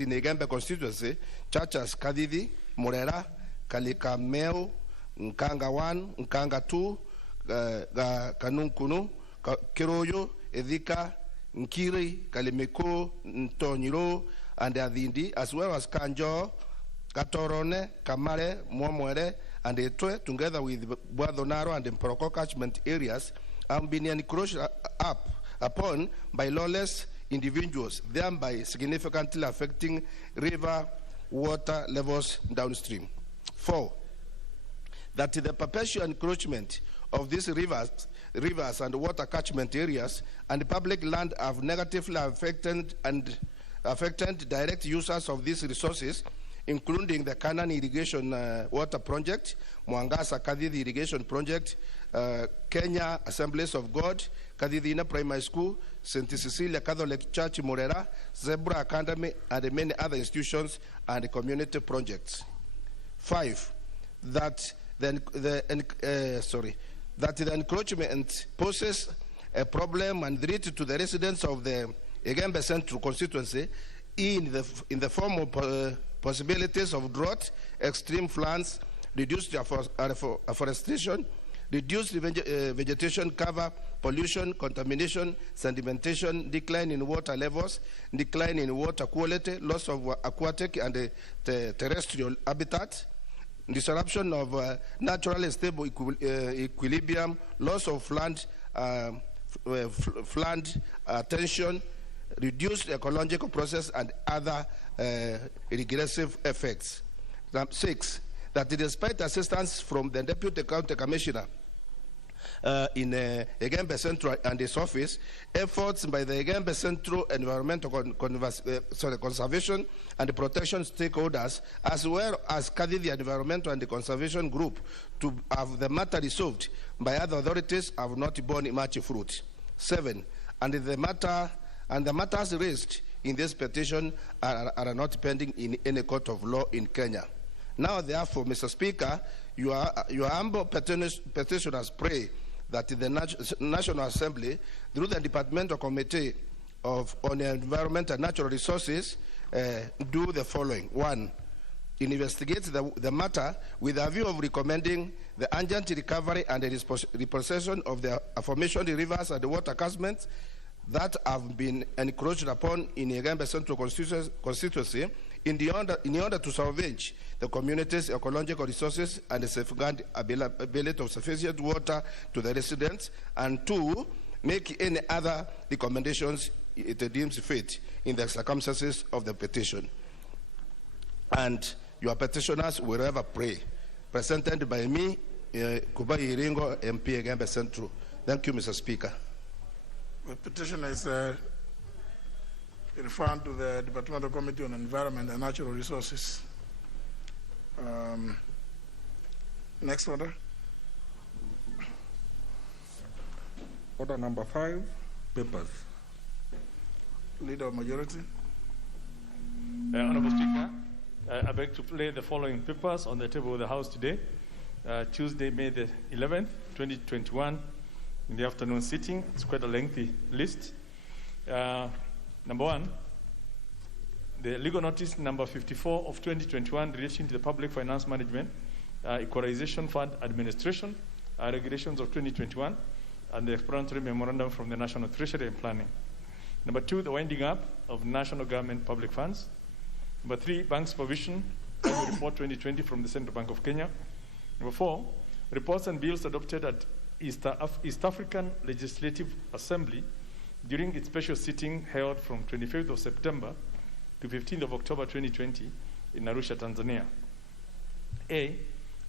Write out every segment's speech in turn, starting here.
in Igembe constituency, churches Kadidi, Murera, Kalikameu, Nkanga 1, Nkanga 2, Kanunkunu, Kiroyo, Edika, Nkiri, Kalimeko, Ntonyiro, and Adindi, as well as Kanjo, Katorone, Kamare, Mwamwere, and Etwe, together with Buadonaro and the Mporoko catchment areas, have been encroached upon by lawless individuals, thereby significantly affecting river water levels downstream. 4, that the perpetual encroachment of these rivers and water catchment areas and public land have negatively affected direct users of these resources, including the Canaan Irrigation Water Project, Mwangasa Kadidi Irrigation Project, Kenya Assemblies of God, Kadidina Primary School, St. Cecilia Catholic Church Morera, Zebra Academy, and many other institutions and community projects. 5, that the encroachment poses a problem and threat to the residents of the Igembe Central constituency in the form of possibilities of drought, extreme floods, reduced afforestation, reduced vegetation cover, pollution, contamination, sedimentation, decline in water levels, decline in water quality, loss of aquatic and terrestrial habitat, disruption of naturally stable equilibrium, loss of flood attention, reduced ecological process, and other regressive effects. 6, that despite assistance from the Deputy County Commissioner in Igembe Central and his office, efforts by the Igembe Central Environmental Conservation and Protection stakeholders, as well as Kadidi Environmental and Conservation Group, to have the matter resolved by other authorities have not borne much fruit. 7, and the matters raised in this petition are not pending in any court of law in Kenya. Now, therefore, Mr. Speaker, your humble petitioners pray that the National Assembly, through the Departmental Committee on Environment and Natural Resources, do the following. 1, investigate the matter with a view of recommending the urgent recovery and the repossession of the aforementioned rivers and the water catchments that have been encroached upon in Igembe Central constituency in order to salvage the community's ecological resources and safeguard availability of sufficient water to the residents, and 2, make any other recommendations it deems fit in the circumstances of the petition. And your petitioners will ever pray. Presented by me, Kubai Iringo, MP Igembe Central. Thank you, Mr. Speaker. The petition is referred to the Departmental Committee on Environment and Natural Resources. Next order. Order number 5, papers. Leader of Majority. Honorable Speaker, I beg to lay the following papers on the table of the House today. Tuesday, May the 11th, 2021, in the afternoon sitting. It's quite a lengthy list. Number 1, the legal notice number 54 of 2021 relation to the Public Finance Management, Equalization Fund Administration, regulations of 2021, and the explanatory memorandum from the National Treasury and Planning. Number 2, the winding up of national government public funds. Number 3, bank supervision, annual report 2020 from the Central Bank of Kenya. Number 4, reports and bills adopted at East African Legislative Assembly during its special sitting held from 25th of September to 15th of October 2020 in Arusha, Tanzania. A,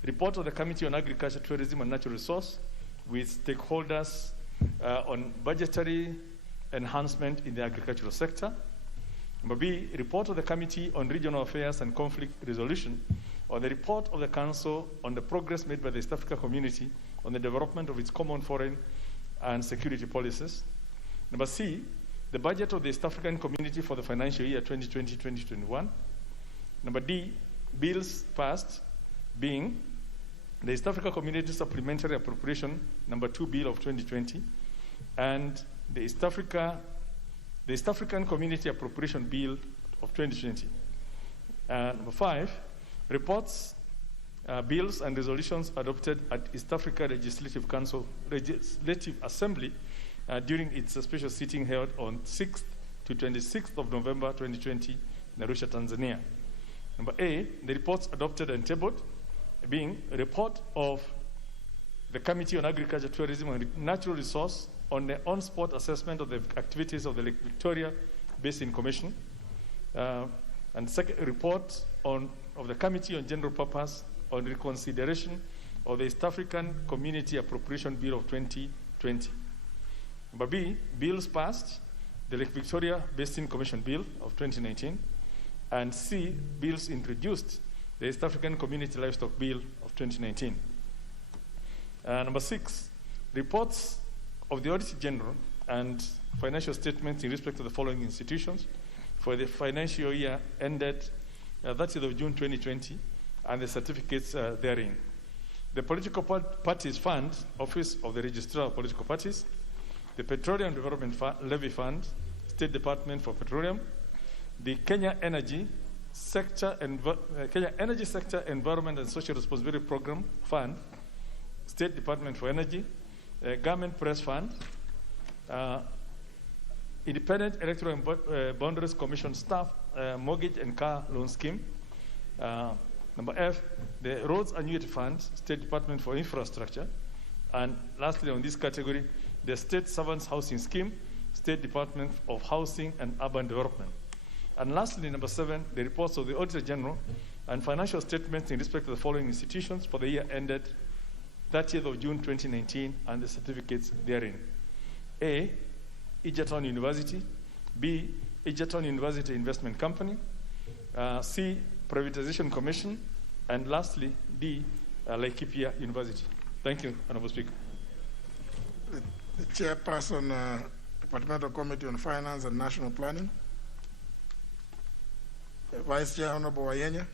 report of the Committee on Agriculture, Tourism and Natural Resource with stakeholders on budgetary enhancement in the agricultural sector. Number B, report of the Committee on Regional Affairs and Conflict Resolution on the report of the Council on the progress made by the East Africa Community on the development of its common foreign and security policies. Number C, the budget of the East African Community for the financial year 2020-2021. Number D, bills passed being the East Africa Community Supplementary Appropriation Number 2 Bill of 2020 and the East African Community Appropriation Bill of 2020. Number 5, reports, bills and resolutions adopted at East Africa Legislative Council Legislative Assembly during its special sitting held on 6th to 26th of November 2020 in Arusha, Tanzania. Number A, the reports adopted and tabled, being a report of the Committee on Agriculture, Tourism and Natural Resource on the on-spot assessment of the activities of the Lake Victoria Basin Commission, and second, report of the Committee on General Purpose on reconsideration of the East African Community Appropriation Bill of 2020. Number B, bills passed, the Lake Victoria Basin Commission Bill of 2019, and C, bills introduced, the East African Community Livestock Bill of 2019. Number 6, reports of the Auditor General and financial statements in respect to the following institutions for the financial year ended 30th of June 2020 and the certificates therein. The Political Parties Fund, Office of the Registrar of Political Parties, the Petroleum Development Levy Fund, State Department for Petroleum, the Kenya Energy Sector Environment and Social Responsibility Program Fund, State Department for Energy, Government Press Fund, Independent Electoral and Boundaries Commission Staff Mortgage and Car Loan Scheme. Number F, the Roads Annuity Fund, State Department for Infrastructure. And lastly, on this category, the State Servants Housing Scheme, State Department of Housing and Urban Development. And lastly, number 7, the reports of the Auditor General and financial statements in respect to the following institutions for the year ended 30th of June 2019 and the certificates therein. A, Egerton University. B, Egerton University Investment Company. C, Privatization Commission. And lastly, D, Laikipia University. Thank you, Honorable Speaker. The Chairperson, Departmental Committee on Finance and National Planning. Vice Chair, Honorable Wayenya.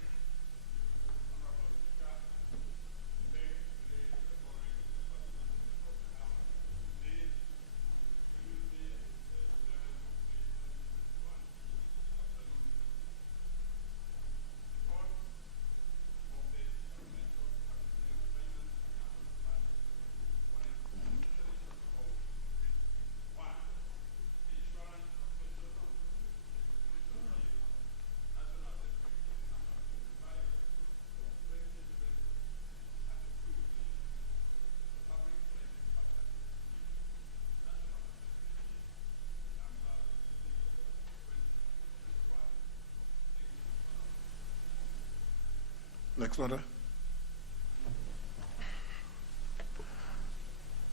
Next order.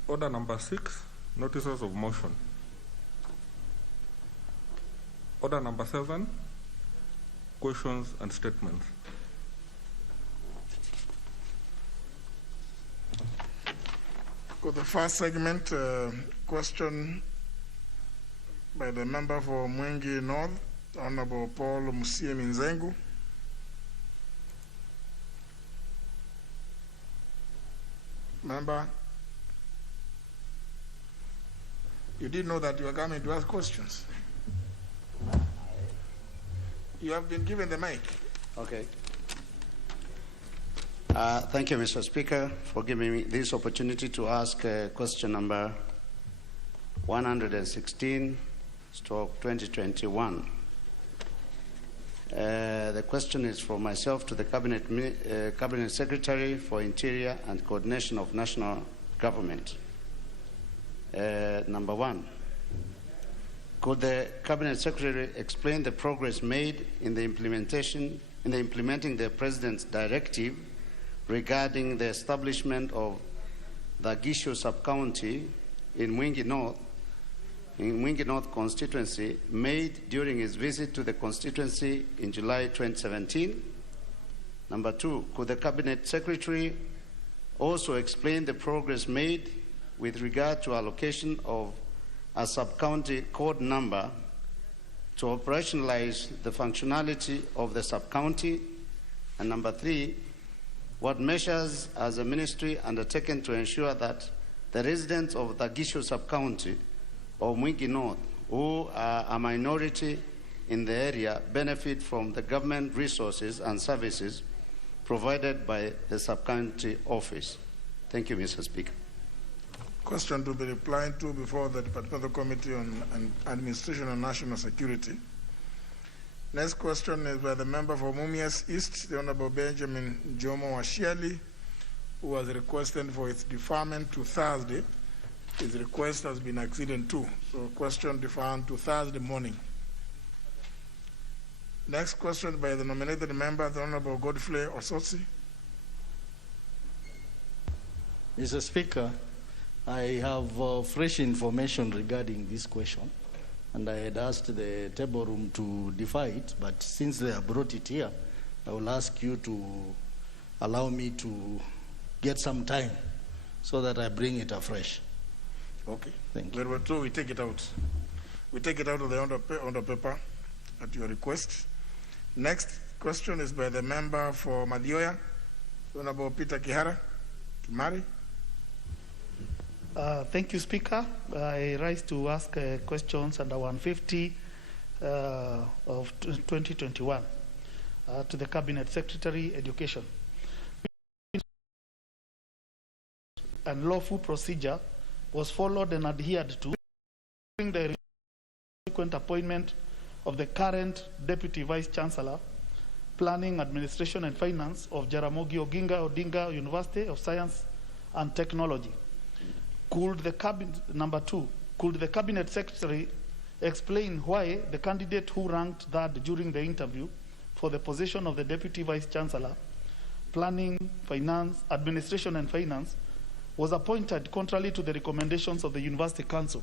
Order number 6, notices of motion. Order number 7, questions and statements. For the first segment, question by the member for Mwingi North, Honorable Paul Musiemi Nzengu. Member, you did know that you were coming to ask questions. You have been given the mic. Okay. Thank you, Mr. Speaker, for giving me this opportunity to ask question number 116/2021. The question is for myself to the Cabinet Secretary for Interior and Coordination of National Government. Number 1, could the Cabinet Secretary explain the progress made in implementing the President's directive regarding the establishment of the Gishu sub-county in Mwingi North constituency made during his visit to the constituency in July 2017? Number 2, could the Cabinet Secretary also explain the progress made with regard to allocation of a sub-county code number to operationalize the functionality of the sub-county? And number 3, what measures has the ministry undertaken to ensure that the residents of the Gishu sub-county of Mwingi North, who are a minority in the area benefit from the government resources and services provided by the sub-county office. Thank you, Mr. Speaker. Question to be replied to before the Departmental Committee on Administration and National Security. Next question is by the member for Mumias East, the Honorable Benjamin Jomo Washiali, who has requested for its deferment to Thursday. His request has been acceded to, so question deferred to Thursday morning. Next question by the nominated member, the Honorable Godfrey Osotsi. Mr. Speaker, I have fresh information regarding this question, and I had asked the table room to defer it, but since they have brought it here, I will ask you to allow me to get some time so that I bring it afresh. Okay. Thank you. So we take it out. We take it out of the order paper at your request. Next question is by the member for Madioya, Honorable Peter Kihara Kimari. Thank you, Speaker. I rise to ask questions under 150 of 2021 to the Cabinet Secretary, Education. And lawful procedure was followed and adhered to during the subsequent appointment of the current Deputy Vice Chancellor, Planning, Administration and Finance of Jaramogi Oginga Odinga University of Science and Technology. Could the cabinet, number 2, could the Cabinet Secretary explain why the candidate who ranked third during the interview for the position of the Deputy Vice Chancellor, Planning, Finance, Administration and Finance was appointed contrary to the recommendations of the University Council?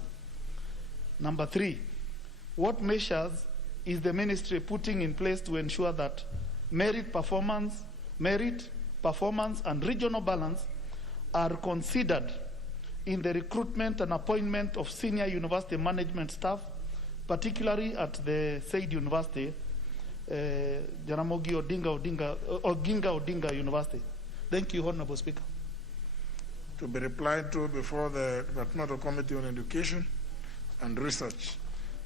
Number 3, what measures is the ministry putting in place to ensure that merit, performance, and regional balance are considered in the recruitment and appointment of senior university management staff, particularly at the said university, Jaramogi Oginga Odinga University? Thank you, Honorable Speaker. To be replied to before the Departmental Committee on Education and Research.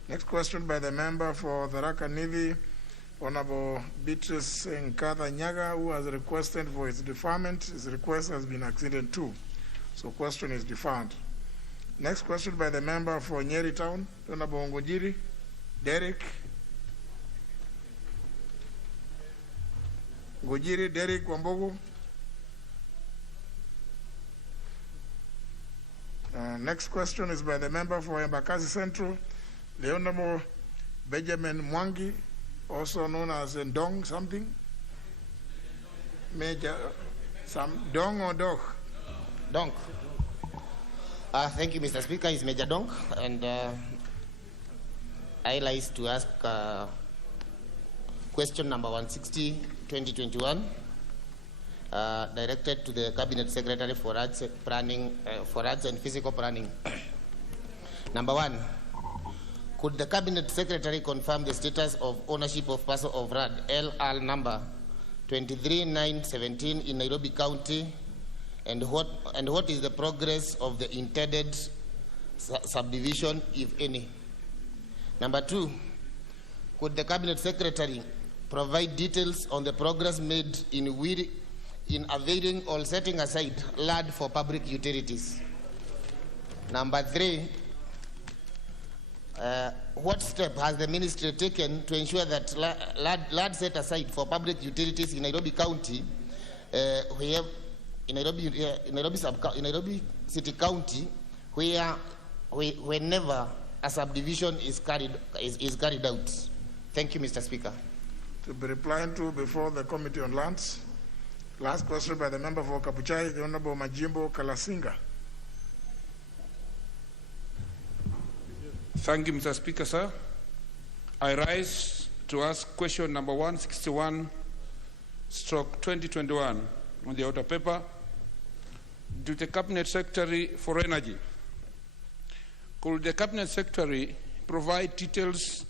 Next question by the member for Tharaka Nithi, Honorable Beatrice Nkatha Nyaga, who has requested for its deferment. His request has been acceded to, so question is deferred. Next question by the member for Nyeri Town, Honorable Ngojiri Derek. Ngojiri Derek Wambogo. Next question is by the member for Embakasi Central, the Honorable Benjamin Mwangi, also known as Ndong something. Major, Dong or Dog? Donk. Thank you, Mr. Speaker. It's Major Donk, and I like to ask question number 160, 2021, directed to the Cabinet Secretary for Arts, for Arts and Physical Planning. Number 1, could the Cabinet Secretary confirm the status of ownership of parcel of land LR number 23917 in Nairobi County, and what is the progress of the intended subdivision, if any? Number 2, could the Cabinet Secretary provide details on the progress made in availing or setting aside land for public utilities? Number 3, what step has the ministry taken to ensure that land set aside for public utilities in Nairobi County, in Nairobi City County, whenever a subdivision is carried out? Thank you, Mr. Speaker. To be replied to before the Committee on Lands. Last question by the member for Kabuchai, the Honorable Majimbo Kalasinga. Thank you, Mr. Speaker, sir. I rise to ask question number 161/2021 on the order paper to the Cabinet Secretary for Energy. Could the Cabinet Secretary provide details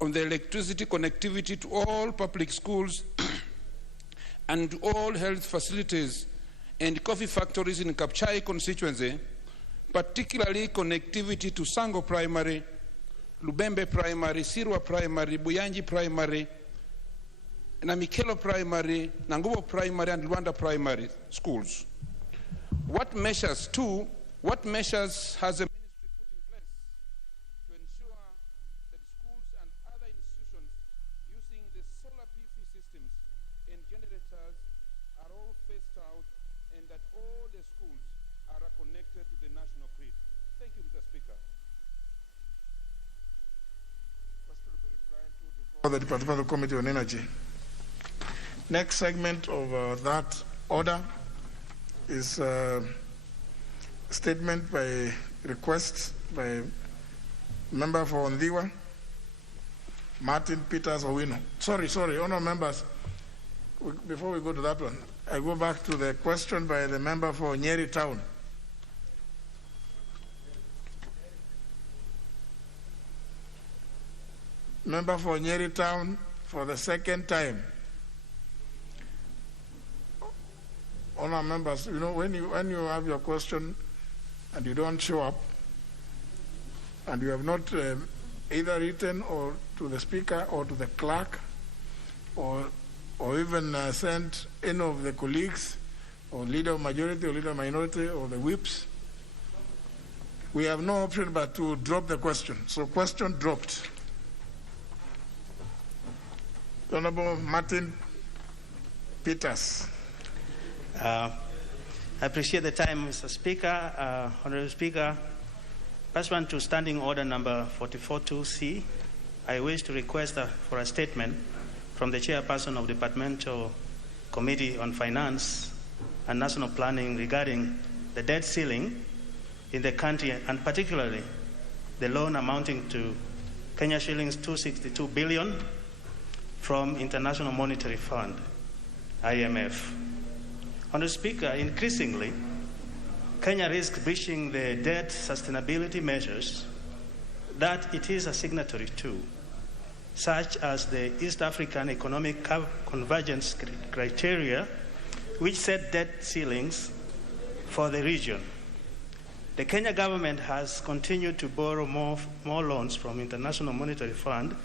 on the electricity connectivity to all public schools and to all health facilities and coffee factories in Kapchai constituency, particularly connectivity to Sango Primary, Lubembe Primary, Sirwa Primary, Buyanji Primary, Namikelo Primary, Nangubo Primary, and Luanda Primary schools. What measures has the ministry put in place to ensure that schools and other institutions using the solar PV systems and generators are all phased out and that all the schools are connected to the national grid? Thank you, Mr. Speaker. Question will be replied to before the Departmental Committee on Energy. Next segment of that order is a statement by request by member for Ondiwa, Martin Peters Owino. Sorry, honor members. Before we go to that one, I go back to the question by the member for Nyeri Town. Member for Nyeri Town for the second time. Honor members, you know, when you have your question and you don't show up, and you have not either written or to the speaker or to the clerk, or even sent any of the colleagues, or leader of majority or leader of minority, or the whips, we have no option but to drop the question. So question dropped. Honorable Martin Peters. I appreciate the time, Mr. Speaker. Honorable Speaker, pursuant to Standing Order number 44.2c, I wish to request for a statement from the Chairperson of the Departmental Committee on Finance and National Planning regarding the debt ceiling in the country, and particularly the loan amounting to Kenya shillings 262 billion from International Monetary Fund, IMF. Honorable Speaker, increasingly, Kenya risks breaching the debt sustainability measures that it is a signatory to, such as the East African Economic Convergence criteria, which set debt ceilings for the region. The Kenya government has continued to borrow more loans from International Monetary Fund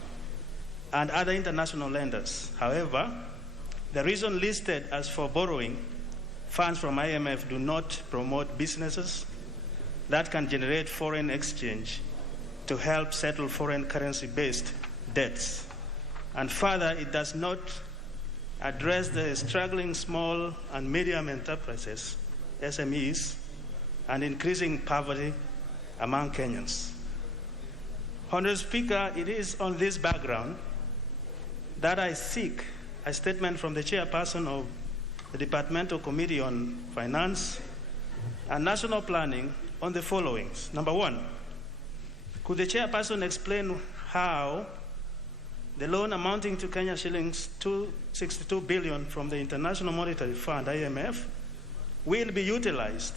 and other international lenders. However, the reason listed as for borrowing funds from IMF do not promote businesses that can generate foreign exchange to help settle foreign currency-based debts. And further, it does not address the struggling small and medium enterprises, SMEs, and increasing poverty among Kenyans. Honorable Speaker, it is on this background that I seek a statement from the Chairperson of the Departmental Committee on Finance and National Planning on the following. Number one, could the Chairperson explain how the loan amounting to Kenya shillings 262 billion from the International Monetary Fund, IMF, will be utilized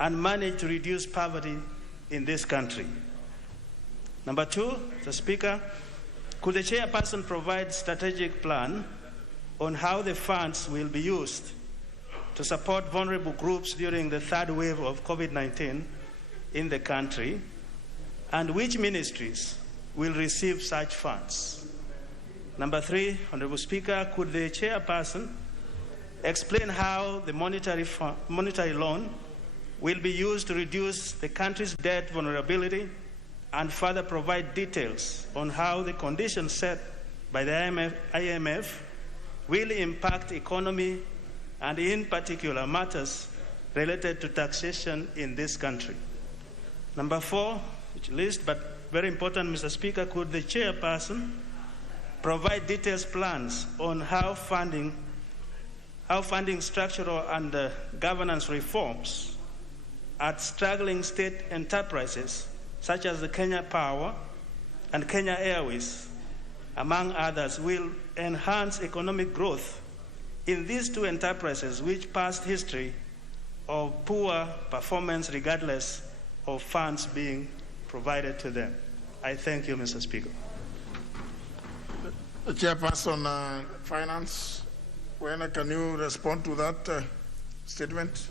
and managed to reduce poverty in this country? Number two, the Speaker, could the Chairperson provide a strategic plan on how the funds will be used to support vulnerable groups during the third wave of COVID-19 in the country, and which ministries will receive such funds? Number three, Honorable Speaker, could the Chairperson explain how the monetary loan will be used to reduce the country's debt vulnerability, and further provide details on how the conditions set by the IMF will impact economy, and in particular matters related to taxation in this country? Number four, which least but very important, Mr. Speaker, could the Chairperson provide detailed plans on how funding structural and governance reforms at struggling state enterprises such as the Kenya Power and Kenya Airways, among others, will enhance economic growth in these two enterprises, which past history of poor performance regardless of funds being provided to them? I thank you, Mr. Speaker. The Chairperson, Finance, when can you respond to that statement?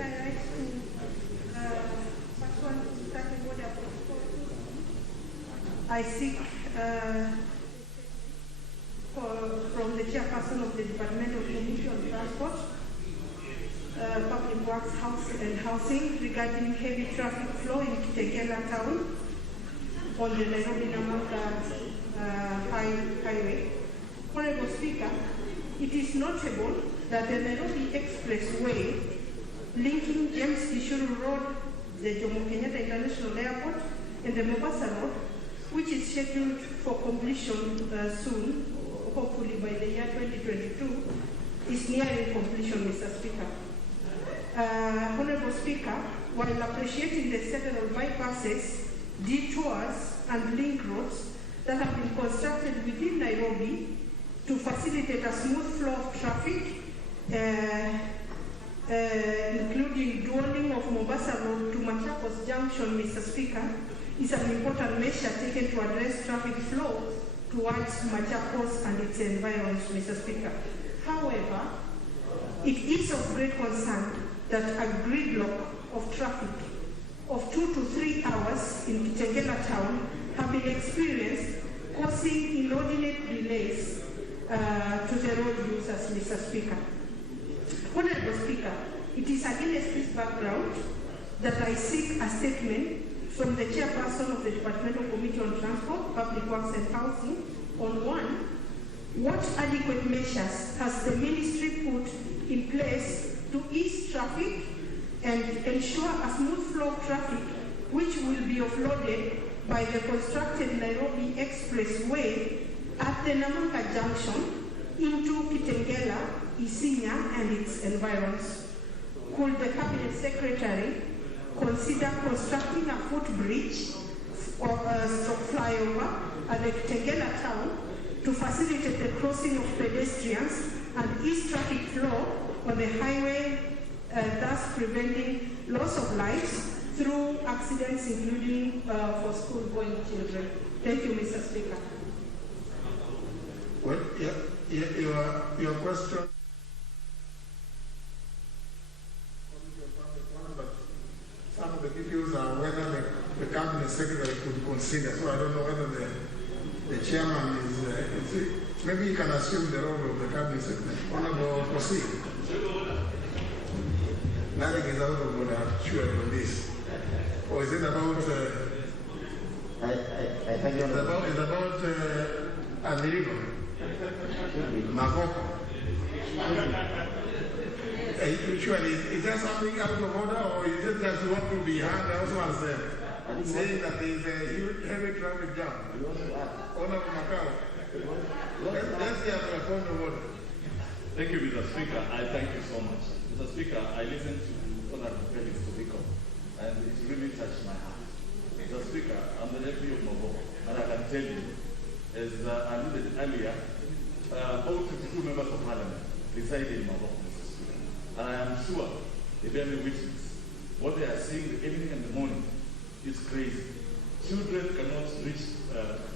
Speaker, I like to first one to start the order I seek from the chairperson of the Department of Community on Transport, Public Works, House and Housing regarding heavy traffic flow in Kitengela town on the Nairobi-Namanga highway. Honorable Speaker, it is notable that the Nairobi Expressway linking James Gishuru Road, the Jomo Kenyatta International Airport, and the Mombasa Road, which is scheduled for completion soon, hopefully by the year 2022, is nearing completion, Mr. Speaker. Honorable Speaker, while appreciating the several bypasses, detours, and link roads that have been constructed within Nairobi to facilitate a smooth flow of traffic, including dualling of Mombasa Road to Machakos Junction, Mr. Speaker, is an important measure taken to address traffic flow towards Machakos and its environs, Mr. Speaker. However, it is of great concern that a gridlock of traffic of 2 to 3 hours in Kitengela town have been experienced, causing inordinate delays to the road users, Mr. Speaker. Honorable Speaker, it is against this background that I seek a statement from the chairperson of the Departmental Committee on Transport, Public Works and Housing on one, what adequate measures has the ministry put in place to ease traffic and ensure a smooth flow of traffic which will be offloaded by the constructed Nairobi Expressway at the Namanga Junction into Kitengela, Isinya and its environs? Could the Cabinet Secretary consider constructing a footbridge or a flyover at the Kitengela town to facilitate the crossing of pedestrians and ease traffic flow on the highway, thus preventing loss of lives through accidents, including for school-going children? Thank you, Mr. Speaker. Well, your question. Some of the details are whether the Cabinet Secretary could consider. So I don't know whether the chairman is. Maybe he can assume the role of the Cabinet Secretary. Honorable, proceed. Nothing is out of what I'm sure on this. Or is it about? It's about America, Magoko. Usually, is there something out of order, or is it just what to be heard also as saying that there is a heavy traffic jam? Honorable Macau, let's hear the point of order. Thank you, Mr. Speaker. I thank you so much. Mr. Speaker, I listened to Honorable Felix Tobiko, and it really touched my heart. Mr. Speaker, I'm the nephew of Magoko, and I can tell you, as I alluded earlier, all 52 members of Parliament reside in Magoko. And I am sure they bear me witness. What they are seeing the evening and the morning is crazy. Children cannot reach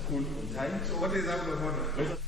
school on time. So what is out of order?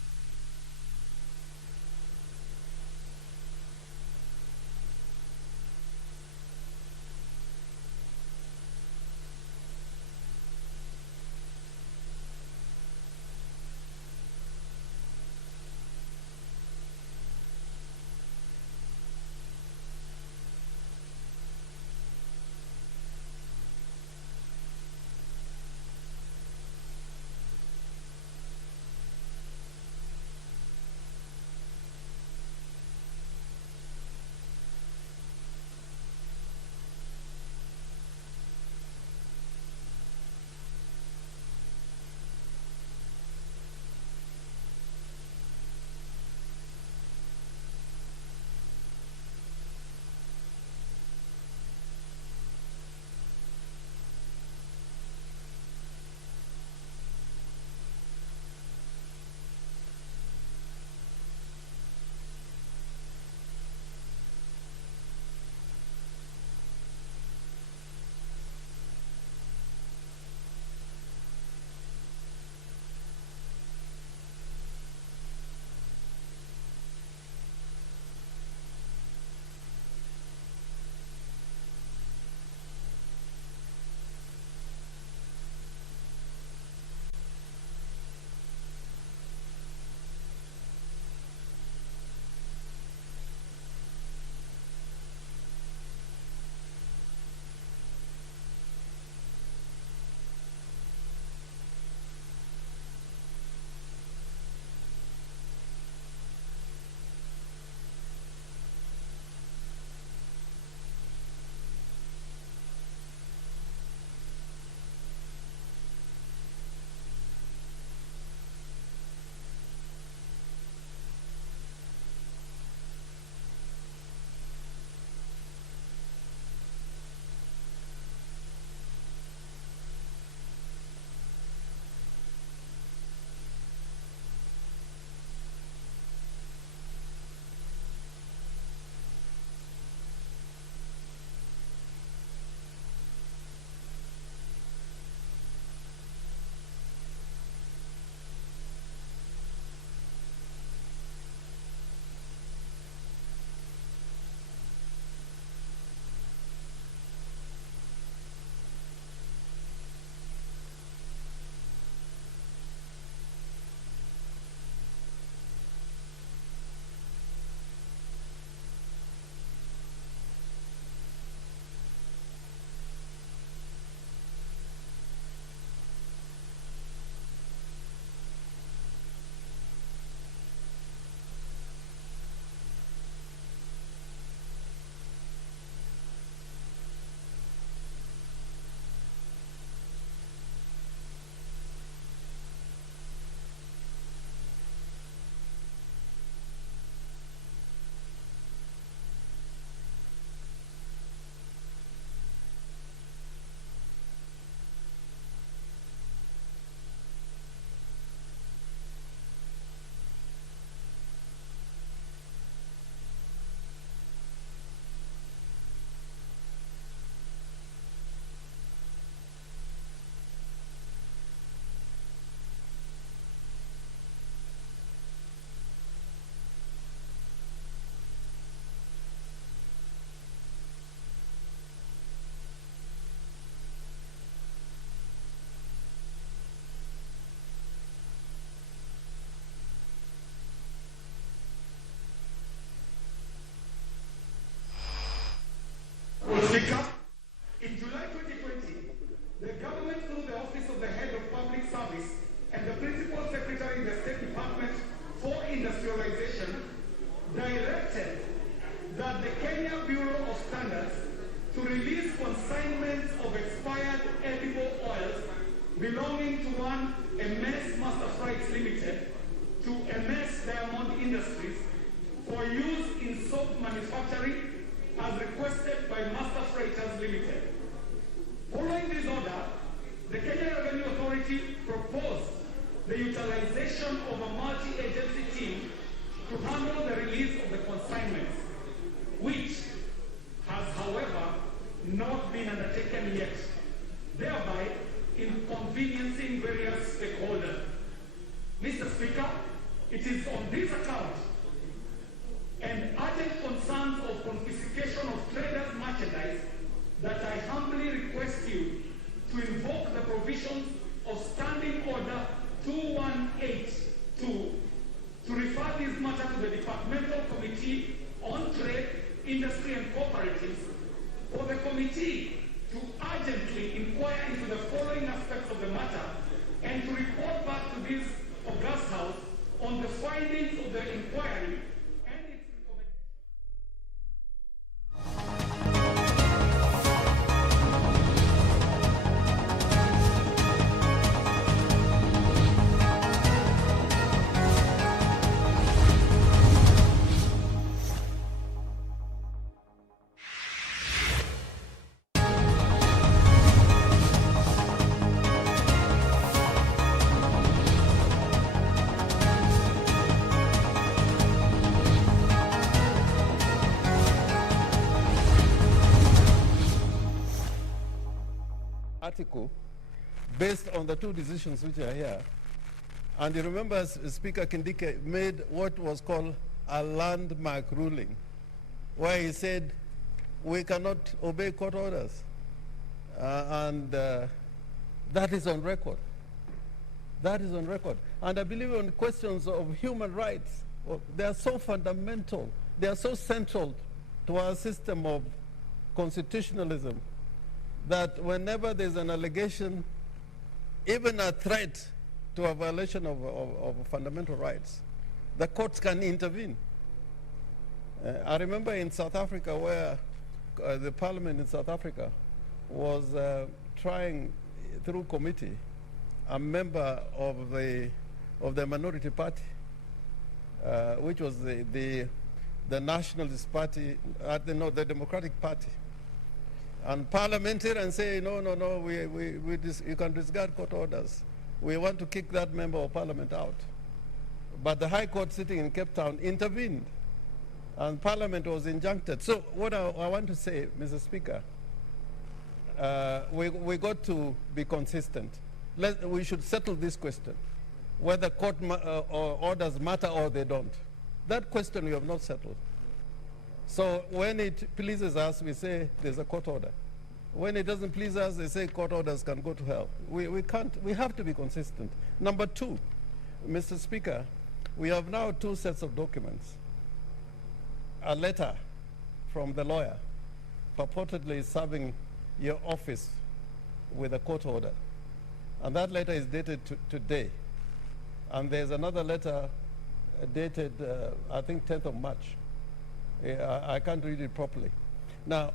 Speaker, in July 2020, the government, through the Office of the Head of Public Service and the Principal Secretary in the State Department for Industrialization, directed that the Kenya Bureau of Standards to release consignments of expired edible oils belonging to one MS Master Freights Limited to MS Diamond Industries for use in soap manufacturing as requested by Master Freighters Limited. Following this order, the Kenya Revenue Authority proposed the utilization of a multi-agency team to handle the release of the consignments, which has, however, not been undertaken yet, thereby inconveniencing various stakeholders. Mr. Speaker, it is on this account and urgent concerns of confiscation of traders' merchandise that I humbly request you to invoke the provisions of Standing Order 2182 to refer this matter to the Departmental Committee on Trade, Industry and Cooperatives for the committee to urgently inquire into the following aspects of the matter and to report back to this august House on the findings of the inquiry and its article based on the two decisions which are here. And you remember Speaker Kindike made what was called a landmark ruling, where he said we cannot obey court orders. That is on record. That is on record. And I believe on questions of human rights, they are so fundamental, they are so central to our system of constitutionalism, that whenever there's an allegation, even a threat to a violation of fundamental rights, the courts can intervene. I remember in South Africa where the parliament in South Africa was trying through committee a member of the minority party, which was the Nationalist Party, the Democratic Party. And parliamentarians say, no, you can disregard court orders. We want to kick that member of parliament out. But the High Court sitting in Cape Town intervened, and parliament was injuncted. So what I want to say, Mr. Speaker, we got to be consistent. We should settle this question, whether court orders matter or they don't. That question we have not settled. So when it pleases us, we say there's a court order. When it doesn't please us, they say court orders can go to hell. We have to be consistent. Number two, Mr. Speaker, we have now two sets of documents. A letter from the lawyer purportedly serving your office with a court order. And that letter is dated today. And there's another letter dated, I think, 10th of March. I can't read it properly. Now,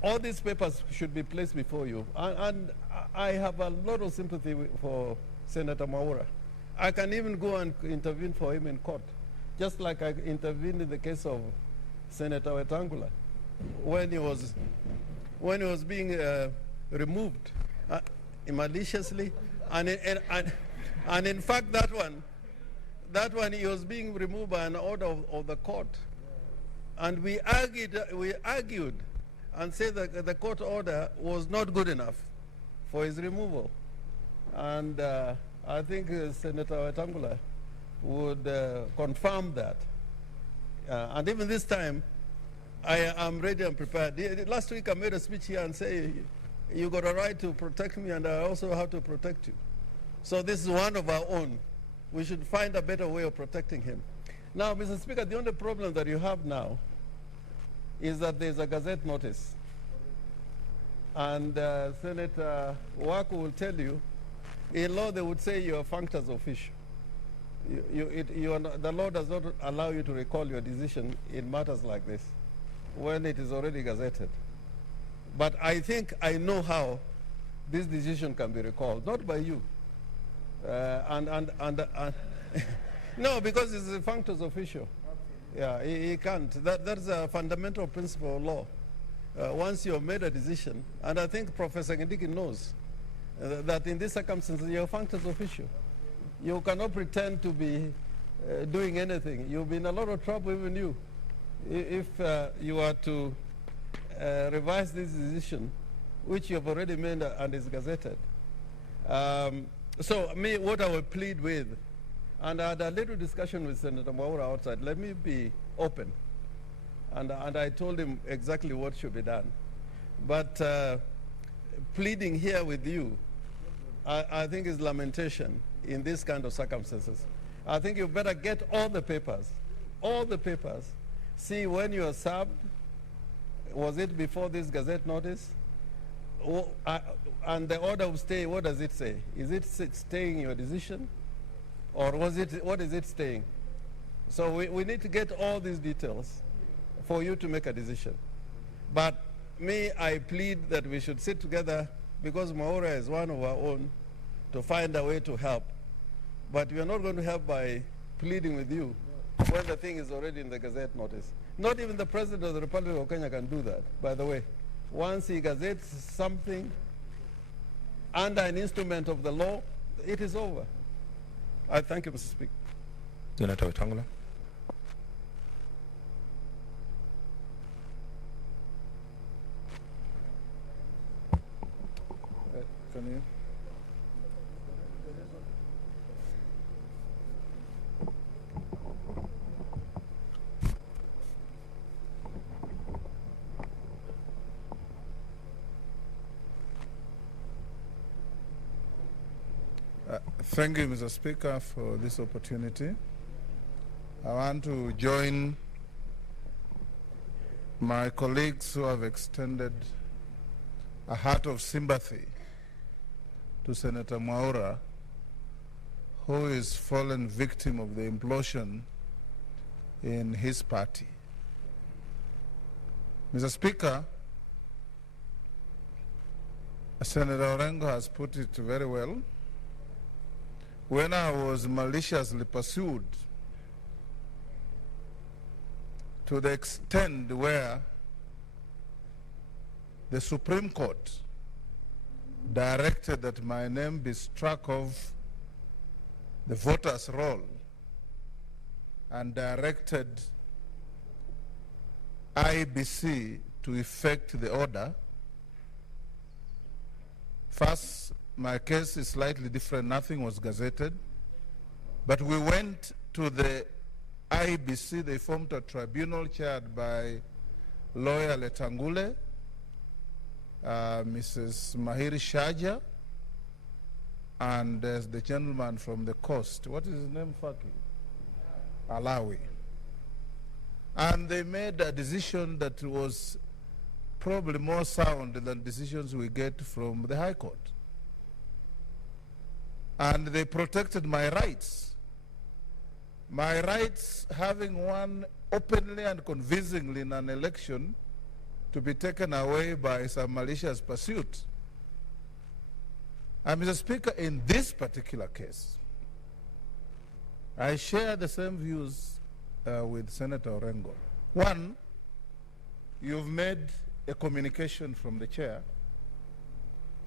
all these papers should be placed before you. And I have a lot of sympathy for Senator Mwaura. I can even go and intervene for him in court, just like I intervened in the case of Senator Wetangula when he was being removed maliciously. And in fact, that one he was being removed by an order of the court. And we argued and said that the court order was not good enough for his removal. And I think Senator Wetangula would confirm that. And even this time, I am ready and prepared. Last week I made a speech here and say, you got a right to protect me and I also have to protect you. So this is one of our own. We should find a better way of protecting him. Now, Mr. Speaker, the only problem that you have now is that there's a Gazette notice And Senator Waku will tell you, in law they would say you are functus officio. The law does not allow you to recall your decision in matters like this when it is already gazetted. But I think I know how this decision can be recalled, not by you. No, because it's a functus officio. Yeah, he can't. That's a fundamental principle of law. Once you have made a decision, and I think Professor Ngindiki knows that in these circumstances you're a functus officio. You cannot pretend to be doing anything. You'll be in a lot of trouble, even you, if you are to revise this decision, which you have already made and is gazetted. So what I will plead with, and I had a little discussion with Senator Mwaura outside. Let me be open. And I told him exactly what should be done. But pleading here with you, I think is lamentation in these kind of circumstances. I think you better get all the papers, see when you are served. Was it before this Gazette notice? And the order of stay, what does it say? Is it staying your decision? Or what is it staying? So we need to get all these details for you to make a decision. But I plead that we should sit together, because Mwaura is one of our own, to find a way to help. But we are not going to help by pleading with you when the thing is already in the Gazette notice. Not even the President of the Republic of Kenya can do that, by the way. Once he gazettes something under an instrument of the law, it is over. I thank you, Mr. Speaker. Senator Wetangula. Can you? Thank you, Mr. Speaker, for this opportunity. I want to join my colleagues who have extended a heart of sympathy to Senator Mwaura, who is fallen victim of the implosion in his party. Mr. Speaker, Senator Orengo has put it very well. When I was maliciously pursued to the extent where the Supreme Court directed that my name be struck off the voters' roll and directed IBC to effect the order. First, my case is slightly different. Nothing was gazetted. But we went to the IBC. They formed a tribunal chaired by lawyer Letangule, Mrs. Mahiri Shaja, and there's the gentleman from the coast. What is his name, Faki? Alawi. And they made a decision that was probably more sound than decisions we get from the High Court. And they protected my rights. My rights, having won openly and convincingly in an election, to be taken away by some malicious pursuit. And Mr. Speaker, in this particular case, I share the same views with Senator Orengo. One, you've made a communication from the chair,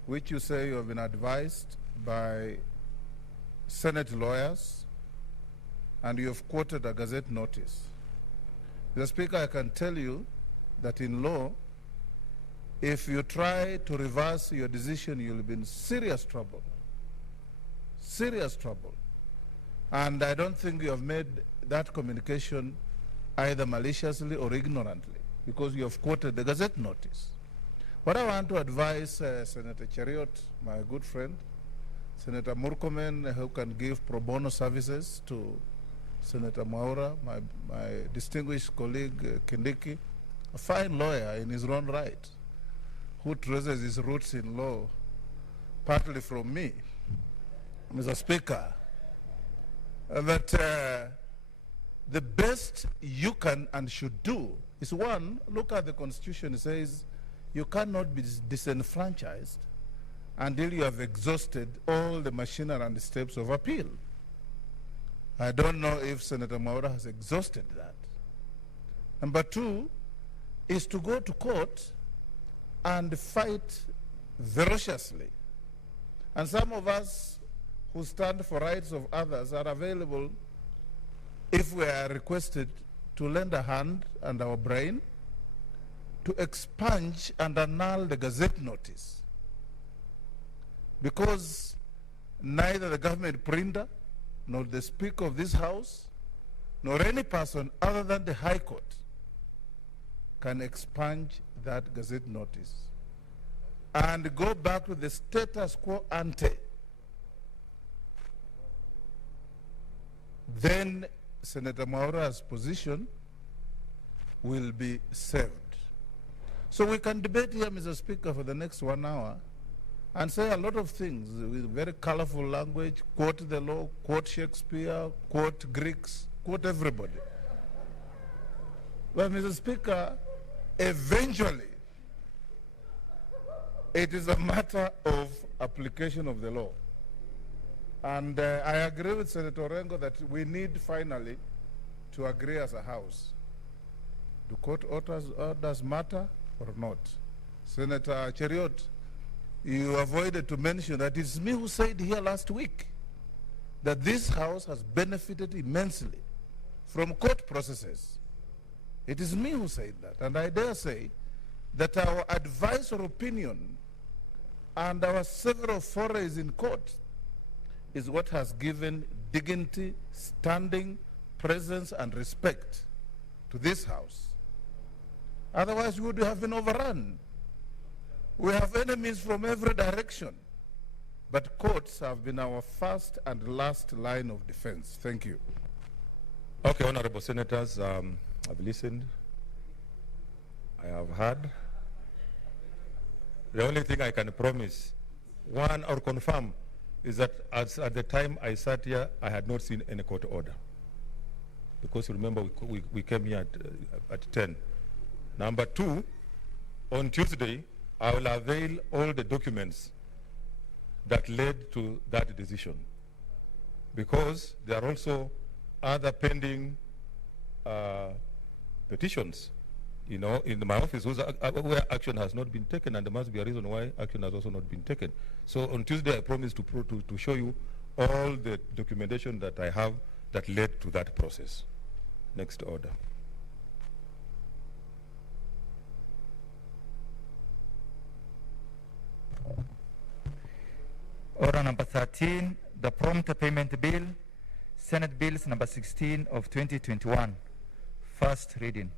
which you say you have been advised by Senate lawyers, and you have quoted a Gazette notice. Mr. Speaker, I can tell you that in law, if you try to reverse your decision, you'll be in serious trouble. Serious trouble. And I don't think you have made that communication either maliciously or ignorantly, because you have quoted the Gazette notice. What I want to advise Senator Chariot, my good friend, Senator Murkomen, who can give pro bono services to Senator Mwaura, my distinguished colleague Kindiki, a fine lawyer in his own right. who traces his roots in law, partly from me, Mr. Speaker, that the best you can and should do is, one, look at the Constitution. It says you cannot be disenfranchised until you have exhausted all the machinery and the steps of appeal. I don't know if Senator Maura has exhausted that. Number two is to go to court and fight ferociously. And some of us who stand for rights of others are available, if we are requested, to lend a hand and our brain to expunge and annul the Gazette notice. Because neither the government printer, nor the Speaker of this House, nor any person other than the High Court can expunge that Gazette notice and go back to the status quo ante. Then Senator Maura's position will be saved. So we can debate here, Mr. Speaker, for the next 1 hour and say a lot of things with very colorful language, quote the law, quote Shakespeare, quote Greeks, quote everybody. But, Mr. Speaker, eventually, it is a matter of application of the law. And I agree with Senator Orengo that we need finally to agree as a House. Do court orders matter or not? Senator Cheriot, you avoided to mention that it's me who said here last week that this House has benefited immensely from court processes. It is me who said that, and I dare say that our advice or opinion and our several forays in court is what has given dignity, standing, presence, and respect to this House. Otherwise, we would have been overrun. We have enemies from every direction, but courts have been our first and last line of defense. Thank you. Okay, honorable senators, I've listened. I have heard. The only thing I can promise, one, or confirm, is that at the time I sat here, I had not seen any court order. Because you remember, we came here at 10. Number two, on Tuesday, I will avail all the documents that led to that decision. Because there are also other pending petitions, you know, in my office where action has not been taken, and there must be a reason why action has also not been taken. So on Tuesday, I promise to show you all the documentation that I have that led to that process. Next order. Order number 13, the Prompt Payment Bill, Senate Bills number 16 of 2021, first reading.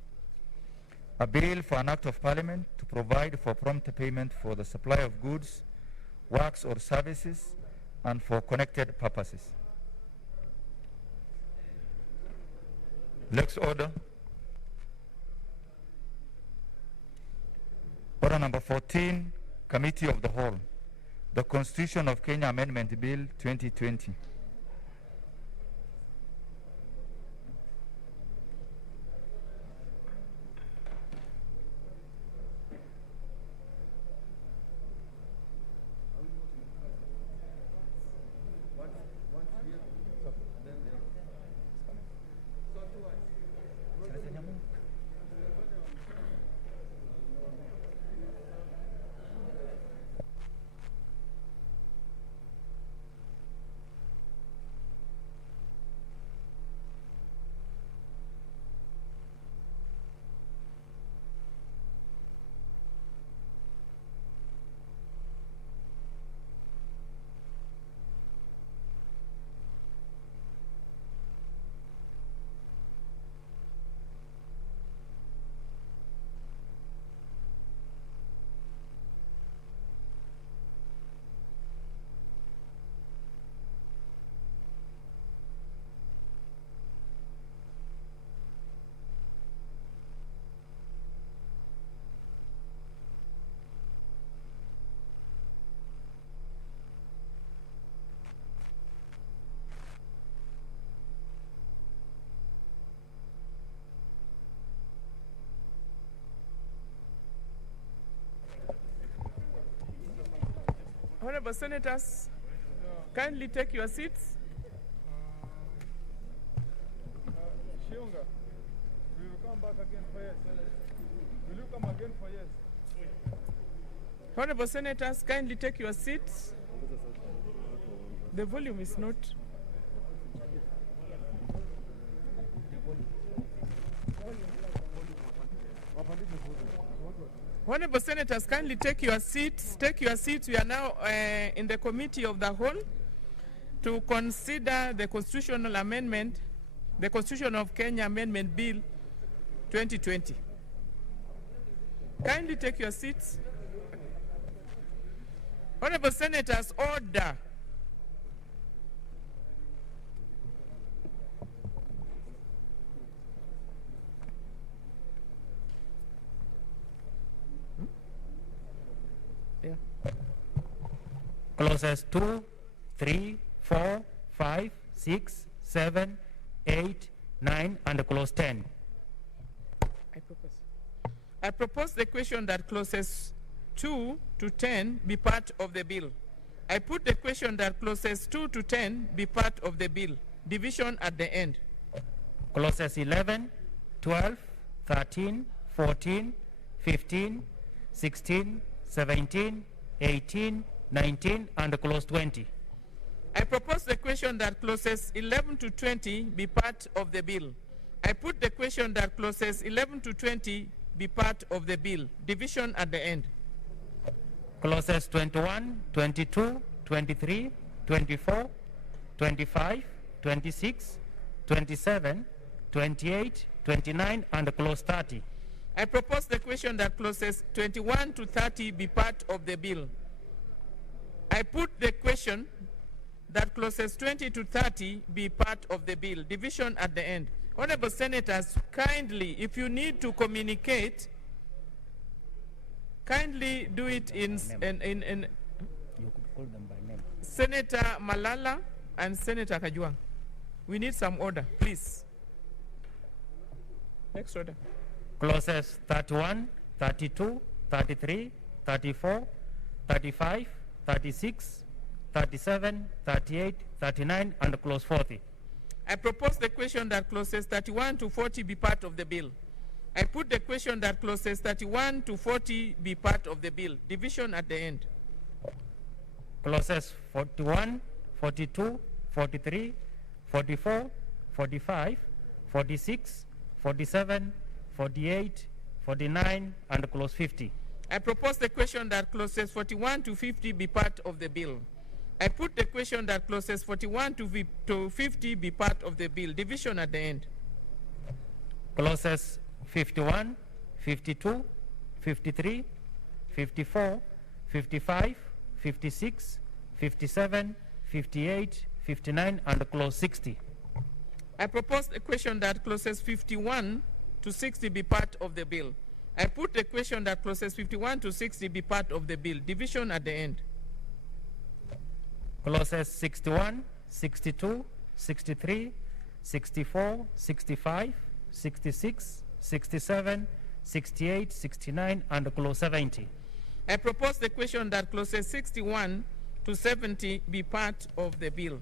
A bill for an act of parliament to provide for prompt payment for the supply of goods, works or services, and for connected purposes. Next order. Order number 14, Committee of the Whole, the Constitution of Kenya Amendment Bill 2020. Honorable Senators, kindly take your seats. Shiunga, we will come back again for yes. Will you come again for yes? Honorable Senators, kindly take your seats. The volume is not. Honorable Senators, kindly take your seats. Take your seats. We are now in the committee of the whole to consider the constitutional amendment, the Constitution of Kenya Amendment Bill 2020. Kindly take your seats. Honorable Senators, order. Clauses 2, 3, 4, 5, 6, 7, 8, 9, and clause 10. I propose the question that clauses 2 to 10 be part of the bill. I put the question that clauses 2 to 10 be part of the bill. Division at the end. Clauses 11, 12, 13, 14, 15, 16, 17, 18, 19, and clause 20. I propose the question that clauses 11 to 20 be part of the bill. I put the question that clauses 11 to 20 be part of the bill. Division at the end. Clauses 21, 22, 23, 24, 25, 26, 27, 28, 29, and clause 30. I propose the question that clauses 21 to 30 be part of the bill. I put the question that clauses 20 to 30 be part of the bill. Division at the end. Honorable Senators, kindly, if you need to communicate, kindly do it in You could call them by name. Senator Malala and Senator Kajwang. We need some order, please. Next order. Clauses 31, 32, 33, 34, 35, 36, 37, 38, 39, and clause 40. I propose the question that clauses 31 to 40 be part of the bill. I put the question that clauses 31 to 40 be part of the bill. Division at the end. Clauses 41, 42, 43, 44, 45, 46, 47, 48, 49, and clause 50. I propose the question that clauses 41 to 50 be part of the bill. I put the question that clauses 41 to 50 be part of the bill. Division at the end. Clauses 51, 52, 53, 54, 55, 56, 57, 58, 59, and clause 60. I propose the question that clauses 51 to 60 be part of the bill. I put the question that clauses 51 to 60 be part of the bill. Division at the end. Clauses 61, 62, 63, 64, 65, 66, 67, 68, 69, and clause 70. I propose the question that clauses 61 to 70 be part of the bill.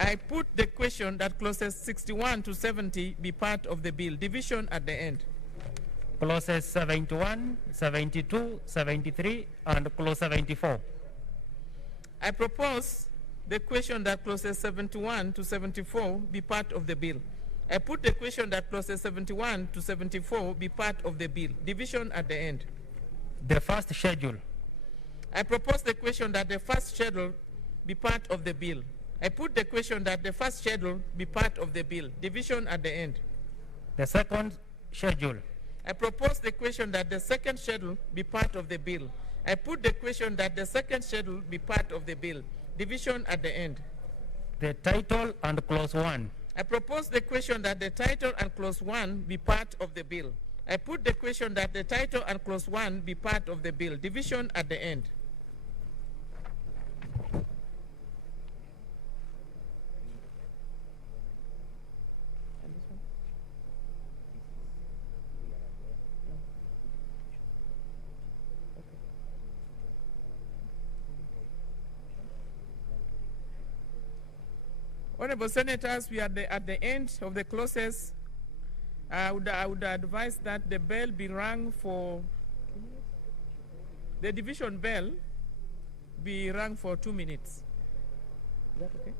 I put the question that clauses 61 to 70 be part of the bill. Division at the end. Clauses 71, 72, 73, and clause 74. I propose the question that clauses 71 to 74 be part of the bill. I put the question that clauses 71 to 74 be part of the bill. Division at the end. The first schedule. I propose the question that the first schedule be part of the bill. I put the question that the first schedule be part of the bill. Division at the end. The second schedule. I propose the question that the second schedule be part of the bill. I put the question that the second schedule be part of the bill. Division at the end. The title and clause 1. I propose the question that the title and clause 1 be part of the bill. I put the question that the title and clause 1 be part of the bill. Division at the end. Honorable Senators, we are at the end of the clauses. I would advise that the bell be rung for, the division bell be rung for 2 minutes. Is that okay?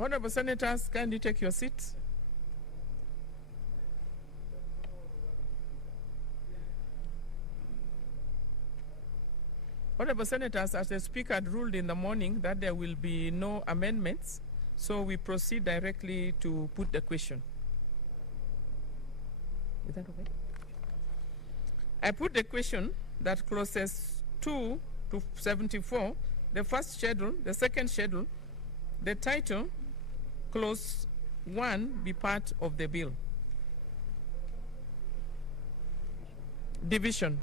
Honorable Senators, kindly take your seats. Honorable Senators, as the Speaker had ruled in the morning that there will be no amendments, so we proceed directly to put the question. Is that okay? I put the question that clauses 2 to 74, the first schedule, the second schedule, the title, clause 1 be part of the bill. Division.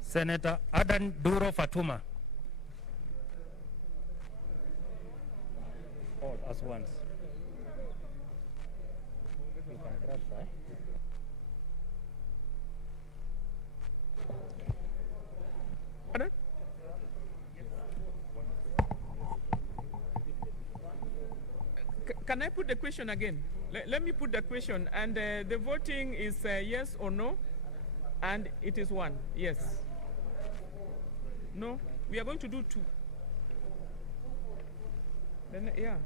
Senator Adan Duro Fatuma. All as once. You can grab that. Pardon? Can I put the question again? Let me put the question, and the voting is yes or no, and it is 1, yes. No, we are going to do 2. Then, yeah.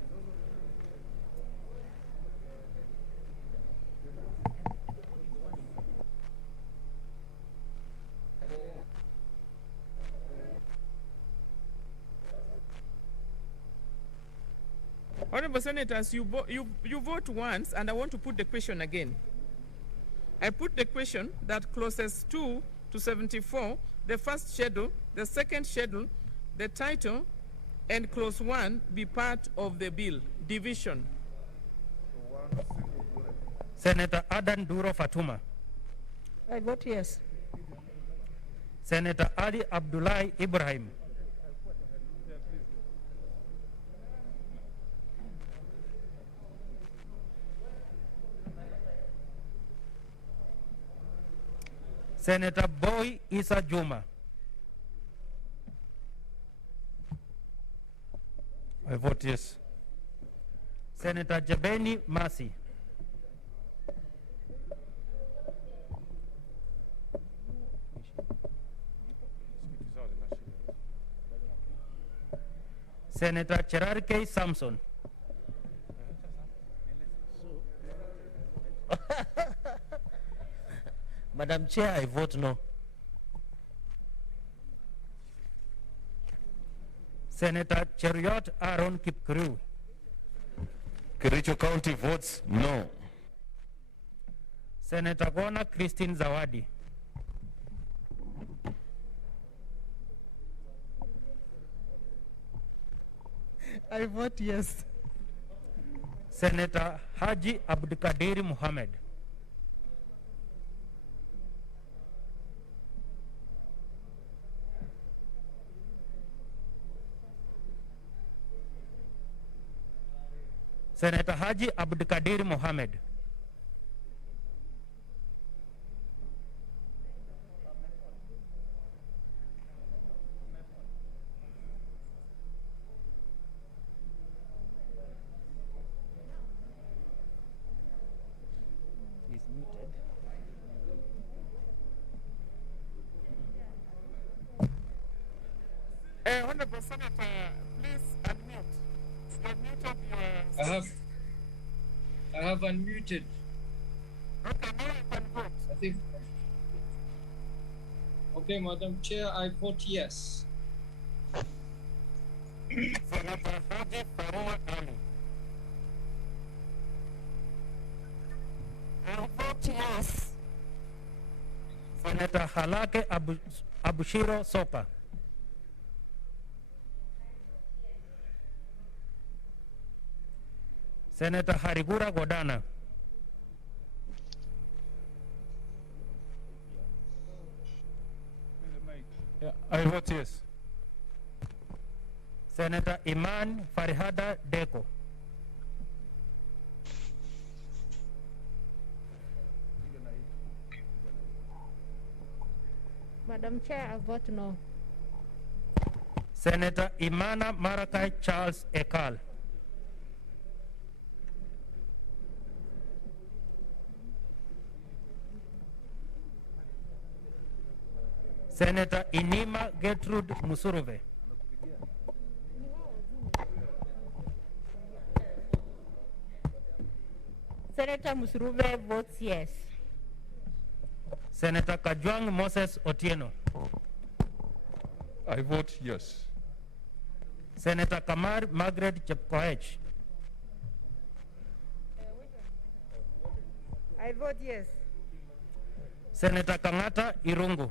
Honorable Senators, you vote once, and I want to put the question again. I put the question that clauses 2 to 74, the first schedule, the second schedule, the title, and clause 1 be part of the bill. Division. Senator Adan Duro Fatuma. I vote yes. Senator Ali Abdullahi Ibrahim. Senator Boy Isa Juma. I vote yes. Senator Jabeni Masi. Senator Cherarke Samson. Madam Chair, I vote no. Senator Cheriot Aaron Kipkuru. Kericho County votes no. Senator Gona Christine Zawadi. I vote yes. Senator Haji Abdikadir Muhammad. Senator Haji Abdikadir Mohammed. He's muted. Honorable Senator, please unmute. You muted your... I have unmuted. Okay, now you can vote. I think. Okay, Madam Chair, I vote yes. Senator Haji Faruma Ali. I vote yes. Senator Halake Abushiro Soka. Senator Harigura Godana. Yeah, I vote yes. Senator Iman Farihada Deko. Madam Chair, I vote no. Senator Imana Marakai Charles Ekal. Senator Inima Gertrude Musuruve. Senator Musuruve votes yes. Senator Kajwang Moses Otieno. I vote yes. Senator Kamar Margaret Chepkoech. I vote yes. Senator Kangata Irungu.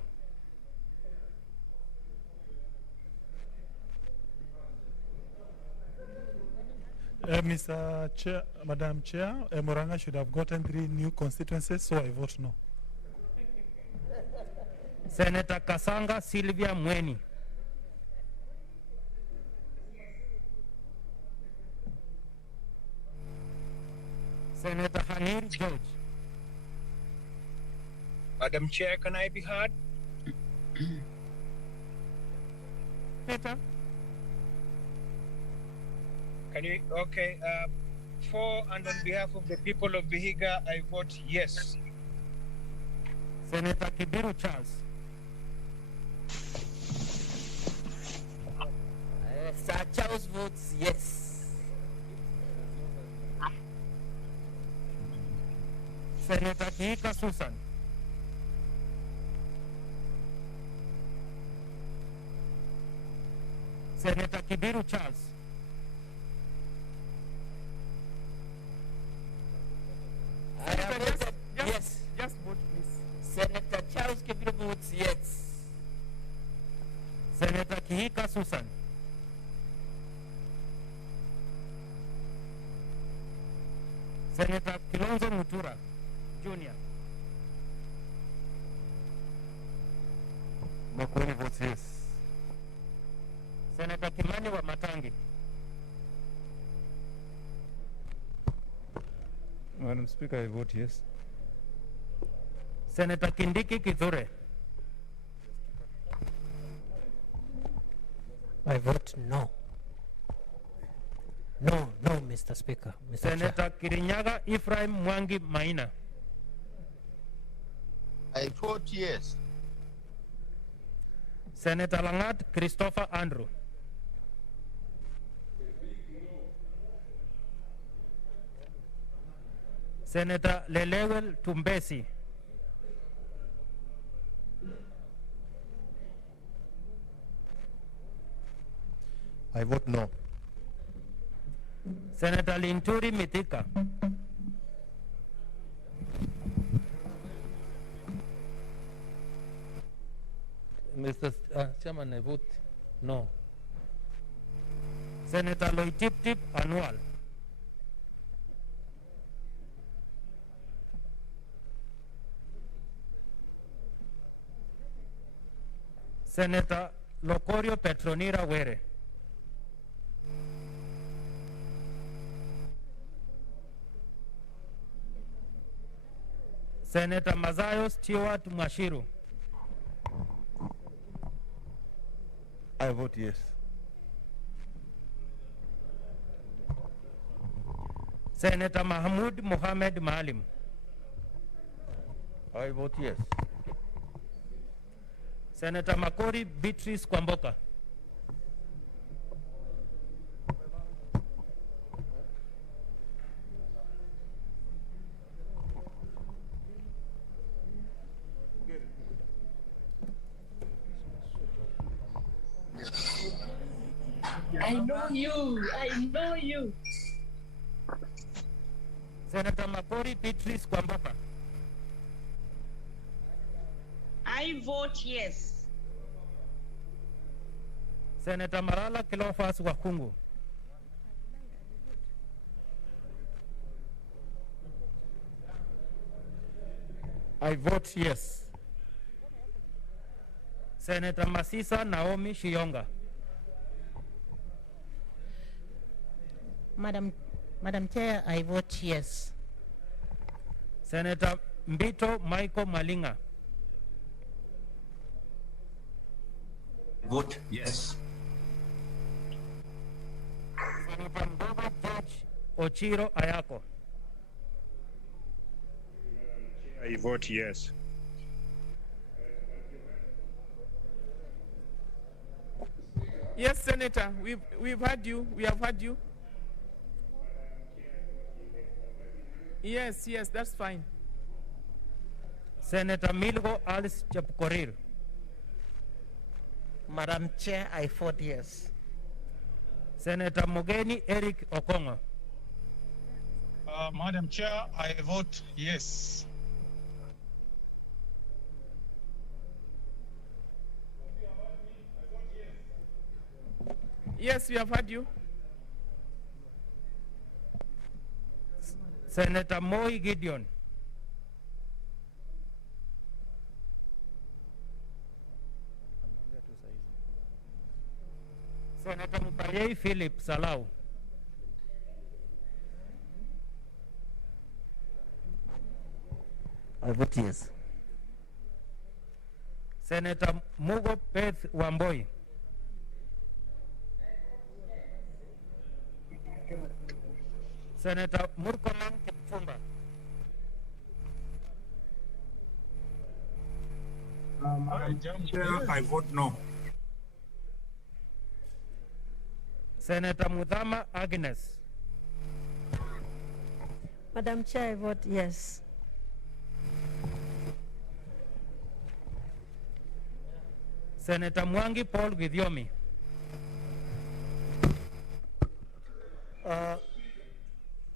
Mr. Chair, Madam Chair, Moranga should have gotten 3 new constituencies, so I vote no. Senator Kasanga Sylvia Mweni. Senator Hanir George. Madam Chair, can I be heard? Peter? Can you? Okay. For and on behalf of the people of Vihiga, I vote yes. Senator Kibiru Charles. Sir Charles votes yes. Senator Kihika Susan. Senator Kibiru Charles. Yes. Just vote, please. Senator Charles Kibiru votes yes. Senator Kihika Susan. Senator Kilonzo Mutura Jr. Makueni votes yes. Senator Kimani wa Matangi. Madam Speaker, I vote yes. Senator Kindiki Kithure. I vote no. No, Mr. Speaker. Mr. Senator Chair. Kirinyaga Ephraim Mwangi Maina. I vote yes. Senator Langat Christopher Andrew. Senator Lelewel Tumbesi. I vote no. Senator Linturi Mithika. Mr. Chairman, I vote no. Senator Loitip Annual. Senator Locorio Petronira Were. Senator Mazayo Stewart Mwashiru. I vote yes. Senator Mahmoud Mohamed Maalim. I vote yes. Senator Makori Beatrice Kwamboka. I know you. I know you. Senator Makori Beatrice Kwamboka. I vote yes. Senator Marala Kilofas Wakungu. I vote yes. Senator Masisa Naomi Shiyonga. Madam Chair, I vote yes. Senator Mbito Michael Malinga. Vote yes. Senator Mbogo George Ochiro Ayako. I vote yes. Yes, Senator, we've heard you. We have heard you. Yes, that's fine. Senator Milgo Alice Chapkorir. Madam Chair, I vote yes. Senator Mugeni Eric Okongo. Madam Chair, I vote yes. Yes, we have heard you. Senator Moi Gideon. Senator Mupayei Philip Salau. I vote yes. Senator Mugo Peth Wamboi. Senator Murkomen Kipchumba. Madam Chair, I vote no. Senator Mudhama Agnes. Madam Chair, I vote yes. Senator Mwangi Paul Gidyomi.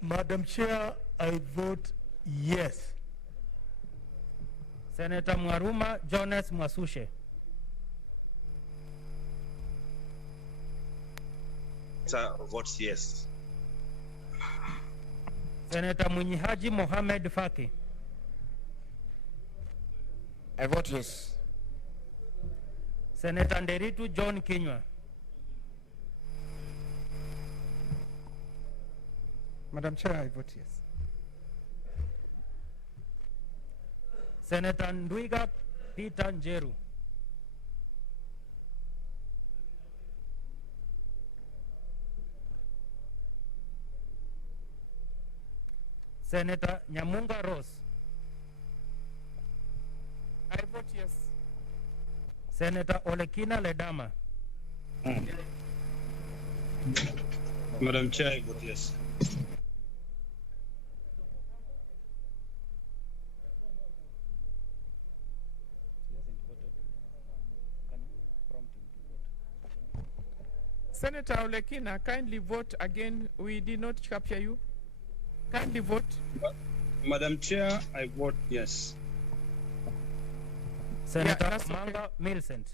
Madam Chair, I vote yes. Senator Mwaruma Jonas Mwasushe. Votes yes. Senator Munyihaji Mohamed Faki. I vote yes. Senator Nderitu John Kinyua. Madam Chair, I vote yes. Senator Ndwiga Peter Njeru. Senator Nyamunga Rose. I vote yes. Senator Olekina Ledama. Madam Chair, I vote yes. Senator Olekina, kindly vote again. We did not capture you. Kindly vote. Madam Chair, I vote yes. Senator Manga Millicent.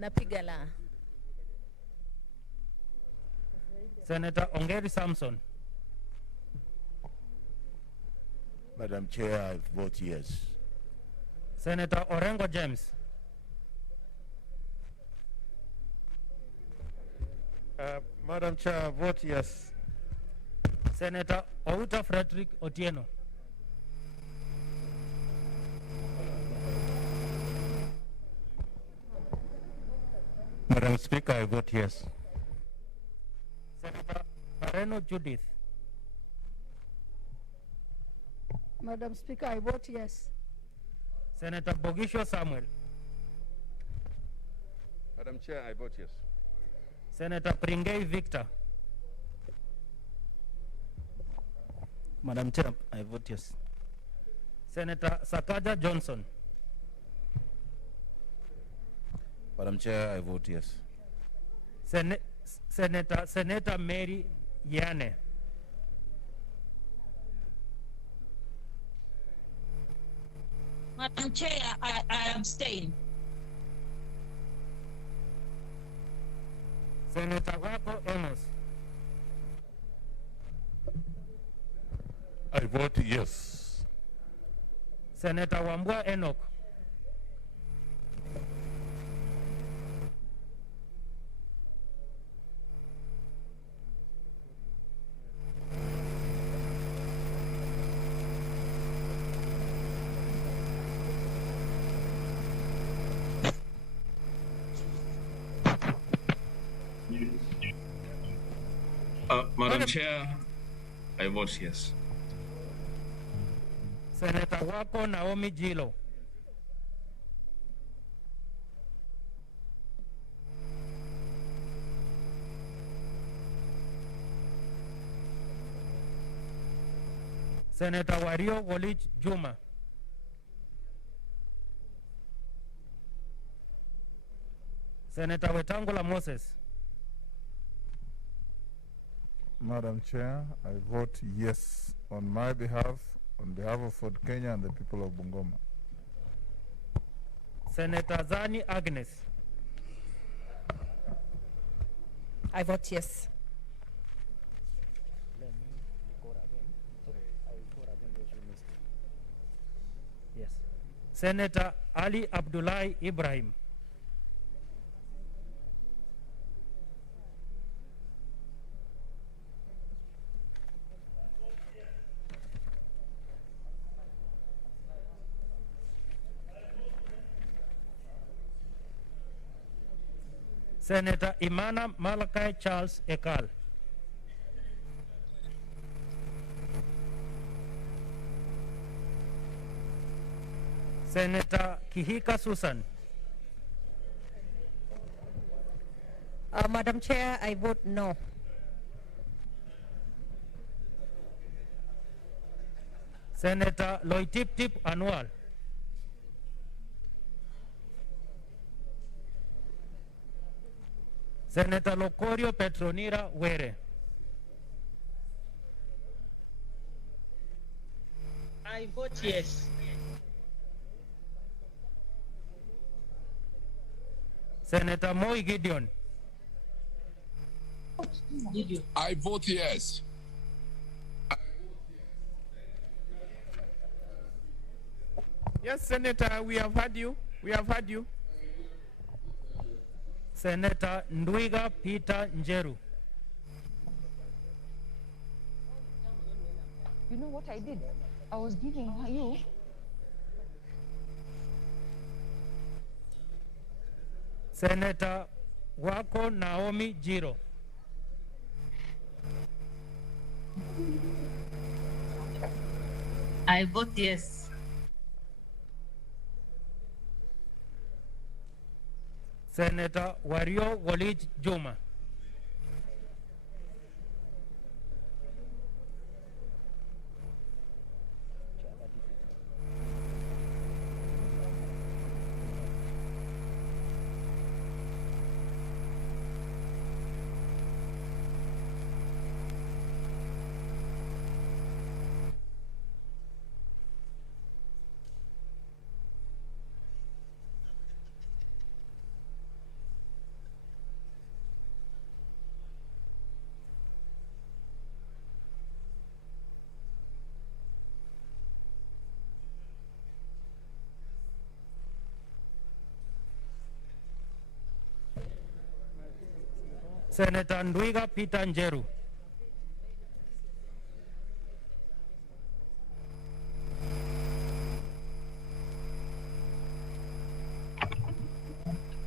Napiga la. Senator Ongeri Samson. Madam Chair, I vote yes. Senator Orengo James. Madam Chair, I vote yes. Senator Outa Frederick Otieno. Madam Speaker, I vote yes. Senator Pareno Judith. Madam Speaker, I vote yes. Senator Bogisho Samuel. Madam Chair, I vote yes. Senator Pringei Victor. Madam Chair, I vote yes. Senator Sakaja Johnson. Madam Chair, I vote yes. Senator Mary Yane. Madam Chair, I abstain. Senator Wako Amos. I vote yes. Senator Wambua Enoch. Madam Chair, I vote yes. Senator Wako Naomi Gilo. Senator Wario Wolich Juma. Senator Wetangula Moses. Madam Chair, I vote yes on my behalf, on behalf of Fort Kenya and the people of Bungoma. Senator Zani Agnes. I vote yes. Yes. Senator Ali Abdullahi Ibrahim. Senator Imana Malachi Charles Ekal. Senator Kihika Susan. Madam Chair, I vote no. Senator Loitip Tip Anwar. Senator Locorio Petronira Were. I vote yes. Senator Moi Gideon. I vote yes. Yes, Senator, we have heard you. We have heard you. Senator Ndwiga Peter Njeru. You know what I did? I was giving you. Senator Wako Naomi Jiro. I vote yes. Senator Wario Walid Juma. Senator Ndwiga Peter Njeru.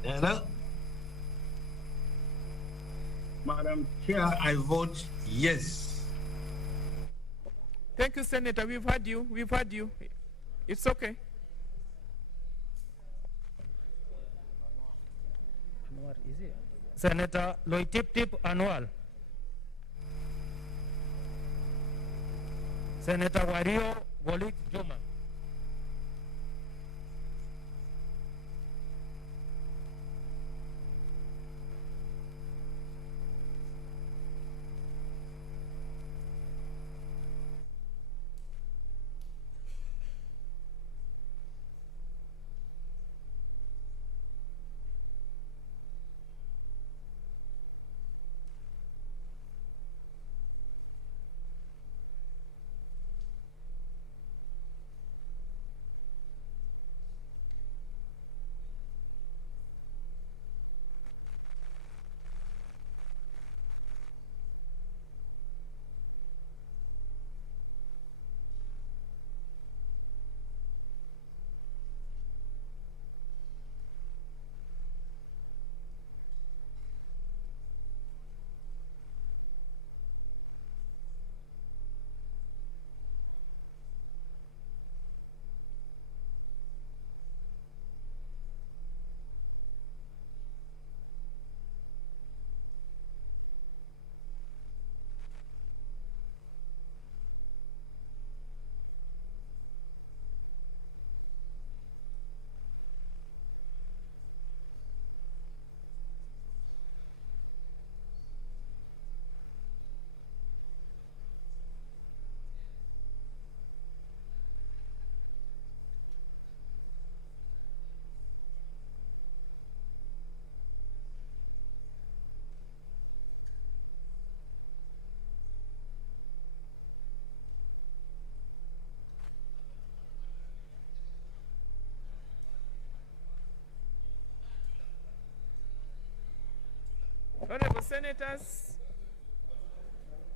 Hello. Madam Chair, I vote yes. Thank you, Senator. We've heard you. We've heard you. It's okay. Senator Loitip Anwal. Senator Wario Walid Juma.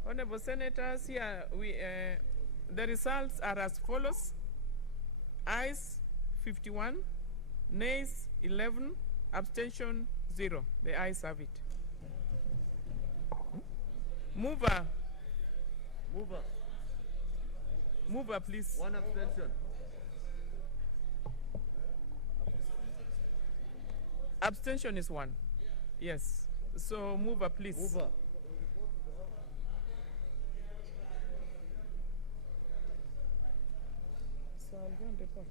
Honorable Senators, here the results are as follows: ayes 51, nays 11, abstention 0. The ayes have it. Mover. Mover, please. One abstention. Abstention is 1. Yes. So, mover, please. Mover. So, I'll go and report.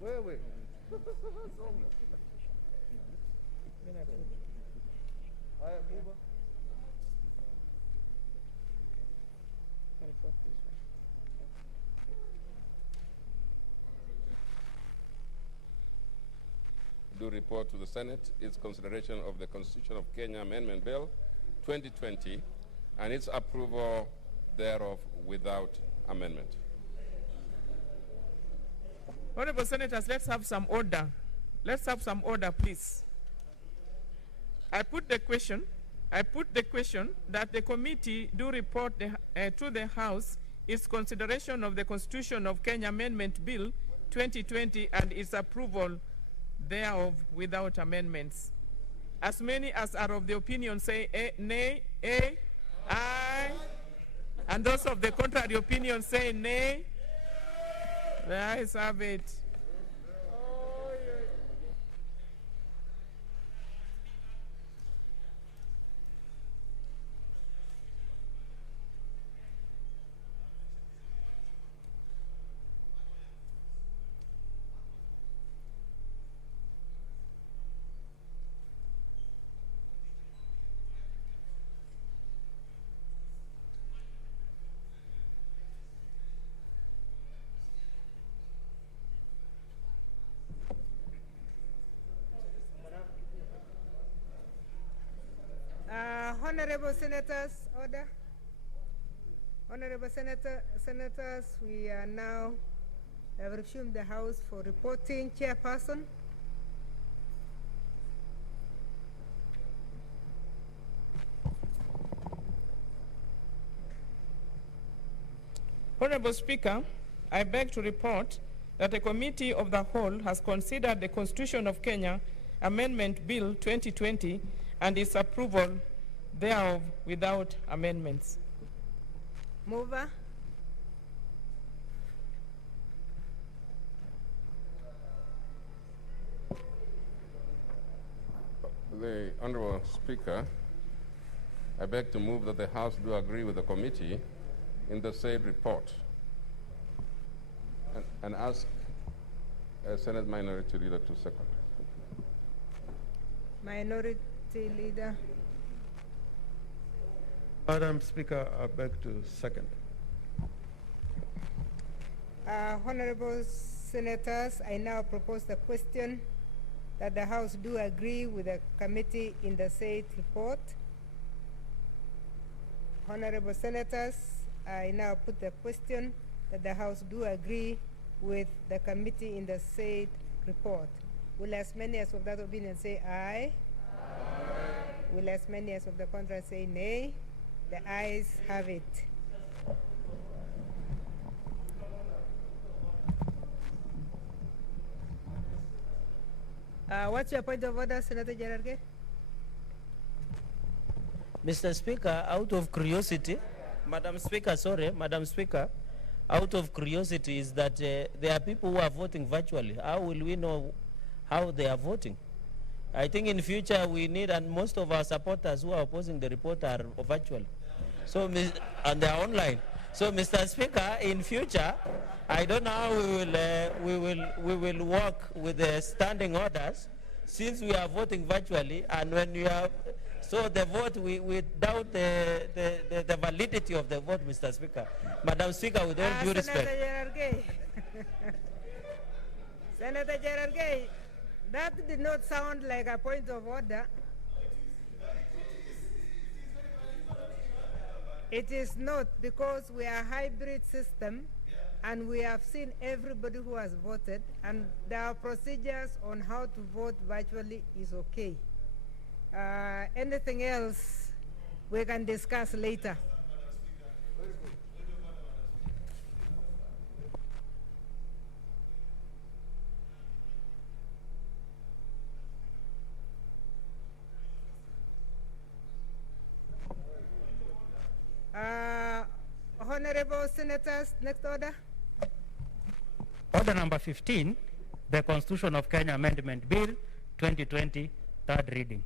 Wait. Then I put. Mover. I'll report this one. Do report to the Senate its consideration of the Constitution of Kenya Amendment Bill 2020 and its approval thereof without amendment. Honorable Senators, let's have some order. Let's have some order, please. I put the question that the committee do report to the House its consideration of the Constitution of Kenya Amendment Bill 2020 and its approval thereof without amendments. As many as are of the opinion say nay, aye. And those of the contrary opinion say nay. The ayes have it. Honorable Senators, order. Honorable Senators, we are now have resumed the House for reporting. Chairperson. Honorable Speaker, I beg to report that a committee of the whole has considered the Constitution of Kenya Amendment Bill 2020 and its approval thereof without amendments. Mover. The Honorable Speaker, I beg to move that the House do agree with the committee in the said report and ask Senate Minority Leader to second. Minority Leader. Madam Speaker, I beg to second. Honorable Senators, I now propose the question that the House do agree with the committee in the said report. Honorable Senators, I now put the question that the House do agree with the committee in the said report. Will as many as of that opinion say aye? Aye. Will as many as of the contrary say nay? The ayes have it. What's your point of order, Senator Jerarge? Mr. Speaker, out of curiosity, Madam Speaker, out of curiosity is that there are people who are voting virtually. How will we know how they are voting? I think in future we need, and most of our supporters who are opposing the report are virtual, so and they are online. So, Mr. Speaker, in future, I don't know how we will work with the standing orders, since we are voting virtually, and when you have so the vote, we doubt the validity of the vote, Mr. Speaker. Madam Speaker, with all due respect. Senator Jerarge, that did not sound like a point of order. It is not, because we are a hybrid system and we have seen everybody who has voted, and there are procedures on how to vote virtually is okay. Anything else we can discuss later. Honorable Senators, next order. Order number 15, the Constitution of Kenya Amendment Bill 2020, third reading.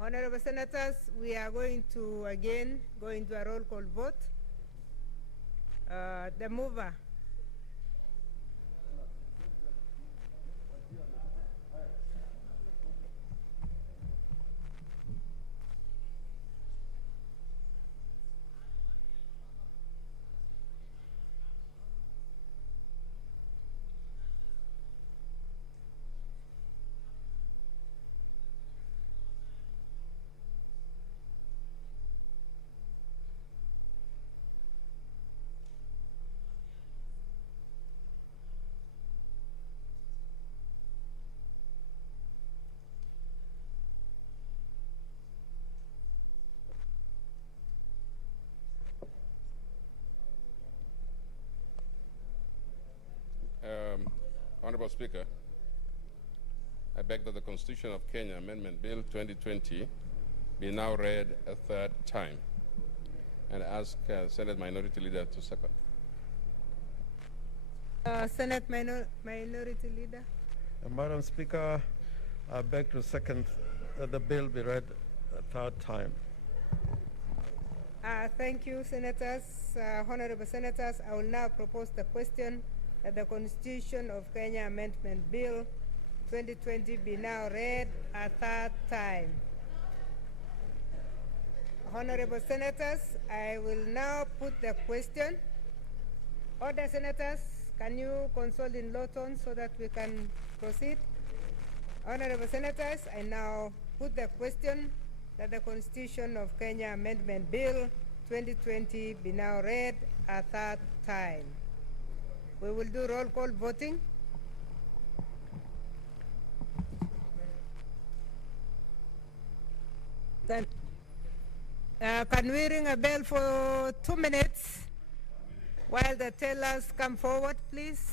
Honorable Senators, we are going to again go into a roll call vote. The mover. Honorable Speaker, I beg that the Constitution of Kenya Amendment Bill 2020 be now read a third time, and ask Senate Minority Leader to second. Senate Minority Leader. Madam Speaker, I beg to second that the bill be read a third time. Thank you, Senators. Honorable Senators, I will now propose the question that the Constitution of Kenya Amendment Bill 2020 be now read a third time. Honorable Senators, I will now put the question. Order, Senators, can you consult in low tone so that we can proceed? Honorable Senators, I now put the question that the Constitution of Kenya Amendment Bill 2020 be now read a third time. We will do roll call voting. Then, can we ring a bell for 2 minutes while the tellers come forward, please?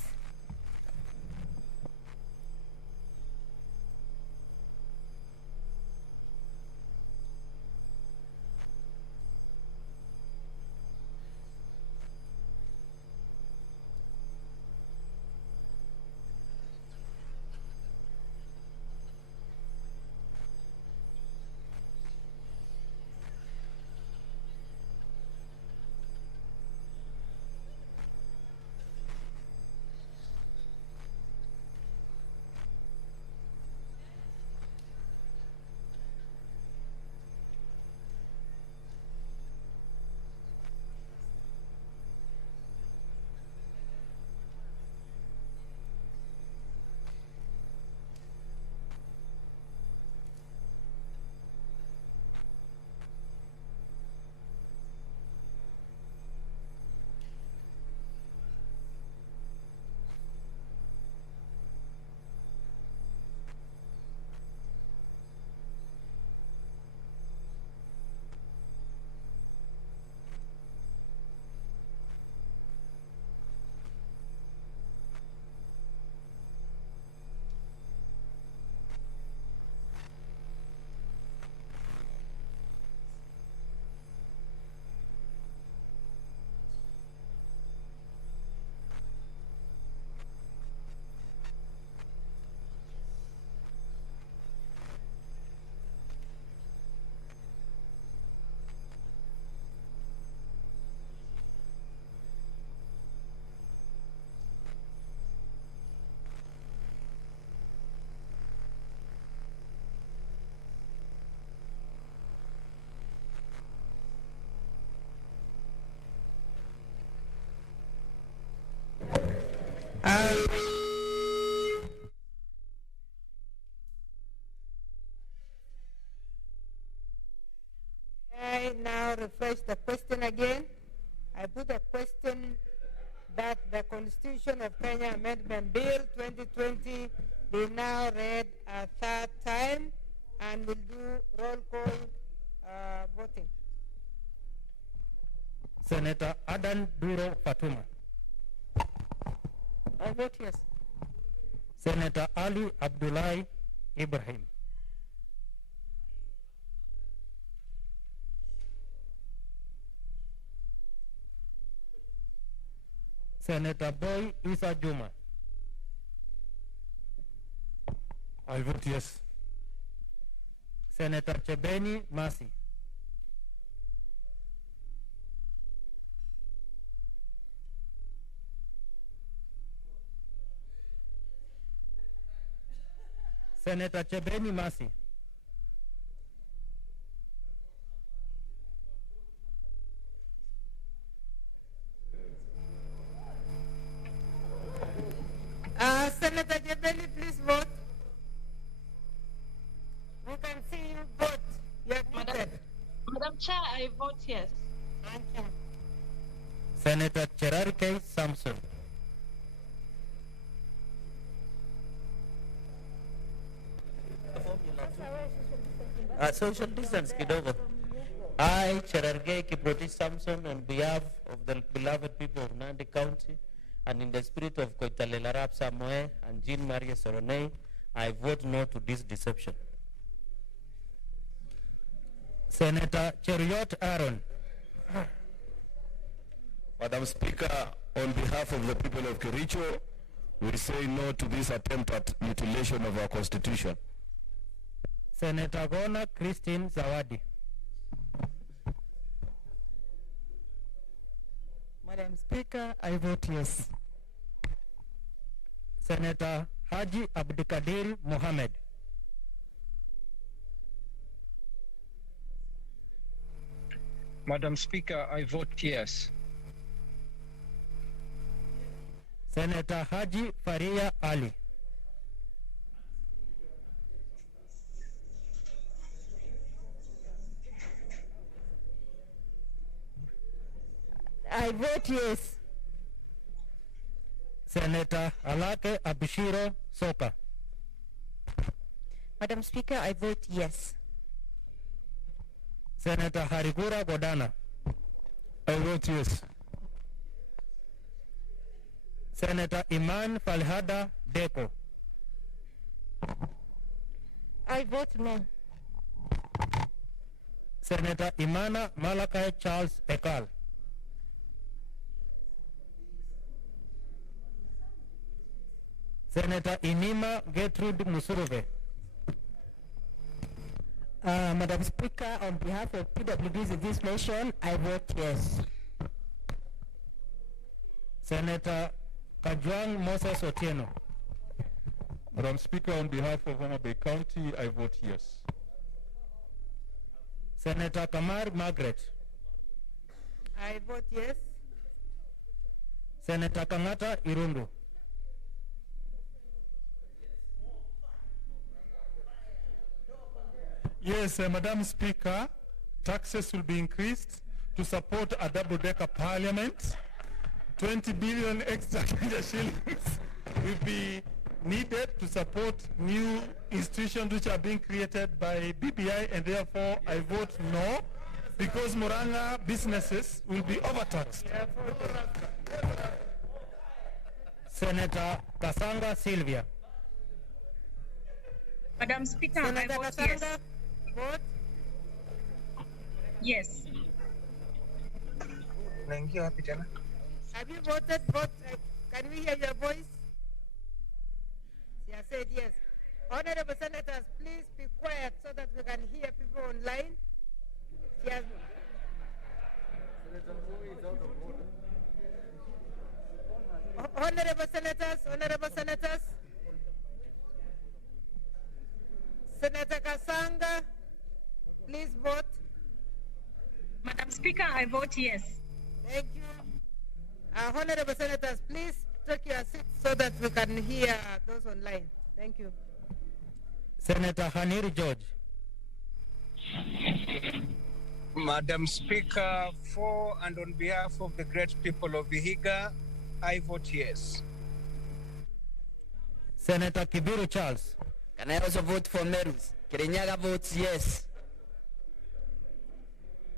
I now refresh the question again. I put a question that the Constitution of Kenya Amendment Bill 2020 be now read a third time, and we'll do roll call voting. Senator Adan Duro Fatuma. I vote yes. Senator Ali Abdullahi Ibrahim. Senator Boy Isa Juma. I vote yes. Senator Chebeni Masi. Senator Chebeni Masi. Senator Chebeni, please vote. We can see you vote. You have voted. Madam Chair, I vote yes. Thank you. Senator Cherarke Samson. Social distance kidogo. I, Cherargei Kiprotich Samson, on behalf of the beloved people of Nandi County, and in the spirit of Koitalelarab Samoe and Jean Marie Soronei, I vote no to this deception. Senator Cheruiyot Aaron. Madam Speaker, on behalf of the people of Kericho, we say no to this attempt at mutilation of our constitution. Senator Gona Christine Zawadi. Madam Speaker, I vote yes. Senator Haji Abdikadir Mohammed. Madam Speaker, I vote yes. Senator Haji Faria Ali. I vote yes. Senator Alake Abishiro Soka. Madam Speaker, I vote yes. Senator Harigura Godana. I vote yes. Senator Iman Falhada Deko. I vote no. Senator Imana Malakai Charles Ekal. Senator Inima Gertrude Musuruve. Madam Speaker, on behalf of PWDs in this nation, I vote yes. Senator Kajwang Moses Otieno. Madam Speaker, on behalf of Homa Bay County, I vote yes. Senator Kamar Margaret. I vote yes. Senator Kangata Irundu. Yes, Madam Speaker, taxes will be increased to support a double-decker parliament. 20 billion extra shillings will be needed to support new institutions which are being created by BBI, and therefore I vote no, because Moranga businesses will be overtaxed. Senator Kasanga Sylvia. Madam Speaker, Senator I vote Kasanga, yes. vote. Yes. Have you voted? Vote. Can we hear your voice? She has said yes. Honorable Senators, please be quiet so that we can hear people online. She has... Honorable Senators. Senator Kasanga, please vote. Madam Speaker, I vote yes. Thank you. Honorable Senators, please take your seats so that we can hear those online. Thank you. Senator Haniri George. Madam Speaker, for and on behalf of the great people of Vihiga, I vote yes. Senator Kibiru Charles. Can I also vote for Merus? Kirinyaga votes yes.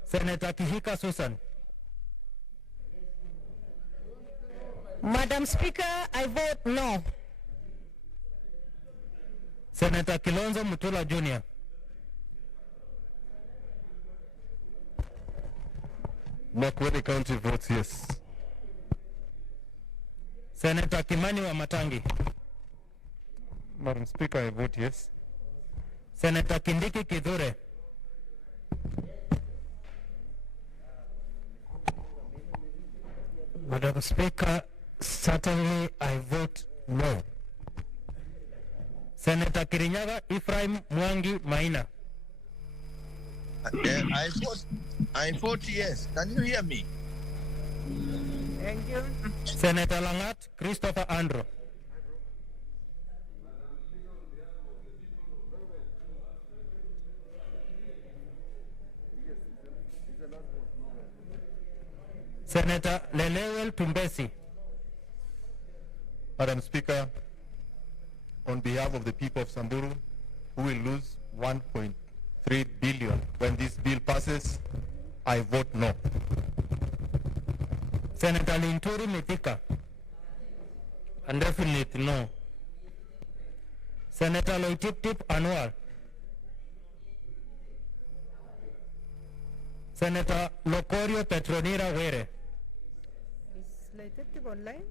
Senator Kihika Susan. Madam Speaker, I vote no. Senator Kilonzo Mutula Jr. Makweli County votes yes. Senator Kimani Wamatangi. Madam Speaker, I vote yes. Senator Kindiki Kidhure. Madam Speaker, certainly I vote no. Senator Kirinyaga Ephraim Mwangi Maina. I vote yes. Can you hear me? Thank you. Senator Langat Christopher Andrew. Senator Lelewel Tumbesi. Madam Speaker, on behalf of the people of Samburu, who will lose 1.3 billion when this bill passes, I vote no. Senator Linturi Mithika. And definitely no. Senator Loitip Anwar. Senator Locorio Petronira Were. Is Loitip online?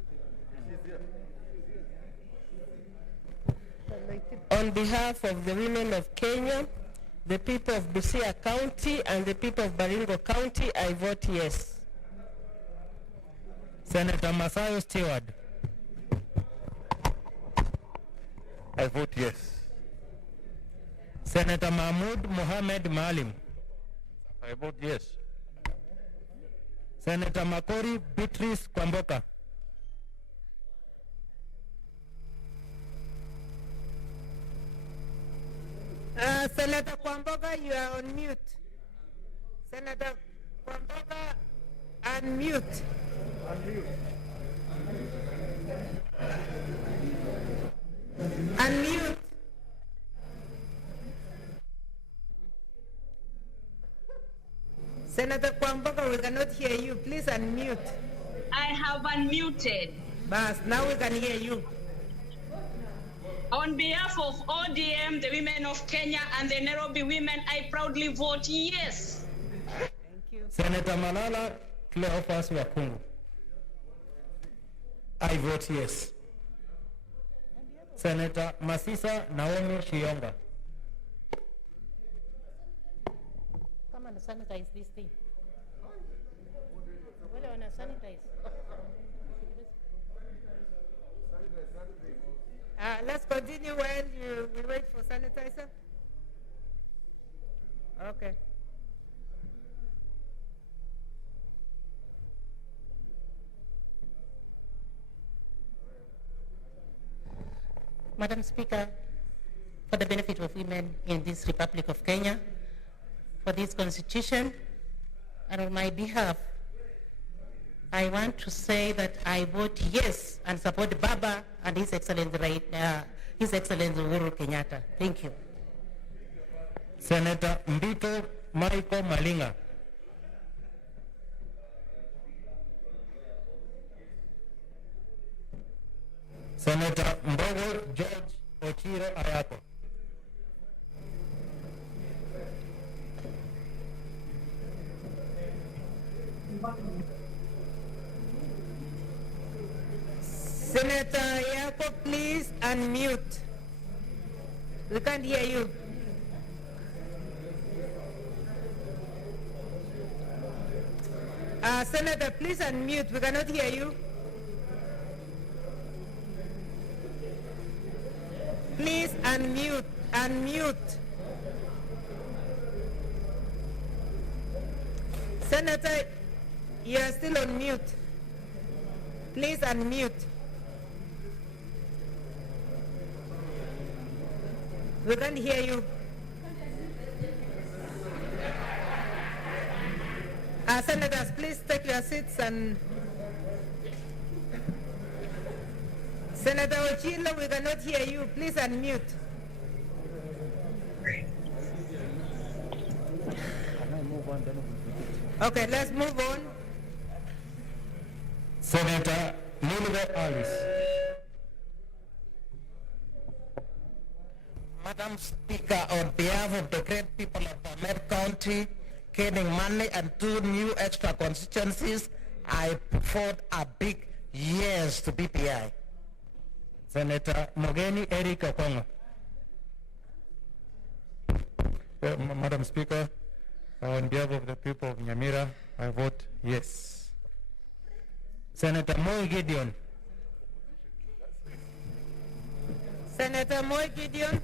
On behalf of the women of Kenya, the people of Busia County, and the people of Baringo County, I vote yes. Senator Masayo Stewart. I vote yes. Senator Mahmoud Mohamed Maalim. I vote yes. Senator Makori Beatrice Kwamboka. Senator Kwamboka, you are on mute. Senator Kwamboka, unmute. Unmute. Senator Kwamboka, we cannot hear you. Please unmute. I have unmuted. Bas, now we can hear you. On behalf of ODM, the women of Kenya, and the Nairobi women, I proudly vote yes. Thank you. Senator Malala Cleophas Wakungu. I vote yes. Senator Masisa Naomi Shiyonga. Come and sanitize this thing. Well, I want to sanitize. Let's continue while we wait for sanitizer. Okay. Madam Speaker, for the benefit of women in this Republic of Kenya, for this constitution, and on my behalf, I want to say that I vote yes and support Baba and His Excellency Uhuru Kenyatta. Thank you. Senator Mbito Michael Malinga. Senator Mbogo George Ochiro Ayako. Senator Ayako, please unmute. We can't hear you. Senator, please unmute. We cannot hear you. Please unmute. Unmute. Senator, you are still on mute. Please unmute. We can't hear you. Senators, please take your seats and... Senator Ochilo, we cannot hear you. Please unmute. Okay, let's move on. Senator Mulgo Alice. Madam Speaker, on behalf of the great people of Bomet County, Kening Money, and 2 new extra constituencies, I vote a big yes to BPI. Senator Mogeni Eric Okongo. Madam Speaker, on behalf of the people of Nyamira, I vote yes. Senator Moy Gideon. Senator Moy Gideon.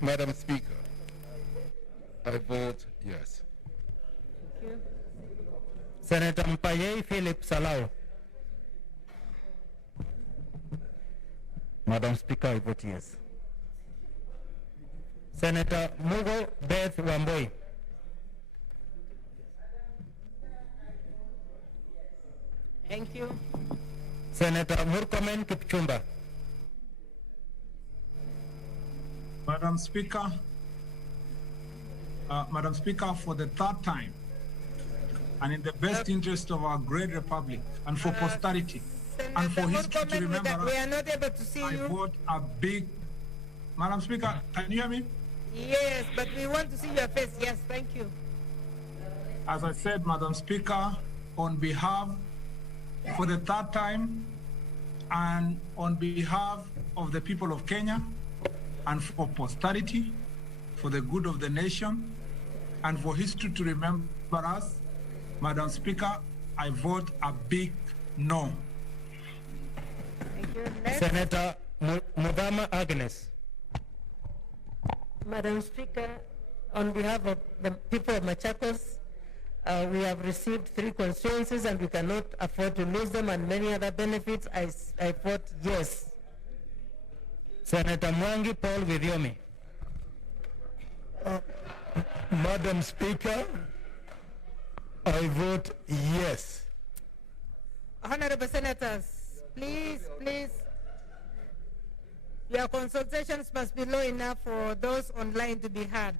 Madam Speaker, I vote yes. Thank you. Senator Mpaye Philip Salau. Madam Speaker, I vote yes. Senator Mugo Beth Wamboi. Thank you. Senator Murkomen Kipchumba. Madam Speaker, for the third time, and in the best interest of our great republic and for posterity and for history to remember us, we are not able to see I you. vote a big... Madam Speaker, can you hear me? Yes, but we want to see your face. Yes, thank you. As I said, Madam Speaker, on behalf, for the third time, and on behalf of the people of Kenya, and for posterity, for the good of the nation, and for history to remember us, Madam Speaker, I vote a big no. Thank you. Next. Senator Mudama Agnes. Madam Speaker, on behalf of the people of Machakos, we have received 3 constituencies and we cannot afford to lose them, and many other benefits. I vote yes. Senator Mwangi Paul Widyomi. Madam Speaker, I vote yes. Honorable Senators, please, your consultations must be low enough for those online to be heard.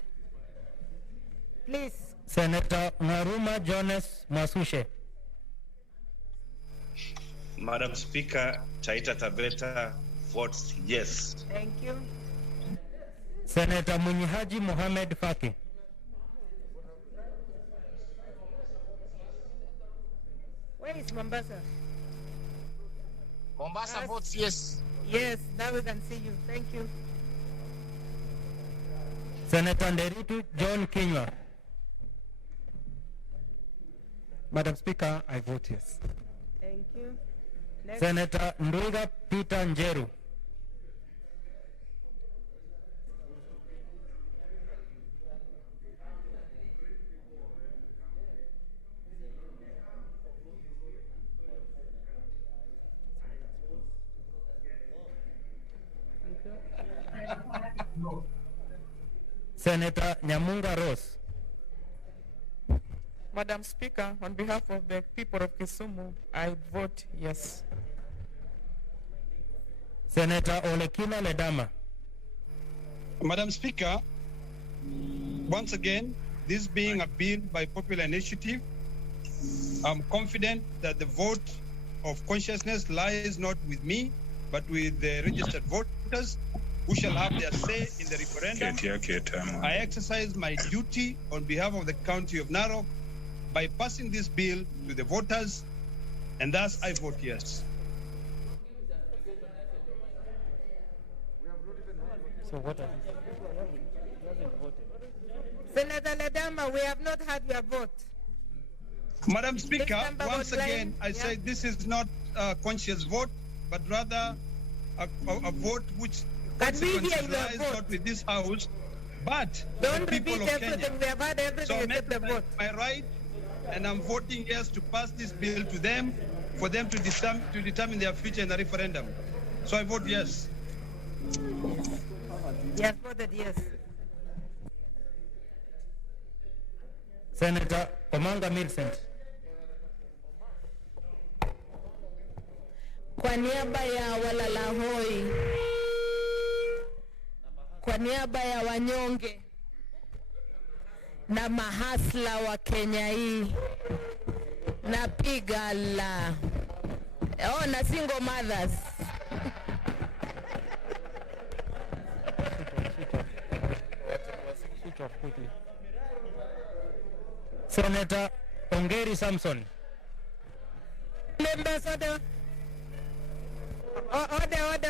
Please. Senator Ngaruma Jones Masushe. Madam Speaker, Taita Taveta votes yes. Thank you. Senator Munyihaji Mohamed Faki. Where is Mombasa? Mombasa votes yes. Yes, now we can see you. Thank you. Senator Nderitu John Kinywa. Madam Speaker, I vote yes. Thank you. Next. Senator Ndwiga Peter Njeru. Senator Nyamunga Rose. Madam Speaker, on behalf of the people of Kisumu, I vote yes. Senator Olekina Ledama. Madam Speaker, once again, this being a bill by popular initiative, I'm confident that the vote of consciousness lies not with me, but with the registered voters who shall have their say in the referendum. I exercise my duty on behalf of the County of Narok by passing this bill to the voters, and thus I vote yes. So what are Senator Ledama, we have not had your vote. Madam Speaker, once again, I say this is not a conscious vote, but rather a vote which consequences lies not with this House, but don't the people repeat of everything. Kenya. We have had everything So except the vote. my right, and I'm voting yes to pass this bill to them, for them to determine their future in the referendum. So I vote yes. Yes, voted yes. Senator Omanga Millicent. Kwa niaba ya walalahoi, kwa niaba ya wanyonge na mahasla wa Kenya hii, napiga la. Oh, na single mothers. Senator Ongeri Samson. Members, order,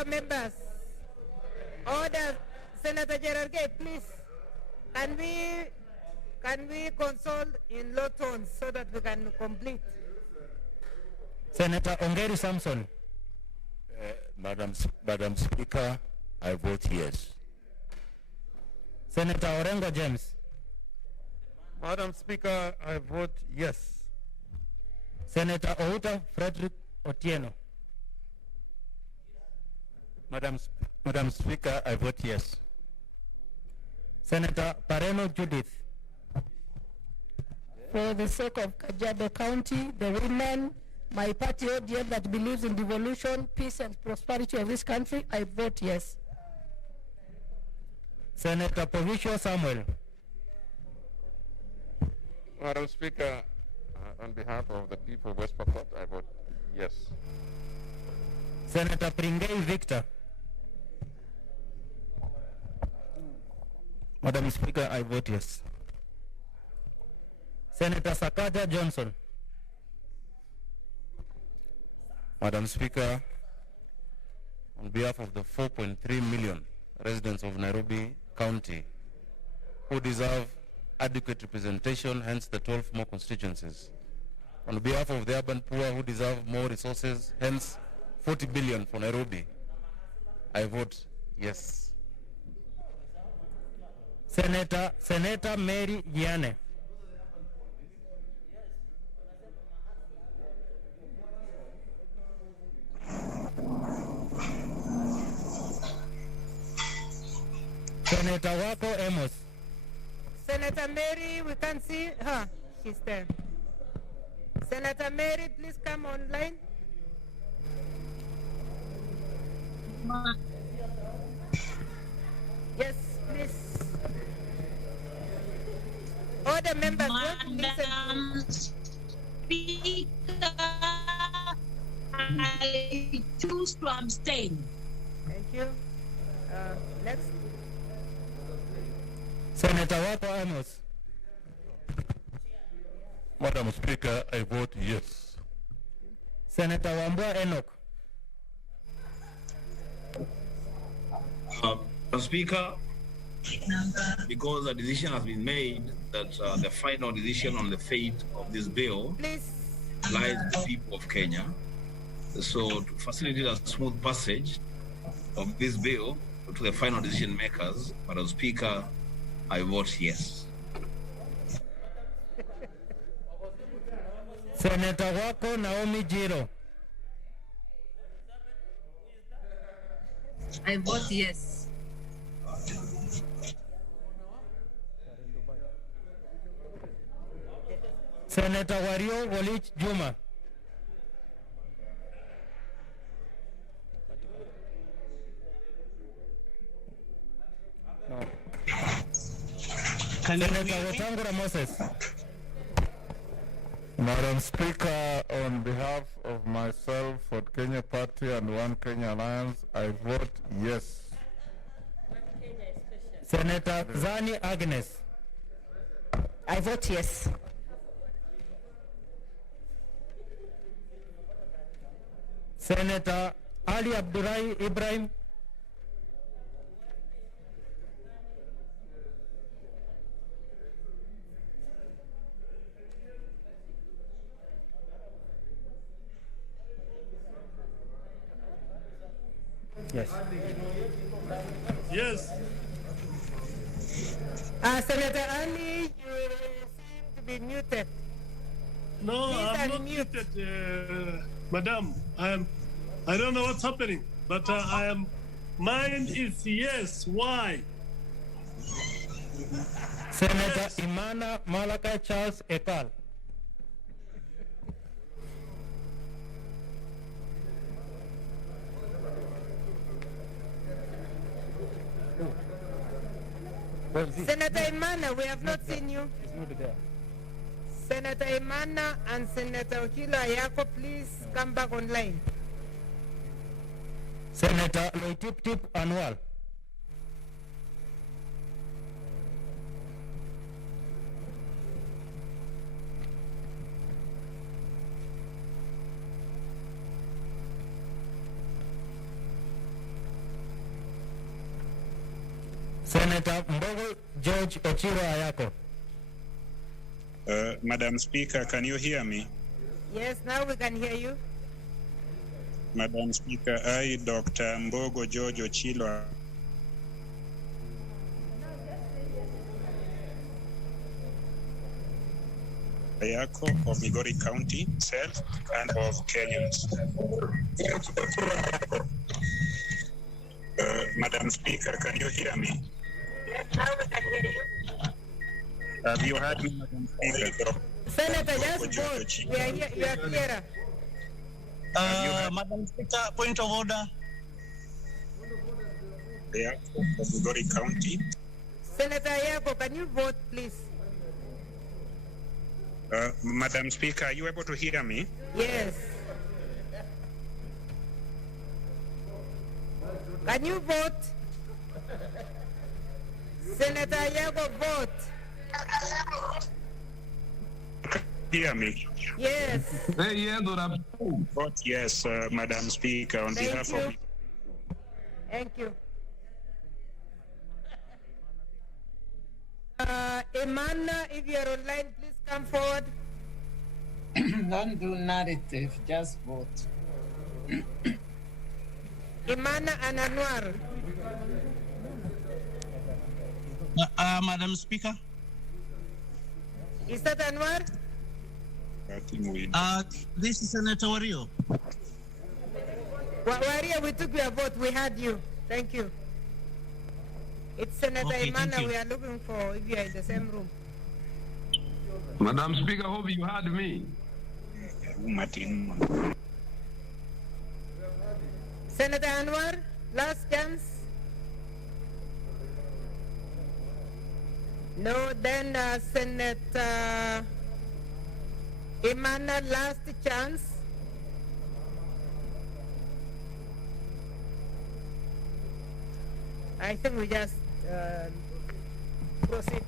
members. Order, Senator Gerard Gay, please. Can we consult in low tones so that we can complete? Senator Ongeri Samson. Madam Speaker, I vote yes. Senator Orengo James. Madam Speaker, I vote yes. Senator Outa Frederick Otieno. Madam Speaker, I vote yes. Senator Pareno Judith. For the sake of Kajiado County, the women, my party ODM that believes in devolution, peace and prosperity of this country, I vote yes. Senator Provincial Samuel. Madam Speaker, on behalf of the people of West Pokot, I vote yes. Senator Pringei Victor. Madam Speaker, I vote yes. Senator Sakaja Johnson. Madam Speaker, on behalf of the 4.3 million residents of Nairobi County who deserve adequate representation, hence the 12 more constituencies. On behalf of the urban poor who deserve more resources, hence 40 billion for Nairobi, I vote yes. Senator Mary Giane. Senator Wako Amos. Senator Mary, we can't see her. She's there. Senator Mary, please come online. Yes, please. All the members want to listen. Speaker, I choose to abstain. Thank you. Next. Senator Wako Amos. Madam Speaker, I vote yes. Senator Wambua Enoch. Madam Speaker, because a decision has been made that the final decision on the fate of this bill lies with the people of Kenya. So to facilitate a smooth passage of this bill to the final decision makers, Madam Speaker, I vote yes. Senator Wako Naomi Jiro. I vote yes. Senator Wario Wolich Juma. No. Senator Wetangula Moses. Madam Speaker, on behalf of myself, for Kenya Party and One Kenya Alliance, I vote yes. Senator Zani Agnes. I vote yes. Senator Ali Abdullahi Ibrahim. Yes. Yes. Senator Ali, you seem to be muted. No, Please I'm not unmute. muted, Madam. I don't know what's happening, but mine is yes. Why? Senator Imana Malakai Charles Ekal. Senator Imana, we have not seen you. Senator Imana and Senator Okilo Ayako, please come back online. Senator Loitip Anwal. Senator Mbogo George Ochiro Ayako. Madam Speaker, can you hear me? Yes, now we can hear you. Madam Speaker, I, Dr. Mbogo George Ochilo Ayako of Migori County, self, and of Kenyans. Madam Speaker, can you hear me? Yes, now we can hear you. Have you heard me, Madam Speaker? Senator, just vote. We are here. You are clearer. Madam Speaker, point of order. Ayako of Migori County. Senator Ayako, can you vote, please? Madam Speaker, are you able to hear me? Yes. Can you vote? Senator Yago, vote. Hear me? Yes. Vote yes, Madam Speaker, on Thank behalf you. of... Thank you. Emana, if you're online, please come forward. Don't do narrative, just vote. Emana and Anwar. Madam Speaker. Is that Anwar? This is Senator Wario. Waria, we took your vote. We had you. Thank you. It's Senator Okay, thank Emana you. we are looking for if you are in the same room. Madam Speaker, hope you heard me. Senator Anwar, last chance. No, then Senator Emana, last chance. I think we just proceed.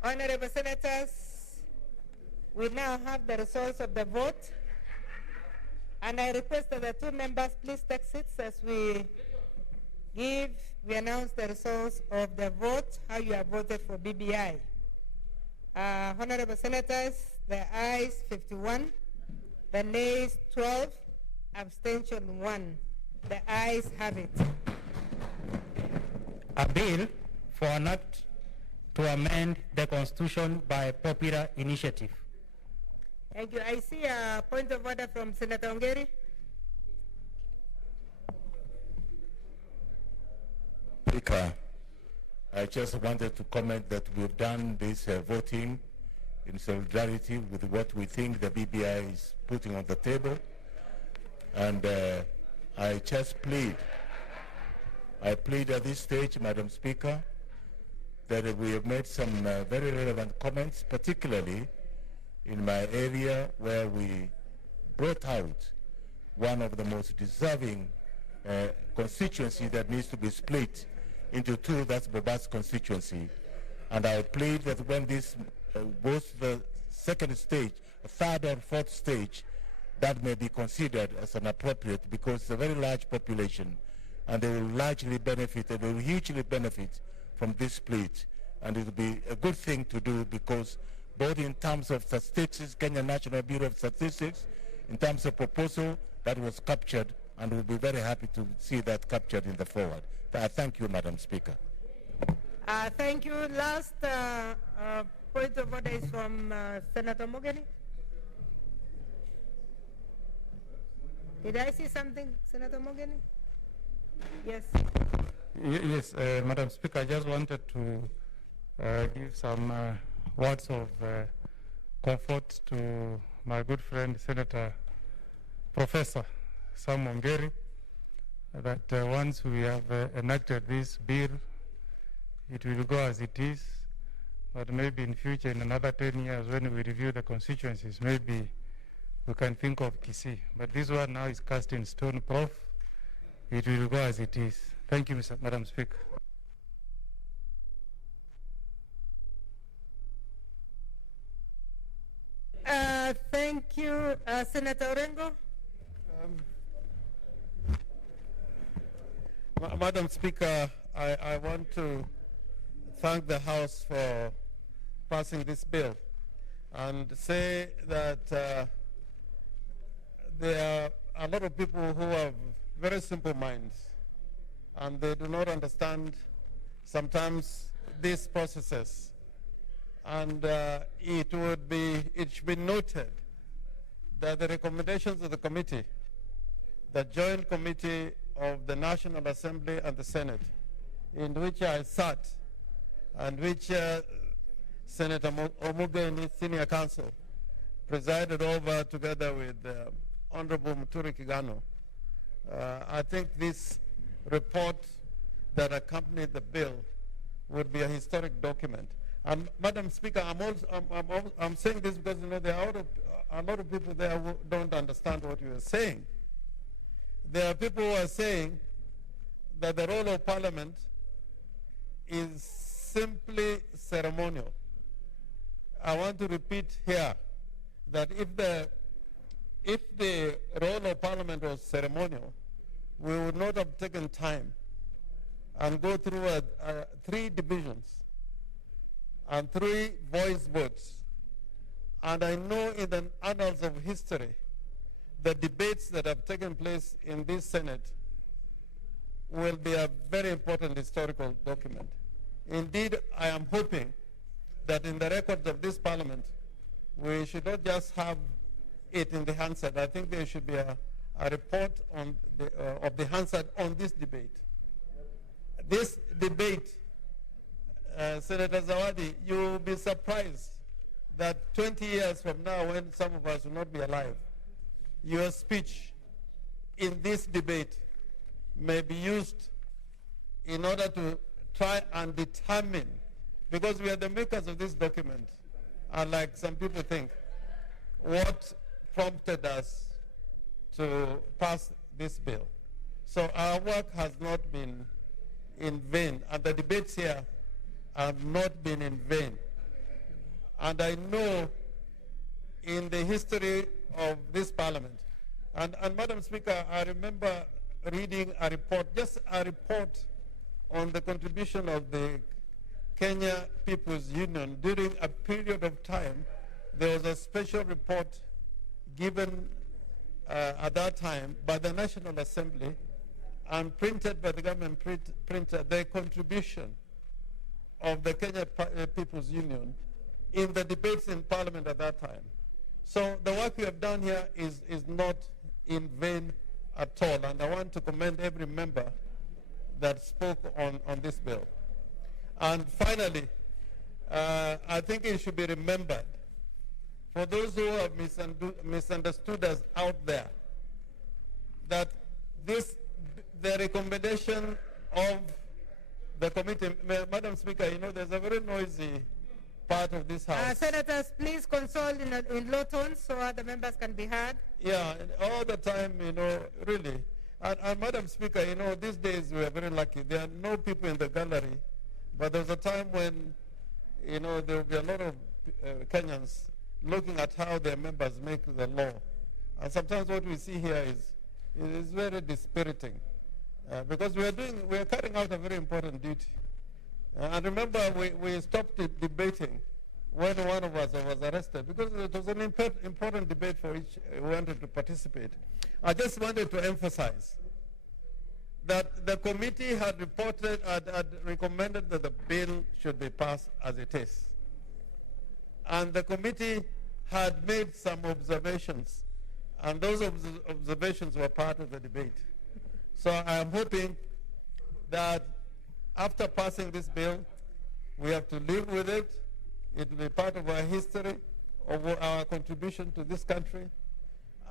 Honorable Senators, we now have the results of the vote, and I request that the two members please take seats as we announce the results of the vote, how you have voted for BBI. Honorable Senators, the ayes 51, the nays 12, abstention 1. The ayes have it. A bill for an act to amend the Constitution by popular initiative. Thank you. I see a point of order from Senator Ongeri. Speaker, I just wanted to comment that we've done this voting in solidarity with what we think the BBI is putting on the table. And I just plead at this stage, Madam Speaker, that we have made some very relevant comments, particularly in my area where we brought out one of the most deserving constituencies that needs to be split into two, that's Bobat's constituency. And I plead that when this goes to the second stage, third and fourth stage, that may be considered as an appropriate, because it's a very large population and they will largely benefit, and they will hugely benefit from this split. and it will be a good thing to do, because both in terms of statistics, Kenya National Bureau of Statistics, in terms of proposal, that was captured, and we'll be very happy to see that captured in the forward. Thank you, Madam Speaker. Thank you. Last point of order is from Senator Mogeni. Did I see something, Senator Mogeni? Yes. Yes, Madam Speaker, I just wanted to give some words of comfort to my good friend, Senator Professor Sam Ongeri, that once we have enacted this bill, it will go as it is, but maybe in future, in another 10 years, when we review the constituencies, maybe we can think of Kisii. But this one now is cast in stone, Prof. It will go as it is. Thank you, Madam Speaker. Thank you, Senator Orengo. Madam Speaker, I want to thank the House for passing this bill and say that there are a lot of people who have very simple minds, and they do not understand sometimes these processes. And it should be noted that the recommendations of the committee, the Joint Committee of the National Assembly and the Senate, in which I sat, and which Senator Omugeni, Senior Counsel, presided over together with Honorable Muturi Kigano. I think this report that accompanied the bill would be a historic document. And Madam Speaker, I'm saying this because there are a lot of people there who don't understand what you are saying. There are people who are saying that the role of Parliament is simply ceremonial. I want to repeat here that if the role of Parliament was ceremonial, we would not have taken time and go through 3 divisions and 3 voice votes. And I know in the annals of history, the debates that have taken place in this Senate will be a very important historical document. Indeed, I am hoping that in the records of this Parliament, we should not just have it in the Hansard. I think there should be a report on of the Hansard on this debate. This debate, Senator Zawadi, you will be surprised that 20 years from now, when some of us will not be alive, your speech in this debate may be used in order to try and determine, because we are the makers of this document, unlike some people think, what prompted us to pass this bill. So our work has not been in vain, and the debates here have not been in vain. And I know in the history of this Parliament, and Madam Speaker, I remember reading a report, just a report on the contribution of the Kenya People's Union during a period of time. There was a special report given at that time by the National Assembly and printed by the government printer, the contribution of the Kenya People's Union in the debates in Parliament at that time. So the work we have done here is not in vain at all, and I want to commend every member that spoke on this bill. And finally, I think it should be remembered, for those who have misunderstood us out there, that the recommendation of the committee, Madam Speaker, you know, there's a very noisy part of this House. Senators, please console in low tones so other members can be heard. Yeah, all the time, you know, really. And Madam Speaker, you know, these days we are very lucky. There are no people in the gallery, but there's a time when, you know, there will be a lot of Kenyans looking at how their members make the law. And sometimes what we see here is very dispiriting, because we are carrying out a very important duty. And remember, we stopped debating when one of us was arrested because it was an important debate for which we wanted to participate. I just wanted to emphasize that the committee had recommended that the bill should be passed as it is. And the committee had made some observations, and those observations were part of the debate. So I am hoping that after passing this bill, we have to live with it. It will be part of our history, of our contribution to this country,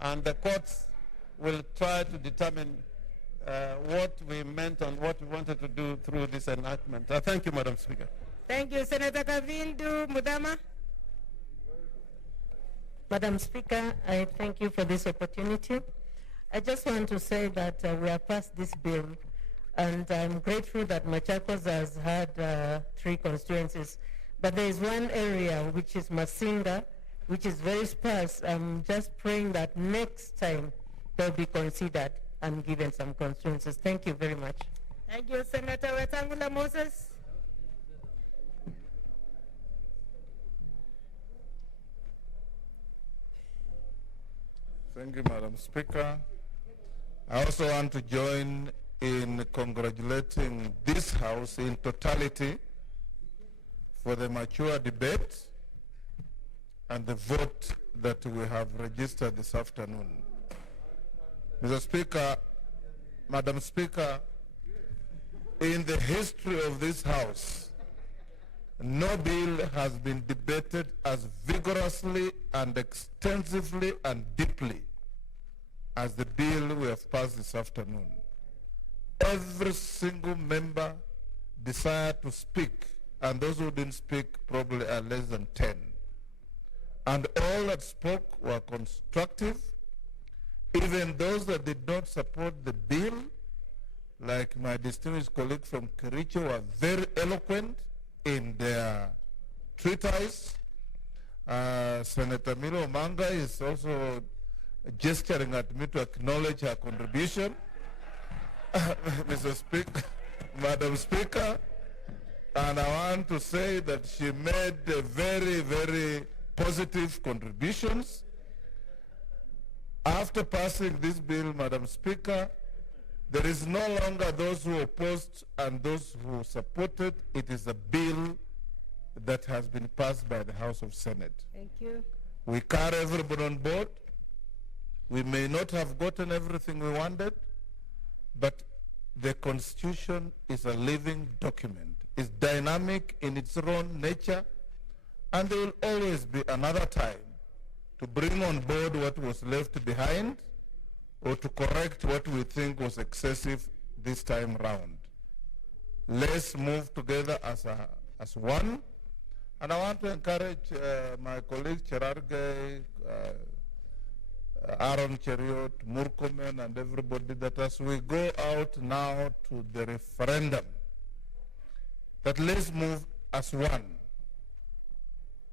and the courts will try to determine what we meant and what we wanted to do through this enactment. Thank you, Madam Speaker. Thank you, Senator Kavindu Mudama. Madam Speaker, I thank you for this opportunity. I just want to say that we have passed this bill, and I'm grateful that Machakos has had 3 constituencies. But there is one area, which is Masinga, which is very sparse. I'm just praying that next time they'll be considered and given some constituencies. Thank you very much. Thank you, Senator Wetangula Moses. Thank you, Madam Speaker. I also want to join in congratulating this House in totality for the mature debate and the vote that we have registered this afternoon. Mr. Speaker, Madam Speaker, in the history of this House, no bill has been debated as vigorously and extensively and deeply as the bill we have passed this afternoon. Every single member desired to speak, and those who didn't speak probably are less than 10. And all that spoke were constructive. Even those that did not support the bill, like my distinguished colleague from Kericho, were very eloquent in their treatise. Senator Milo Manga is also gesturing at me to acknowledge her contribution. Mr. Speaker, Madam Speaker, and I want to say that she made very, very positive contributions. After passing this bill, Madam Speaker, there is no longer those who opposed and those who supported. It is a bill that has been passed by the House of Senate. Thank you. We carry everybody on board. We may not have gotten everything we wanted, but the Constitution is a living document. It's dynamic in its own nature, and there will always be another time to bring on board what was left behind or to correct what we think was excessive this time round. Let's move together as one. And I want to encourage my colleague Cherargei, Aaron Cheriot, Murkomen, and everybody that as we go out now to the referendum, that let's move as one.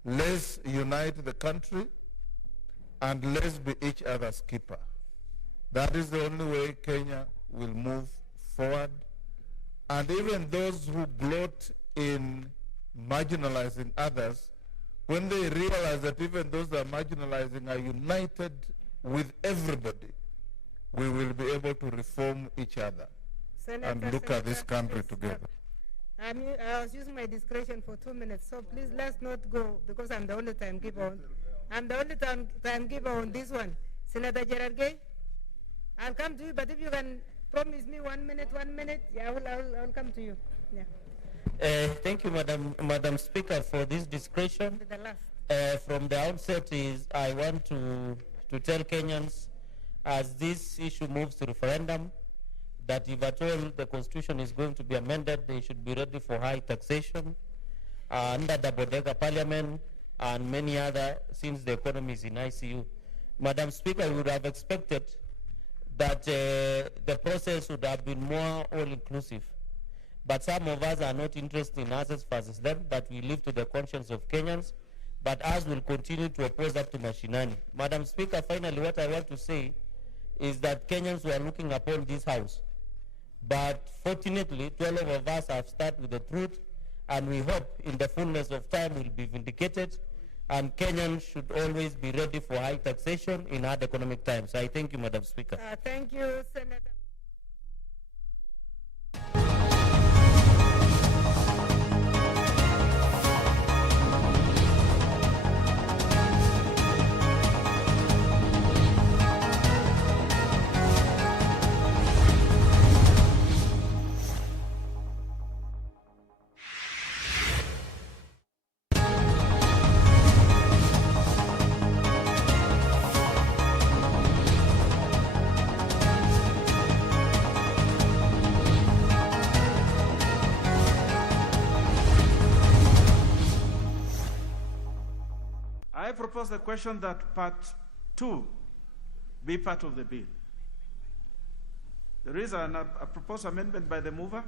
Let's unite the country and let's be each other's keeper. That is the only way Kenya will move forward. And even those who gloat in marginalizing others, when they realize that even those that are marginalizing are united with everybody, we will be able to reform each other and look at this country together. I was using my discretion for 2 minutes, so please let's not go because I'm the only timekeeper on. I'm the only timekeeper on this one. Senator Gerard Gay, I'll come to you, but if you can promise me 1 minute, yeah, I'll come to you. Yeah. Thank you, Madam Speaker, for this discretion. The last. From the outset, I want to tell Kenyans, as this issue moves to referendum, that if at all the Constitution is going to be amended, they should be ready for high taxation under the Bodega Parliament and many other, since the economy is in ICU. Madam Speaker, we would have expected that the process would have been more all-inclusive. But some of us are not interested in us versus them, but we leave to the conscience of Kenyans. But us will continue to oppose up to Mashinani. Madam Speaker, finally, what I want to say is that Kenyans were looking upon this House. But fortunately, 12 of us have started with the truth, and we hope in the fullness of time will be vindicated, and Kenyans should always be ready for high taxation in hard economic times. So I thank you, Madam Speaker. Thank you, Senator. I propose the question that part 2 be part of the bill. There is a proposed amendment by the mover,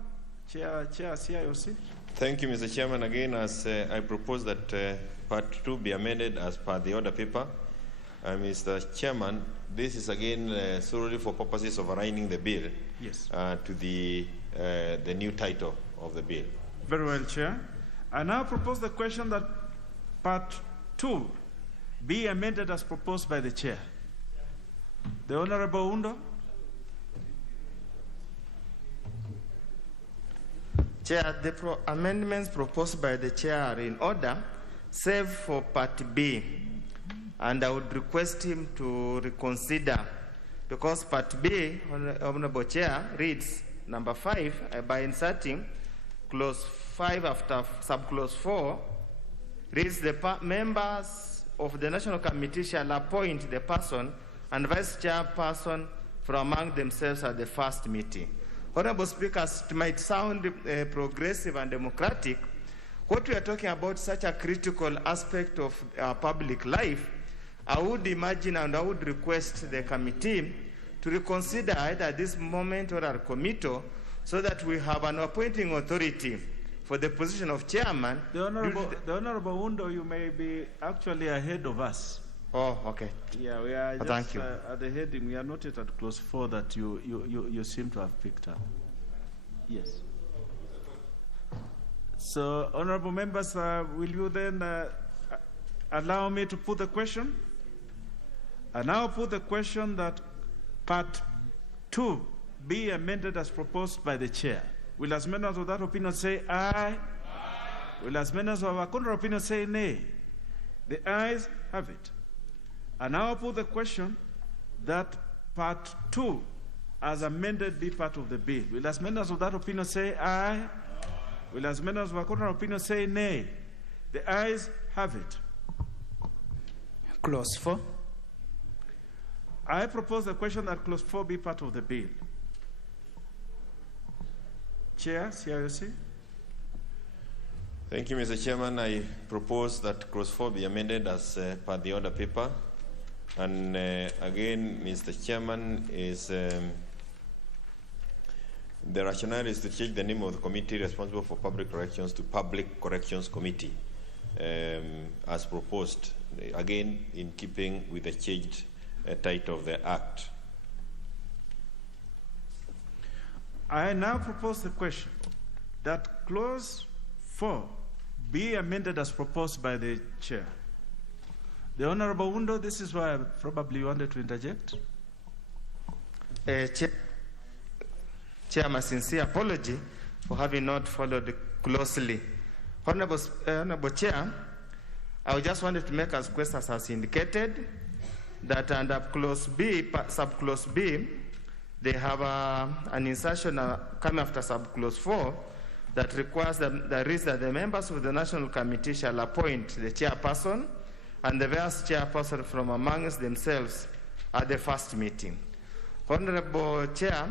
Chair CIOC. Thank you, Mr. Chairman. Again, as I propose that part 2 be amended as per the order paper. Mr. Chairman, this is again solely for purposes of aligning the bill to the new title of the bill. Very well, Chair. I now propose the question that part 2 be amended as proposed by the Chair. The Honorable Undo. Chair, the amendments proposed by the Chair are in order, save for Part B. And I would request him to reconsider, because Part B, Honorable Chair, reads number 5, by inserting clause 5 after subclause 4, reads the members of the National Committee shall appoint the person and vice chairperson from among themselves at the first meeting. Honorable Speakers, it might sound progressive and democratic. What we are talking about, such a critical aspect of our public life, I would imagine and I would request the committee to reconsider either at this moment or at committee, so that we have an appointing authority for the position of chairman. The Honorable Undo, you may be actually ahead of us. Oh, okay. Yeah, we are just thank you. At the heading. We are not yet at clause 4 that you seem to have picked up. Yes. So, honorable members, will you then allow me to put the question? I now put the question that part 2 be amended as proposed by the Chair. Will as many of that opinion say aye? Aye. Will as many of our contrary opinion say nay? The ayes have it. I now put the question that part 2 as amended be part of the bill. Will as many of that opinion say aye? Aye. Will as many of our contrary opinion say nay? The ayes have it. Clause 4. I propose the question that clause 4 be part of the bill. Chair, CIOC. Thank you, Mr. Chairman. I propose that clause 4 be amended as per the order paper. And again, Mr. Chairman, is the rationale is to change the name of the committee responsible for public corrections to Public Corrections Committee, as proposed, again in keeping with the changed title of the Act. I now propose the question that clause 4 be amended as proposed by the Chair. The Honorable Undo, this is why I probably wanted to interject. Chairman, sincere apology for having not followed closely. Honorable Chair, I just wanted to make as questions as indicated that under clause B, subclause B, they have an insertion coming after subclause 4 that requires that the members of the National Committee shall appoint the chairperson and the vice chairperson from amongst themselves at the first meeting. Honorable Chair,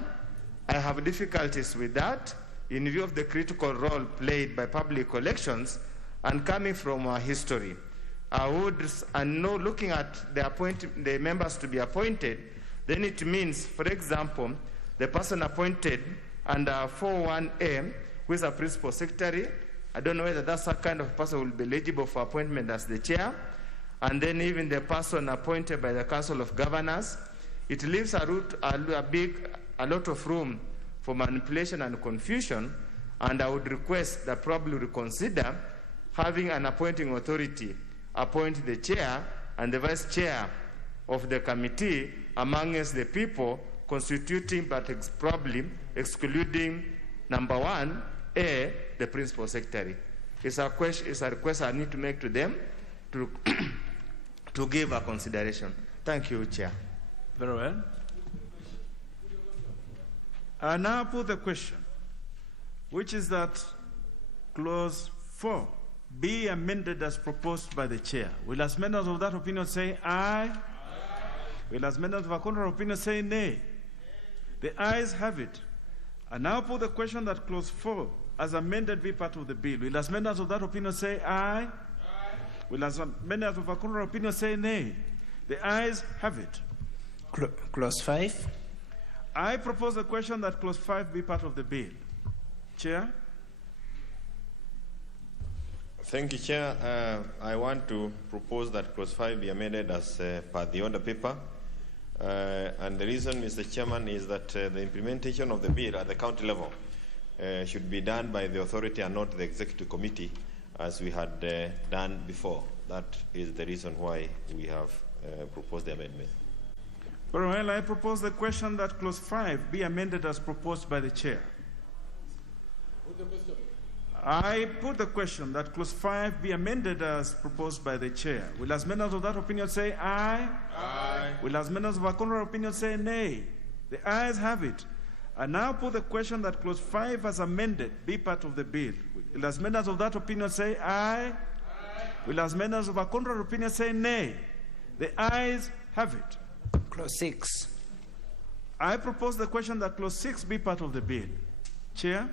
I have difficulties with that in view of the critical role played by public elections and coming from our history. I would, and no, looking at the members to be appointed, then it means, for example, the person appointed under 4.1a, who is a principal secretary, I don't know whether that's a kind of person who will be eligible for appointment as the chair, and then even the person appointed by the Council of Governors. It leaves a lot of room for manipulation and confusion, And I would request that probably reconsider having an appointing authority appoint the chair and the vice chair of the committee amongst the people constituting, but probably excluding number 1A, the principal secretary. It's a request I need to make to them to, to give a consideration. Thank you, Chair. Very well. I now put the question, which is that clause 4 be amended as proposed by the chair. Will as members of that opinion say aye? Aye. Will as members of a contrary opinion say nay? The ayes have it. I now put the question that clause 4 as amended be part of the bill. Will as members of that opinion say aye? Aye. Will as members of a contrary opinion say nay? The ayes have it. Clause 5. I propose the question that clause 5 be part of the bill. Chair? Thank you, Chair. I want to propose that clause 5 be amended as per the order paper. And the reason, Mr. Chairman, is that the implementation of the bill at the county level should be done by the authority and not the executive committee, as we had done before. That is the reason why we have proposed the amendment. Very well, I propose the question that clause 5 be amended as proposed by the chair. I put the question that clause 5 be amended as proposed by the chair. Will as members of that opinion say aye? Aye. Will as members of a contrary opinion say nay? The ayes have it. I now put the question that clause 5 as amended be part of the bill. Will as members of that opinion say aye? Aye. Will as members of a contrary opinion say nay? The ayes have it. Clause 6. I propose the question that clause 6 be part of the bill. Chair?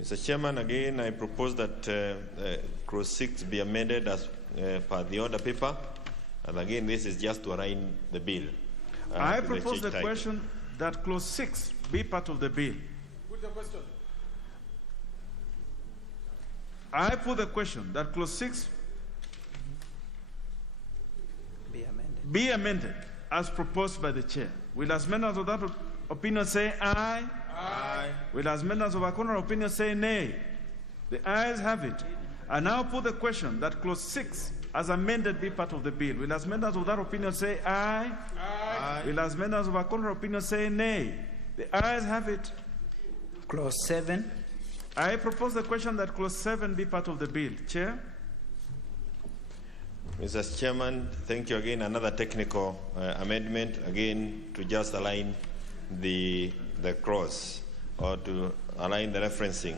Mr. Chairman, again, I propose that clause 6 be amended as per the order paper. And again, this is just to align the bill. I propose the question that clause 6 be part of the bill. Put the question. I put the question that clause 6 be amended as proposed by the chair. Will as members of that opinion say aye? Aye. Will as members of a contrary opinion say nay? The ayes have it. I now put the question that clause 6 as amended be part of the bill. Will as members of that opinion say aye? Aye. Will as members of a contrary opinion say nay? The ayes have it. Clause 7. I propose the question that clause 7 be part of the bill. Chair? Mr. Chairman, thank you again. Another technical amendment, again, to just align the clause, or to align the referencing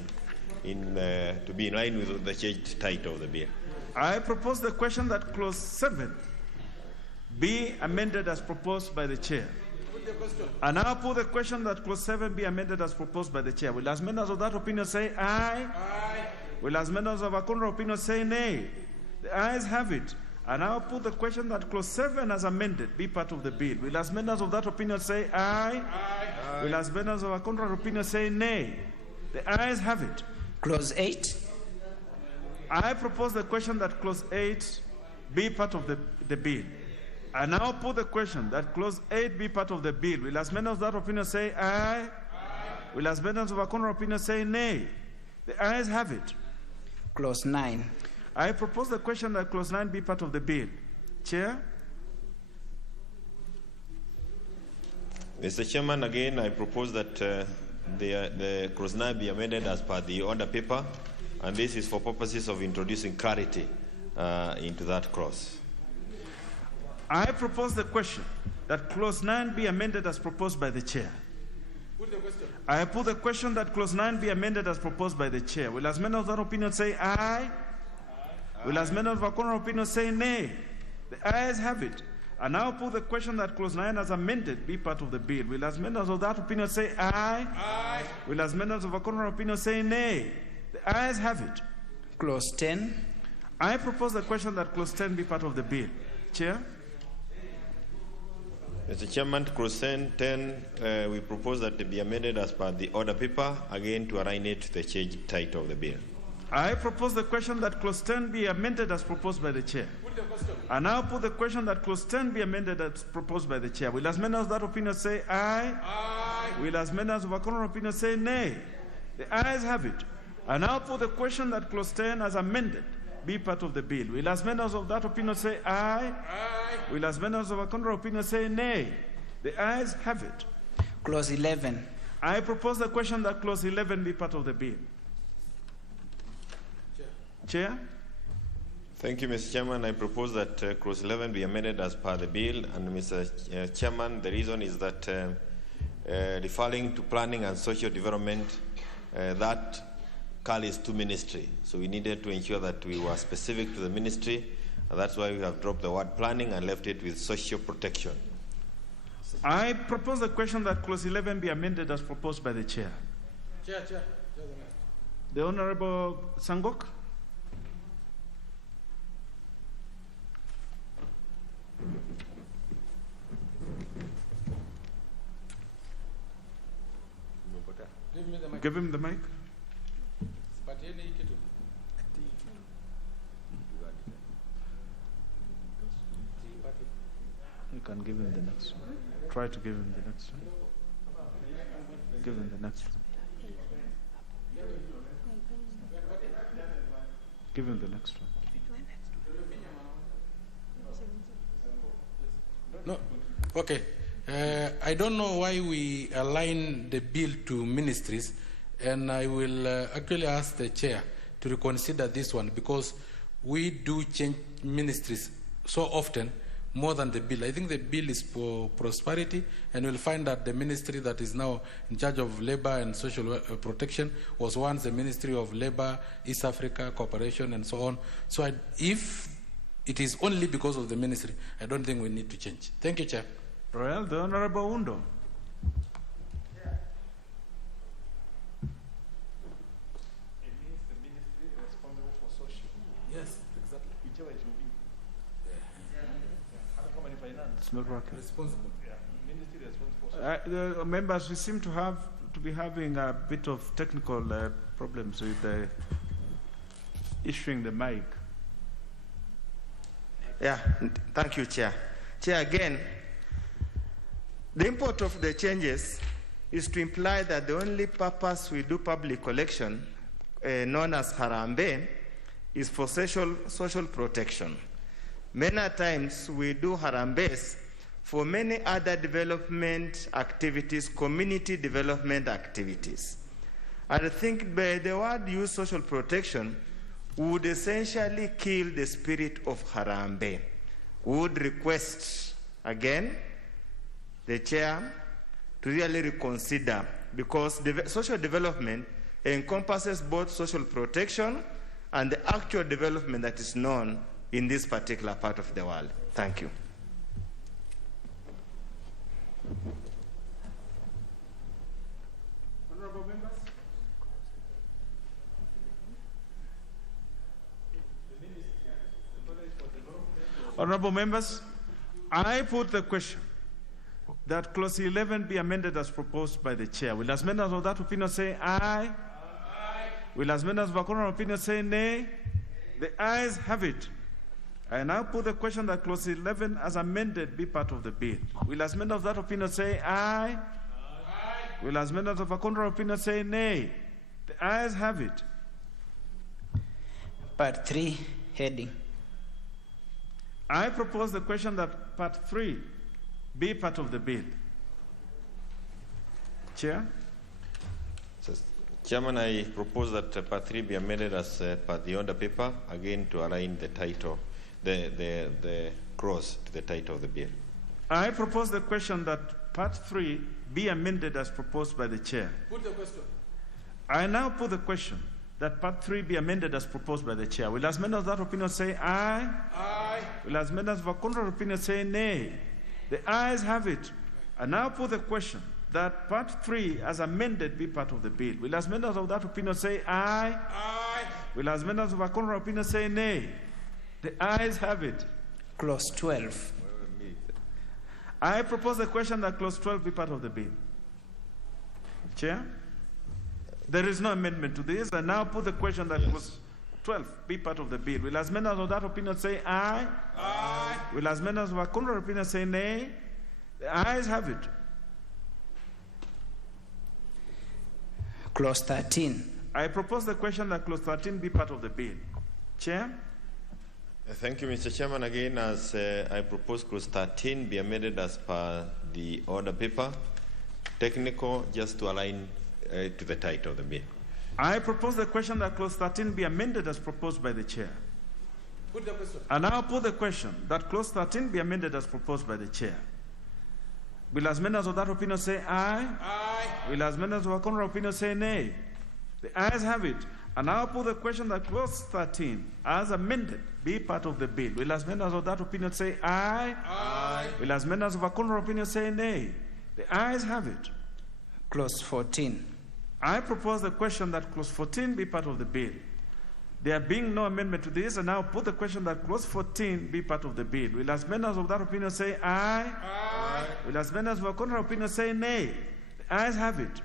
to be in line with the changed title of the bill. I propose the question that clause 7 be amended as proposed by the chair. I now put the question that clause 7 be amended as proposed by the chair. Will as members of that opinion say aye? Aye. Will as members of a contrary opinion say nay? The ayes have it. I now put the question that clause 7 as amended be part of the bill. Will as members of that opinion say aye? Aye. Will as members of a contrary opinion say nay? The ayes have it. Clause 8. I propose the question that clause 8 be part of the bill. I now put the question that clause 8 be part of the bill. Will as members of that opinion say aye? Aye. Will as members of a contrary opinion say nay? The ayes have it. Clause 9. I propose the question that clause 9 be part of the bill. Chair? Mr. Chairman, again, I propose that the clause 9 be amended as per the order paper, and this is for purposes of introducing clarity into that clause. I propose the question that clause 9 be amended as proposed by the chair. Put the question. I put the question that clause 9 be amended as proposed by the chair. Will as members of that opinion say aye? Will as members of a contrary opinion say nay? The ayes have it. I now put the question that clause 9 as amended be part of the bill. Will as members of that opinion say aye? Aye. Will as members of a contrary opinion say nay? The ayes have it. Clause 10. I propose the question that clause 10 be part of the bill. Chair? Mr. Chairman, clause 10, we propose that it be amended as per the order paper, again to align it to the changed title of the bill. I propose the question that clause 10 be amended as proposed by the chair. I now put the question that clause 10 be amended as proposed by the chair. Will as members of that opinion say aye? Aye. Will as many as of a contrary opinion say nay? The ayes have it. I now put the question that clause 10 as amended be part of the bill. Will as many as of that opinion say aye? Aye. Will as many as of a contrary opinion say nay? The ayes have it. Clause 11. I propose the question that clause 11 be part of the bill. Chair? Thank you, Mr. Chairman. I propose that clause 11 be amended as per the bill. And Mr. Chairman, the reason is that referring to planning and social development, that carries to ministry. So we needed to ensure that we were specific to the ministry. And that's why we have dropped the word planning and left it with social protection. I propose the question that clause 11 be amended as proposed by the chair. Chair. The Honorable Sangok. Give him the mic. You can give him the next one. Try to give him the next one. Give him the next one. Give him the next one. No. Okay. I don't know why we align the bill to ministries, and I will actually ask the chair to reconsider this one, because we do change ministries so often more than the bill. I think the bill is for prosperity, and we'll find that the ministry that is now in charge of labor and social protection was once the Ministry of Labor, East Africa, Cooperation, and so on. So if it is only because of the ministry, I don't think we need to change. Thank you, Chair. Well, the Honorable Undo. Yes, exactly. Whichever it will be. It's not working. Responsible. Ministry responsible. The members, we seem to be having a bit of technical problems with issuing the mic. Yeah, thank you, Chair. Chair, again, the import of the changes is to imply that the only purpose we do public collection, known as Harambe, is for social protection. Many times we do Harambes for many other development activities, community development activities. And I think by the word use social protection would essentially kill the spirit of Harambe. We would request, again, the chair to really reconsider, because social development encompasses both social protection and the actual development that is known in this particular part of the world. Thank you. Honorable members. Honorable members, I put the question that clause 11 be amended as proposed by the chair. Will as many as of that opinion say aye? Aye. Will as many as of a contrary opinion say nay? The ayes have it. I now put the question that clause 11 as amended be part of the bill. Will as many of that opinion say aye? Aye. Will as many of a contrary opinion say nay? The ayes have it. Part 3, heading. I propose the question that part 3 be part of the bill. Chair? Chairman, I propose that part 3 be amended as per the order paper, again to align the title, the clause to the title of the bill. I propose the question that part 3 be amended as proposed by the chair. Put the question. I now put the question that part 3 be amended as proposed by the chair. Will as many of that opinion say aye? Aye. Will as many of a contrary opinion say nay? The ayes have it. I now put the question that part 3 as amended be part of the bill. Will as many of that opinion say aye? Aye. Will as many of a contrary opinion say nay? The ayes have it. Clause 12. I propose the question that clause 12 be part of the bill. Chair? There is no amendment to this. I now put the question that clause 12 be part of the bill. Will as many of that opinion say aye? Aye. Will as many of a contrary opinion say nay? The ayes have it. Clause 13. I propose the question that clause 13 be part of the bill. Chair? Thank you, Mr. Chairman. Again, as I propose clause 13 be amended as per the order paper, technical, just to align to the title of the bill. I propose the question that clause 13 be amended as proposed by the chair. Put the question. And now put the question that clause 13 be amended as proposed by the chair. Will as members of that opinion say aye? Aye. Will as members of a contrary opinion say nay? The ayes have it. And now put the question that clause 13, as amended, be part of the bill. Will as members of that opinion say aye? Aye. Will as members of a contrary opinion say nay? The ayes have it. Clause 14. I propose the question that clause 14 be part of the bill. There being no amendment to this, and now put the question that clause 14 be part of the bill. Will as members of that opinion say aye? Aye. Will as members of a contrary opinion say nay? The ayes have it.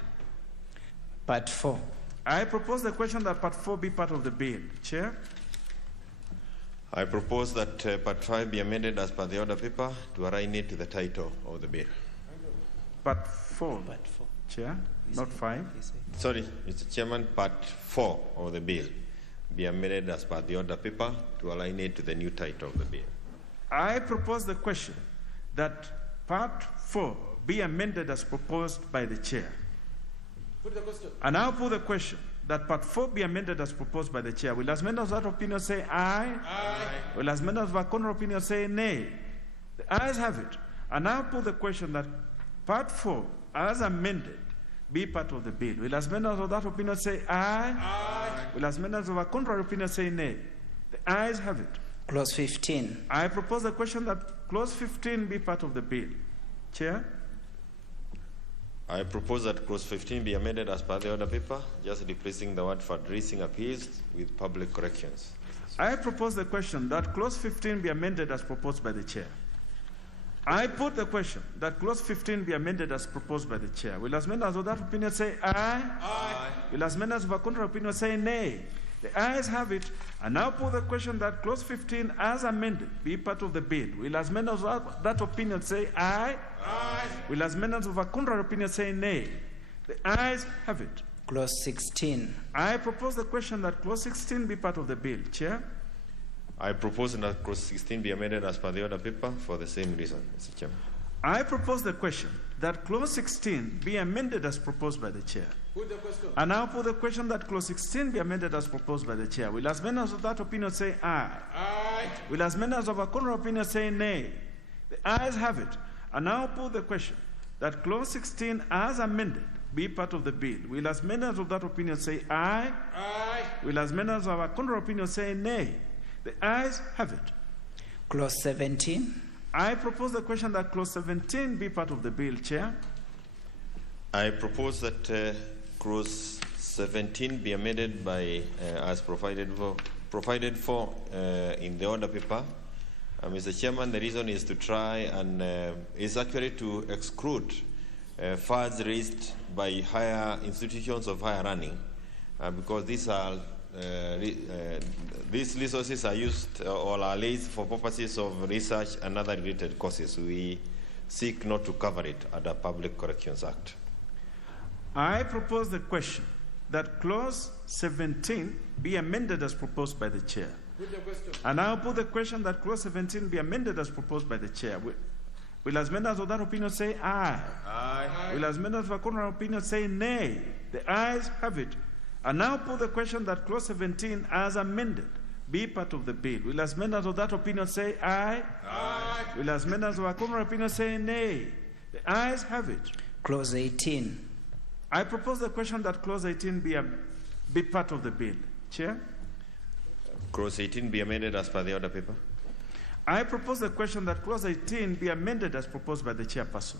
Part 4. I propose the question that part 4 be part of the bill. Chair? I propose that part 5 be amended as per the order paper to align it to the title of the bill. Part 4. Part 4. Chair? Not 5. Sorry, Mr. Chairman, part 4 of the bill be amended as per the order paper to align it to the new title of the bill. I propose the question that part 4 be amended as proposed by the chair. Put the question. And I'll put the question that part 4 be amended as proposed by the chair. Will as members of that opinion say aye? Aye. Will as members of a contrary opinion say nay? The ayes have it. And I'll put the question that part 4 as amended be part of the bill. Will as members of that opinion say aye? Aye. Will as members of a contrary opinion say nay? The ayes have it. Clause 15. I propose the question that clause 15 be part of the bill. Chair? I propose that clause 15 be amended as per the order paper, just replacing the word for addressing appeals with public corrections. I propose the question that clause 15 be amended as proposed by the chair. I put the question that clause 15 be amended as proposed by the chair. Will as members of that opinion say aye? Aye. Will as members of a contrary opinion say nay? The ayes have it. And now put the question that clause 15 as amended be part of the bill. Will as members of that opinion say aye? Aye. Will as members of a contrary opinion say nay? The ayes have it. Clause 16. I propose the question that clause 16 be part of the bill. Chair? I propose that clause 16 be amended as per the order paper for the same reason, Mr. Chairman. I propose the question that clause 16 be amended as proposed by the chair. Put the question. And now put the question that clause 16 be amended as proposed by the chair. Will as members of that opinion say aye? Aye. Will as members of a contrary opinion say nay? The ayes have it. And now put the question that clause 16 as amended be part of the bill. Will as members of that opinion say aye? Aye. Will as members of a contrary opinion say nay? The ayes have it. Clause 17. I propose the question that clause 17 be part of the bill. Chair? I propose that clause 17 be amended by as provided for in the order paper. Mr. Chairman, the reason is to try and is actually to exclude funds raised by higher institutions of higher learning, because these are these resources are used or are raised for purposes of research and other related courses. We seek not to cover it under Public Corrections Act. I propose the question that clause 17 be amended as proposed by the chair. Put the question. And I'll put the question that clause 17 be amended as proposed by the chair. Will as members of that opinion say aye? Aye. Will as members of a contrary opinion say nay? The ayes have it. And now put the question that clause 17 as amended be part of the bill. Will as members of that opinion say aye? Aye. Will as members of a contrary opinion say nay? The ayes have it. Clause 18. I propose the question that clause 18 be part of the bill. Chair? Clause 18 be amended as per the order paper. I propose the question that clause 18 be amended as proposed by the chairperson.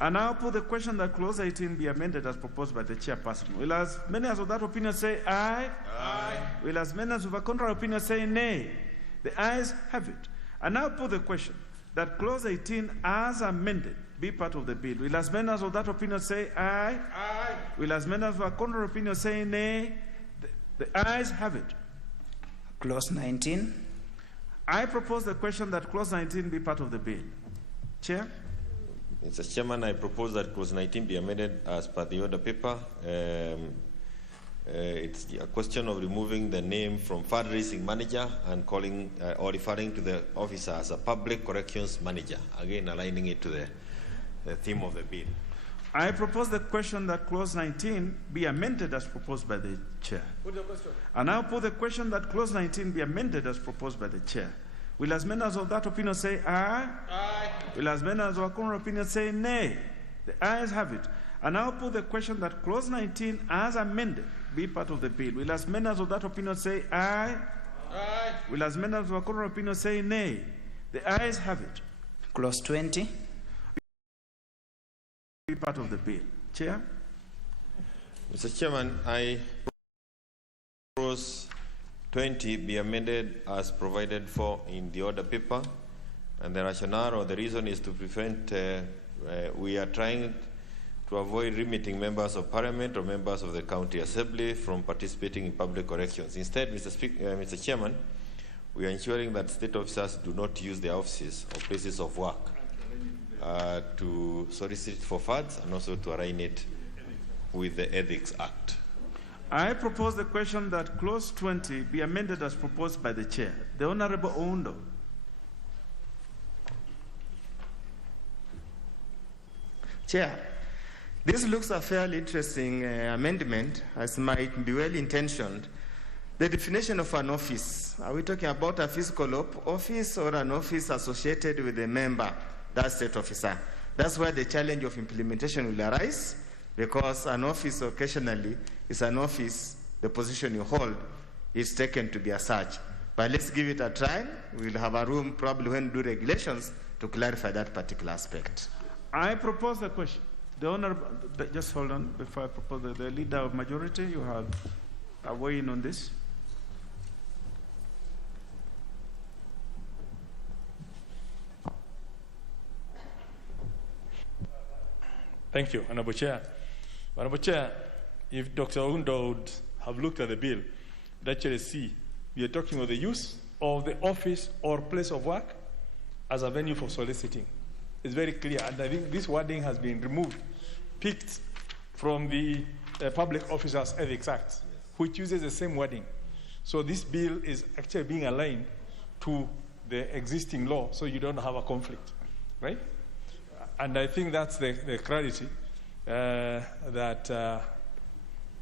And I'll put the question that clause 18 be amended as proposed by the chairperson. Will as many as of that opinion say aye? Aye. Will as many as of a contrary opinion say nay? The ayes have it. And I'll put the question that clause 18 as amended be part of the bill. Will as many as of that opinion say aye? Aye. Will as many as of a contrary opinion say nay? The ayes have it. Clause 19. I propose the question that clause 19 be part of the bill. Chair? Mr. Chairman, I propose that clause 19 be amended as per the order paper It's a question of removing the name from fundraising manager and calling or referring to the officer as a public corrections manager. Again, aligning it to the theme of the bill. I propose the question that clause 19 be amended as proposed by the chair. Put the question. And now put the question that clause 19 be amended as proposed by the chair. Will as many as of that opinion say aye? Aye. Will as many as of our current opinion say nay? The ayes have it. And now put the question that clause 19 as amended be part of the bill. Will as many as of that opinion say aye? Aye. Will as many as of our current opinion say nay? The ayes have it. Clause 20. Be part of the bill. Chair? Mr. Chairman, I propose 20 be amended as provided for in the order paper, and the rationale or the reason is to prevent, we are trying to avoid limiting members of parliament or members of the county assembly from participating in public corrections. Instead, Mr. Chairman, we are ensuring that state officers do not use their offices or places of work to solicit for funds and also to align it with the Ethics Act. I propose the question that clause 20 be amended as proposed by the chair. The Honorable Oundo. Chair, this looks a fairly interesting amendment, as might be well intentioned. The definition of an office, are we talking about a physical office or an office associated with a member, that state officer? That's where the challenge of implementation will arise, because an office occasionally is an office, the position you hold is taken to be as such. But let's give it a try. We'll have a room probably when we do regulations to clarify that particular aspect. I propose the question. The Honorable, just hold on before I propose the leader of majority, you have a weigh in on this. Thank you, Honorable Chair. Honorable Chair, if Dr. Oundo would have looked at the bill, you'd actually see we are talking of the use of the office or place of work as a venue for soliciting. It's very clear, and I think this wording has been removed, picked from the Public Officers Ethics Act, which uses the same wording. So this bill is actually being aligned to the existing law, so you don't have a conflict, right? And I think that's the clarity that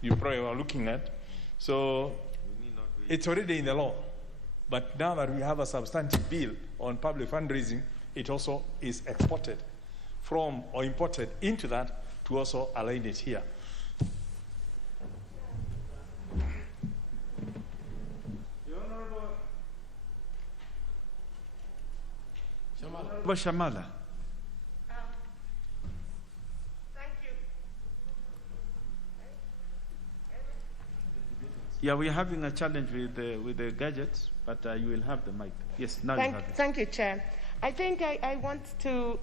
you probably are looking at. So it's already in the law, but now that we have a substantive bill on public fundraising, it also is exported from or imported into that to also align it here. Shamala. Thank you. Yeah, we're having a challenge with the gadgets, but you will have the mic. Yes, now you have it. Thank you, Chair. I think I want to,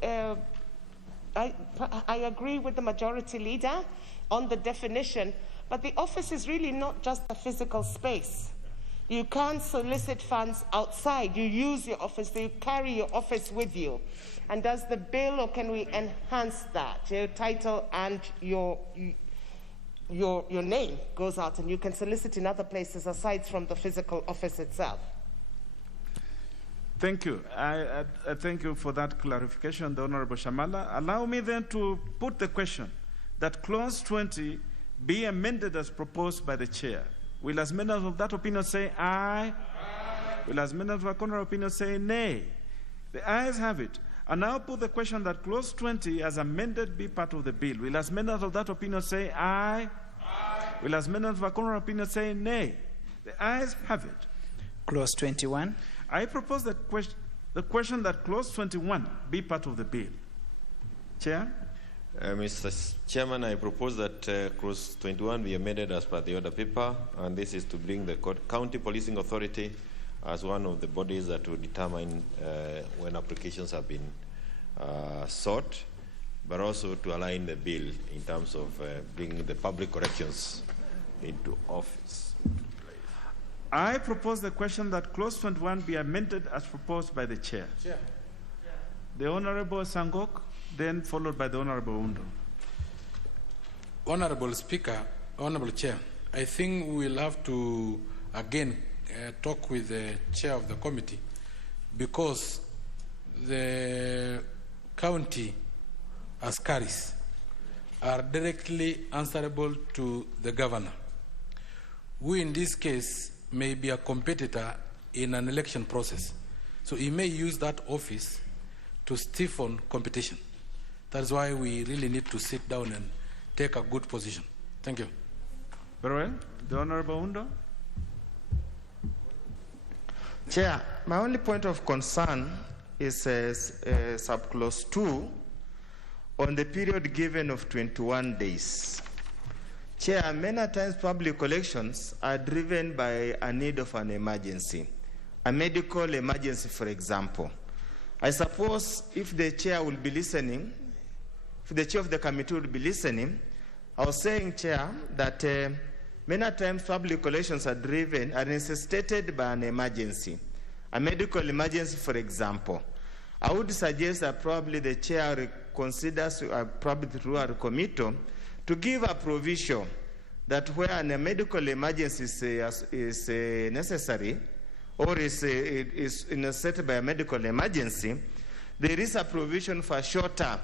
I agree with the majority leader on the definition, but the office is really not just a physical space. You can't solicit funds outside. You use your office, you carry your office with you. And does the bill, or can we enhance that? Your title and your name goes out, and you can solicit in other places aside from the physical office itself. Thank you. I thank you for that clarification, the Honorable Shamala. Allow me then to put the question that clause 20 be amended as proposed by the chair. Will as many of that opinion say aye? Aye. Will as many of our contrary opinion say nay? The ayes have it. And now put the question that clause 20 as amended be part of the bill. Will as many of that opinion say aye? Aye. Will as many of our contrary opinion say nay? The ayes have it. Clause 21. I propose the question that clause 21 be part of the bill. Chair? Mr. Chairman, I propose that clause 21 be amended as per the order paper, and this is to bring the county policing authority as one of the bodies that will determine when applications have been sought, but also to align the bill in terms of bringing the public corrections into office. I propose the question that clause 21 be amended as proposed by the chair. Chair. The Honorable Sangok, then followed by the Honorable Undo. Honorable Speaker, Honorable Chair, I think we will have to again talk with the chair of the committee, because the county askaris are directly answerable to the governor. We, in this case, may be a competitor in an election process. So he may use that office to stiffen competition. That's why we really need to sit down and take a good position. Thank you. Very well. The Honorable Undo. Chair, my only point of concern is subclause 2 on the period given of 21 days. Chair, many times public elections are driven by a need of an emergency, a medical emergency, for example. I suppose if the chair will be listening, if the chair of the committee will be listening, I was saying, Chair, that many times public elections are driven, are necessitated by an emergency, a medical emergency, for example. I would suggest that probably the chair considers, probably through our committee, to give a provision that where a medical emergency is necessary or is necessitated by a medical emergency, there is a provision for a shorter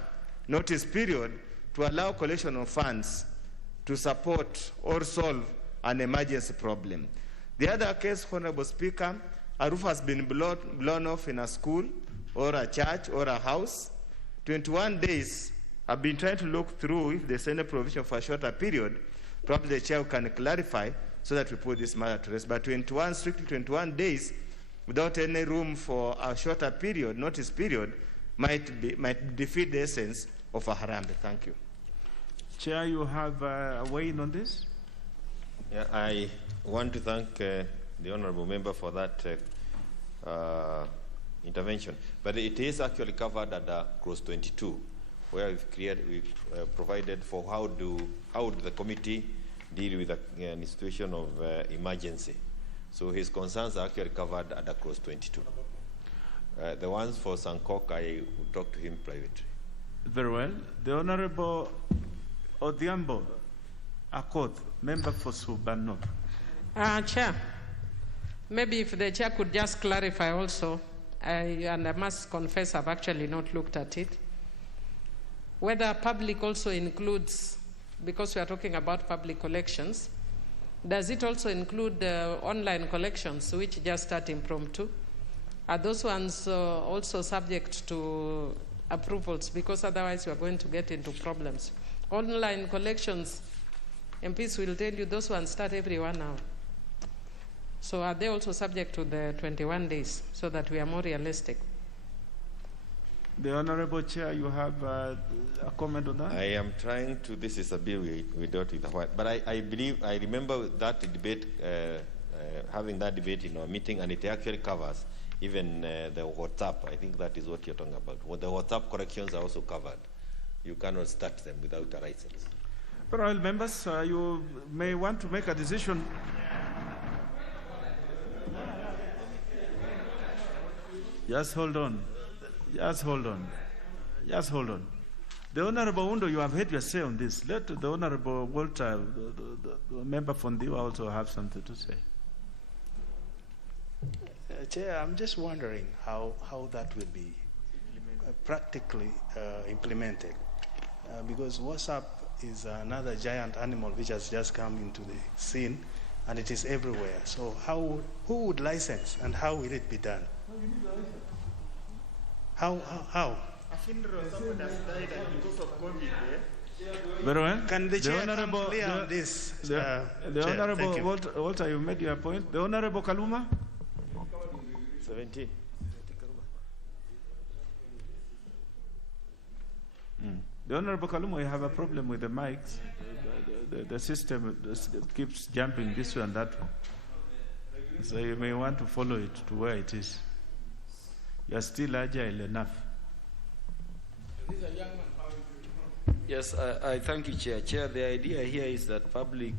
notice period to allow collection of funds to support or solve an emergency problem. The other case, Honorable Speaker, a roof has been blown off in a school or a church or a house. 21 days, I've been trying to look through if there's any provision for a shorter period. Probably the chair can clarify so that we put this matter to rest. But strictly 21 days without any room for a shorter period, notice period, might defeat the essence of a Harambee. Thank you. Chair, you have a weigh-in on this? Yeah, I want to thank the honourable member for that intervention. But it is actually covered under clause 22, where we've provided for how would the committee deal with a situation of emergency. So his concerns are actually covered under clause 22. The ones for Sankok, I will talk to him privately. Very well. The Honorable Odhiambo Akoth, member for Suban North. Chair, maybe if the chair could just clarify also, and I must confess I've actually not looked at it, whether public also includes, because we are talking about public collections, does it also include online collections, which just start impromptu? Are those ones also subject to approvals? Because otherwise we are going to get into problems. Online collections, MPs will tell you those ones start every 1 hour. So are they also subject to the 21 days so that we are more realistic? The Honorable Chair, you have a comment on that? I am trying to, this is a bill we dealt with a while, but I remember that debate, having that debate in our meeting, and it actually covers even the WhatsApp. I think that is what you're talking about. The WhatsApp corrections are also covered. You cannot start them without a license. Well, members, you may want to make a decision. Just hold on. Just hold on. Just hold on. The Honorable Undo, you have had your say on this. Let the Honorable Walter, the member from Diwa, also have something to say. Chair, I'm just wondering how that will be practically implemented. Because WhatsApp is another giant animal which has just come into the scene, and it is everywhere. So who would license, and how will it be done? How? Very well. Can the chair come clear on this? The Honorable Walter, you made your point. The Honorable Kaluma? 17. The Honorable Kaluma, you have a problem with the mics. The system keeps jumping this way and that way. So you may want to follow it to where it is. You are still agile enough. Yes, I thank you, Chair. Chair, the idea here is that public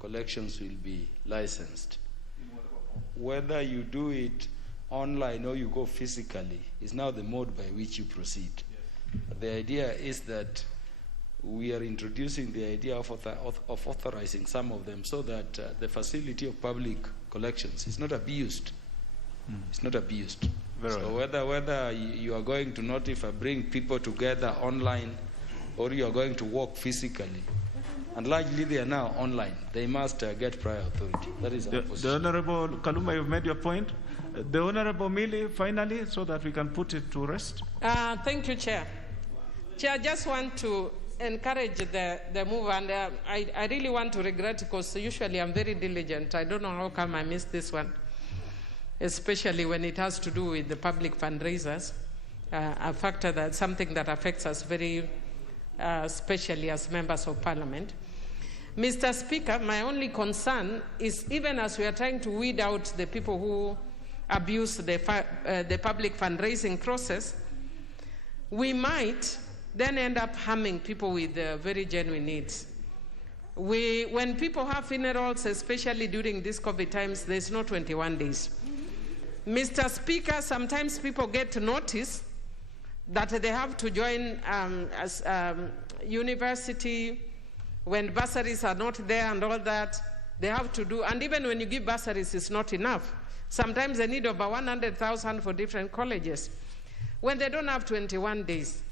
collections will be licensed. Whether you do it online or you go physically is now the mode by which you proceed. The idea is that we are introducing the idea of authorizing some of them so that the facility of public collections is not abused. It's not abused. So whether you are going to not if I bring people together online or you are going to work physically, and largely they are now online, they must get prior authority. That is our position. The Honorable Kaluma, you've made your point. The Honorable Mili, finally, so that we can put it to rest. Thank you, Chair. Chair, I just want to encourage the move, and I really want to regret because usually I'm very diligent. I don't know how come I missed this one, especially when it has to do with the public fundraisers, a factor that's something that affects us very especially as members of Parliament. Mr. Speaker, my only concern is even as we are trying to weed out the people who abuse the public fundraising process, we might then end up harming people with very genuine needs. When people have funerals, especially during these COVID times, there's no 21 days. Mr. Speaker, sometimes people get notice that they have to join university when bursaries are not there and all that. They have to do, and even when you give bursaries, it's not enough. Sometimes they need over 100,000 for different colleges when they don't have 21 days.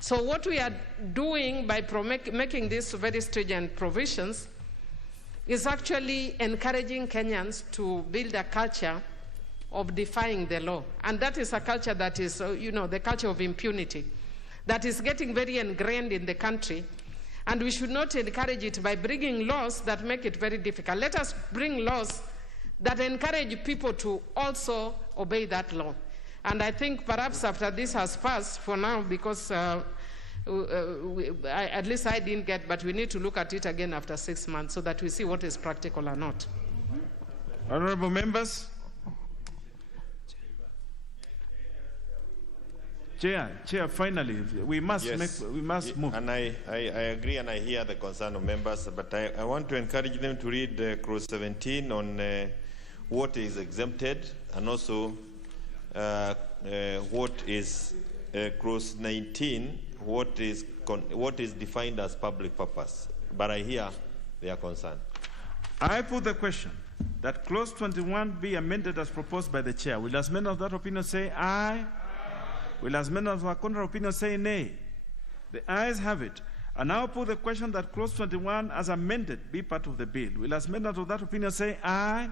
So what we are doing by making these very stringent provisions is actually encouraging Kenyans to build a culture of defying the law. And that is a culture that is, the culture of impunity that is getting very ingrained in the country. And we should not encourage it by bringing laws that make it very difficult. Let us bring laws that encourage people to also obey that law. And I think perhaps after this has passed for now, because at least I didn't get, but we need to look at it again after 6 months so that we see what is practical or not. Honorable members. Chair, finally, we must move. And I agree and I hear the concern of members, but I want to encourage them to read clause 17 on what is exempted and also what is clause 19, what is defined as public purpose. But I hear their concern. I put the question that clause 21 be amended as proposed by the chair. Will as many of that opinion say aye? Will as many of our contrary opinion say nay? The ayes have it. I now put the question that clause 21 as amended be part of the bill. Will as many of that opinion say aye?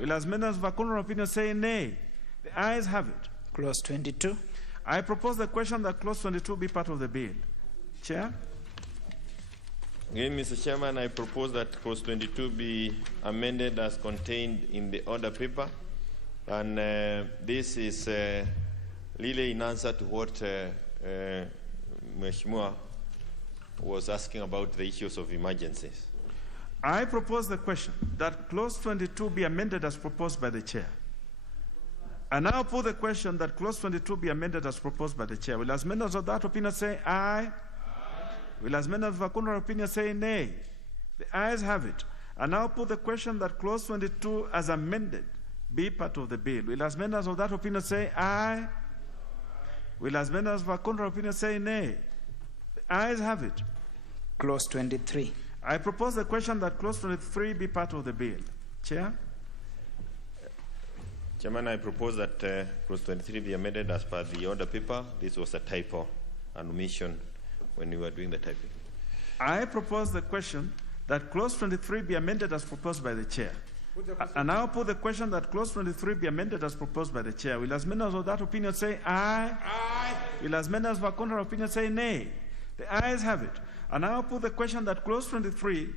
Will as many of our contrary opinion say nay? The ayes have it. Clause 22. I propose the question that clause 22 be part of the bill. Chair? Again, Mr. Chairman, I propose that clause 22 be amended as contained in the order paper. And this is really in answer to what Mheshimiwa was asking about the issues of emergencies. I propose the question that clause 22 be amended as proposed by the chair. I now put the question that clause 22 be amended as proposed by the chair. Will as many of that opinion say aye? Aye. Will as many of the contrary opinion say nay? The ayes have it. I now put the question that clause 22 as amended be part of the bill. Will as many of that opinion say aye? Will as many of our contrary opinion say nay? The ayes have it. Clause 23. I propose the question that clause 23 be part of the bill. Chair? Chairman, I propose that clause 23 be amended as per the order paper. This was a typo and omission when we were doing the typing. I propose the question that clause 23 be amended as proposed by the chair. I now put the question that clause 23 be amended as proposed by the chair. Will as many of that opinion say aye? Aye. Will as many of our contrary opinion say nay? The ayes have it. I now put the question that clause 23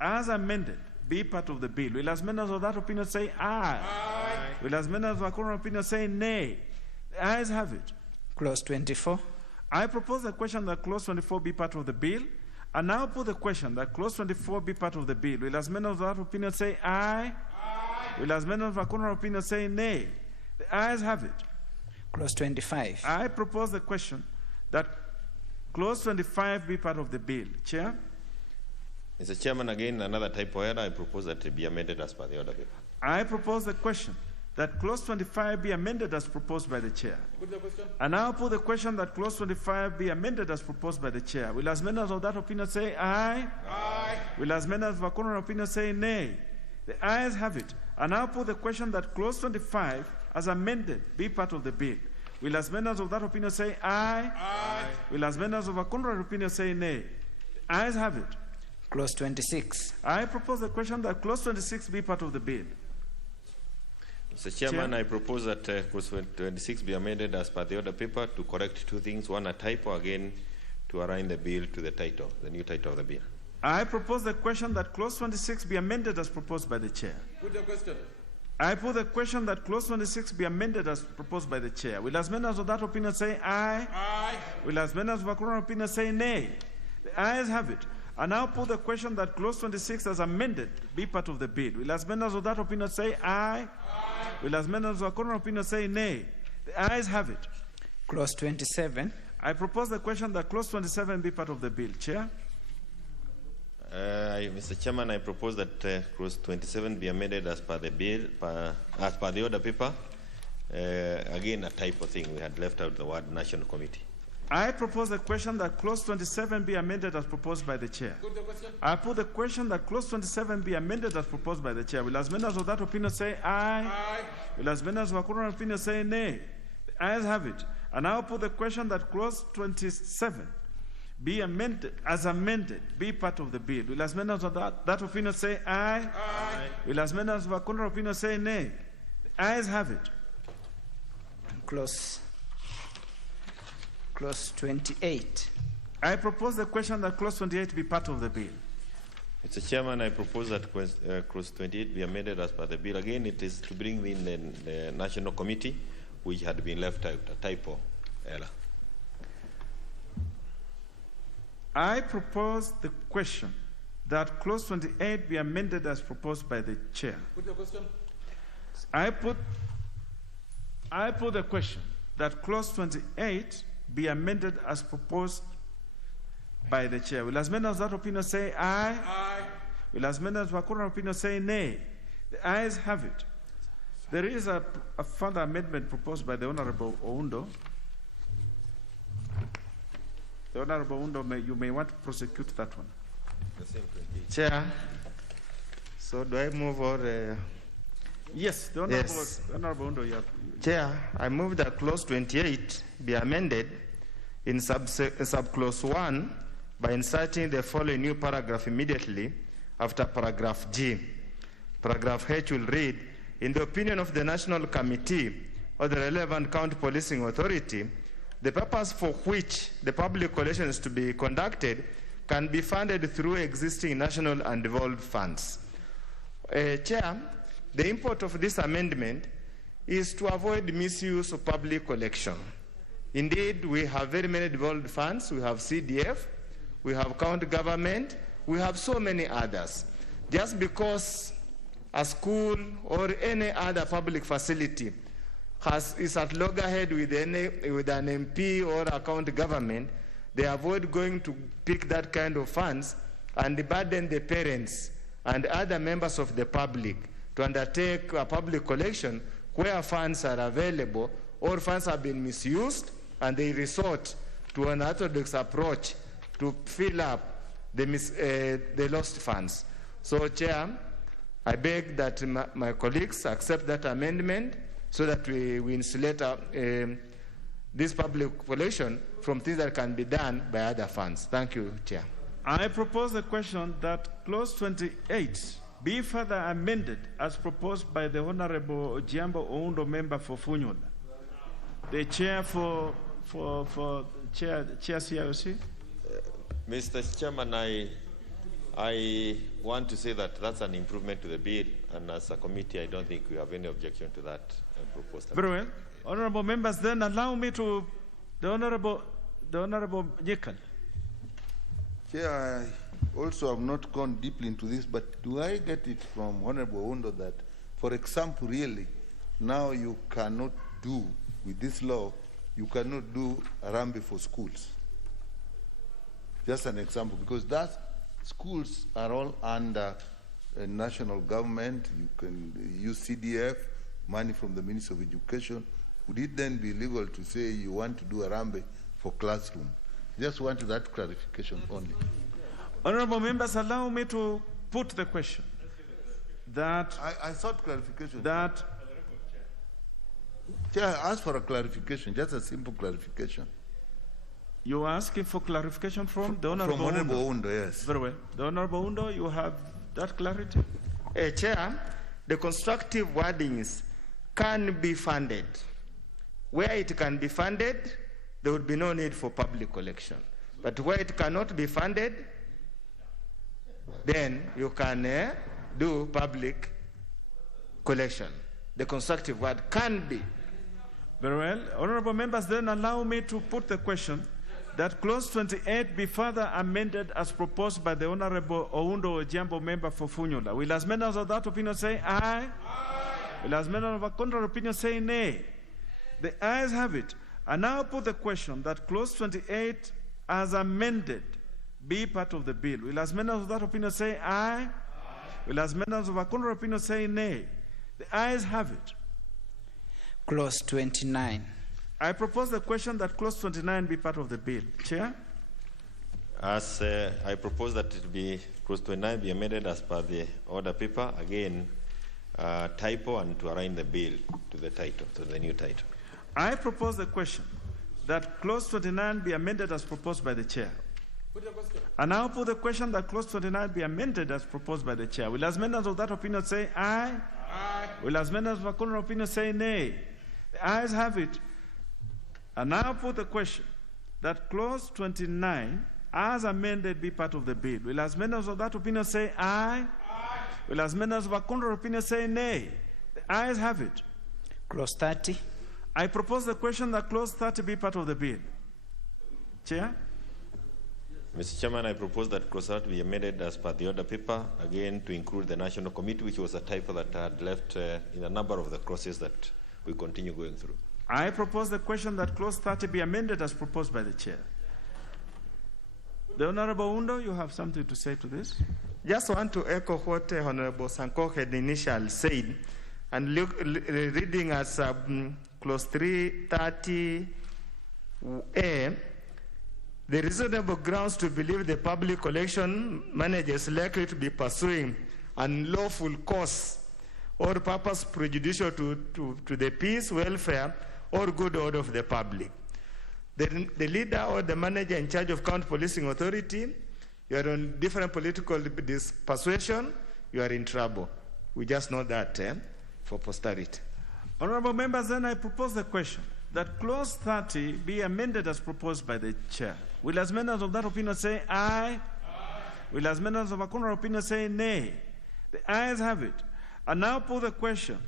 as amended be part of the bill. Will as many of that opinion say aye? Aye. Will as many of our contrary opinion say nay? The ayes have it. Clause 24. I propose the question that clause 24 be part of the bill. I now put the question that clause 24 be part of the bill. Will as many of that opinion say aye? Aye. Will as many of our contrary opinion say nay? The ayes have it. Clause 25. I propose the question that clause 25 be part of the bill. Chair? Mr. Chairman, again, another typo error. I propose that it be amended as per the order paper. I propose the question that clause 25 be amended as proposed by the chair. Put the question. I now put the question that clause 25 be amended as proposed by the chair. Will as many of that opinion say aye? Aye. Will as many of the contrary opinion say nay? The ayes have it. I now put the question that clause 25 as amended be part of the bill. Will as many of that opinion say aye? Aye. Will as many of the contrary opinion say nay? The ayes have it. Clause 26. I propose the question that clause 26 be part of the bill. Mr. Chairman, I propose that clause 26 be amended as per the order paper to correct two things. One, a typo, again, to align the bill to the title, the new title of the bill. I propose the question that clause 26 be amended as proposed by the chair. Put the question. I put the question that clause 26 be amended as proposed by the chair. Will as many as of that opinion say aye? Aye. Will as many as of that opinion say nay? The ayes have it. I now put the question that clause 26 as amended be part of the bill. Will as many as of that opinion say aye? Aye. Will as many as of that opinion say nay? The ayes have it. Clause 27. I propose the question that clause 27 be part of the bill. Chair? Mr. Chairman, I propose that clause 27 be amended as per the bill, as per the order paper. Again, a typo thing. We had left out the word National Committee. I propose the question that clause 27 be amended as proposed by the chair. Put the question. I put the question that clause 27 be amended as proposed by the chair. Will as many as of that opinion say aye? Aye. Will as many as of that opinion say nay? The ayes have it. And now put the question that clause 27 be amended, as amended, be part of the bill. Will as many as of that opinion say aye? Aye. Will as many as of that opinion say nay? The ayes have it. Clause 28. I propose the question that clause 28 be part of the bill. Mr. Chairman, I propose that clause 28 be amended as per the bill. Again, it is to bring in the National Committee, which had been left out, a typo error. I propose the question that clause 28 be amended as proposed by the chair. Put the question. I put the question that clause 28 be amended as proposed by the chair. Will as many as that opinion say aye? Aye. Will as many as that opinion say nay? The ayes have it. There is a further amendment proposed by the Honorable Oundo. The Honorable Oundo, you may want to prosecute that one. Chair, so do I move or... Yes, the Honorable Oundo, you have... Chair, I move that clause 28 be amended in subclause 1 by inserting the following new paragraph immediately after paragraph G. Paragraph H will read, in the opinion of the National Committee or the relevant county policing authority, the purpose for which the public collation is to be conducted can be funded through existing national and devolved funds. Chair, the import of this amendment is to avoid misuse of public collection. Indeed, we have very many devolved funds. We have CDF, we have county government, we have so many others. Just because a school or any other public facility is at loggerhead with an MP or a county government, they avoid going to pick that kind of funds and burden the parents and other members of the public to undertake a public collection where funds are available or funds have been misused, and they resort to an orthodox approach to fill up the lost funds. So, Chair, I beg that my colleagues accept that amendment so that we insulate this public collection from things that can be done by other funds. Thank you, Chair. I propose the question that clause 28 be further amended as proposed by the Honorable Ojiambo Oundo, member for Funyula. The chair for Chair CIOC. Mr. Chairman, I want to say that that's an improvement to the bill, and as a committee, I don't think we have any objection to that proposal. Very well. Honorable members, then allow me to the Honorable Nyekal. Chair, I also have not gone deeply into this, but do I get it from Honorable Oundo that, for example, really, now you cannot do, with this law, you cannot do Arambe for schools? Just an example, because that schools are all under a national government. You can use CDF, money from the Ministry of Education, would it then be legal to say you want to do a rambe for classroom? Just want that clarification only. Honorable members, allow me to put the question. That I sought clarification. That Chair, I asked for a clarification, just a simple clarification. You are asking for clarification from the Honorable From Honorable Undo, yes. Very well. The Honorable Undo, you have that clarity? Chair, the constructive wordings can be funded. Where it can be funded, there would be no need for public collection. But where it cannot be funded, then you can do public collection. The constructive word can be. Very well. Honorable members, then allow me to put the question that clause 28 be further amended as proposed by the Honorable Oundo Ojambo, member for Funyula. Will as members of that opinion say aye? Will as members of a contrary opinion say nay? The ayes have it. I now put the question that clause 28 as amended be part of the bill. Will as members of that opinion say aye? Will as members of a contrary opinion say nay? The ayes have it. Clause 29. I propose the question that clause 29 be part of the bill. Chair? As I propose that it be clause 29 be amended as per the order paper, again, typo and to align the bill to the title, to the new title. I propose the question that clause 29 be amended as proposed by the chair. And now put the question that clause 29 be amended as proposed by the chair. Will as members of that opinion say aye? Aye. Will as members of a contrary opinion say nay? The ayes have it. And now put the question that clause 29 as amended be part of the bill. Will as members of that opinion say aye? Aye. Will as members of a contrary opinion say nay? The ayes have it. Clause 30. I propose the question that clause 30 be part of the bill. Chair? Mr. Chairman, I propose that clause 30 be amended as per the order paper, again to include the National Committee, which was a typo that had left in a number of the clauses that we continue going through. I propose the question that clause 30 be amended as proposed by the chair. The Honorable Undo, you have something to say to this? Just want to echo what Honorable Sanko had initially said, and reading as clause 330A, the reasonable grounds to believe the public collection manager is likely to be pursuing unlawful course or purpose prejudicial to the peace, welfare, or good order of the public. The leader or the manager in charge of county policing authority, you are on different political persuasion, you are in trouble. We just know that for posterity. Honorable members, then I propose the question that clause 30 be amended as proposed by the chair. Will as members of that opinion say aye? Aye. Will as members of a contrary opinion say nay? The ayes have it. I now put the question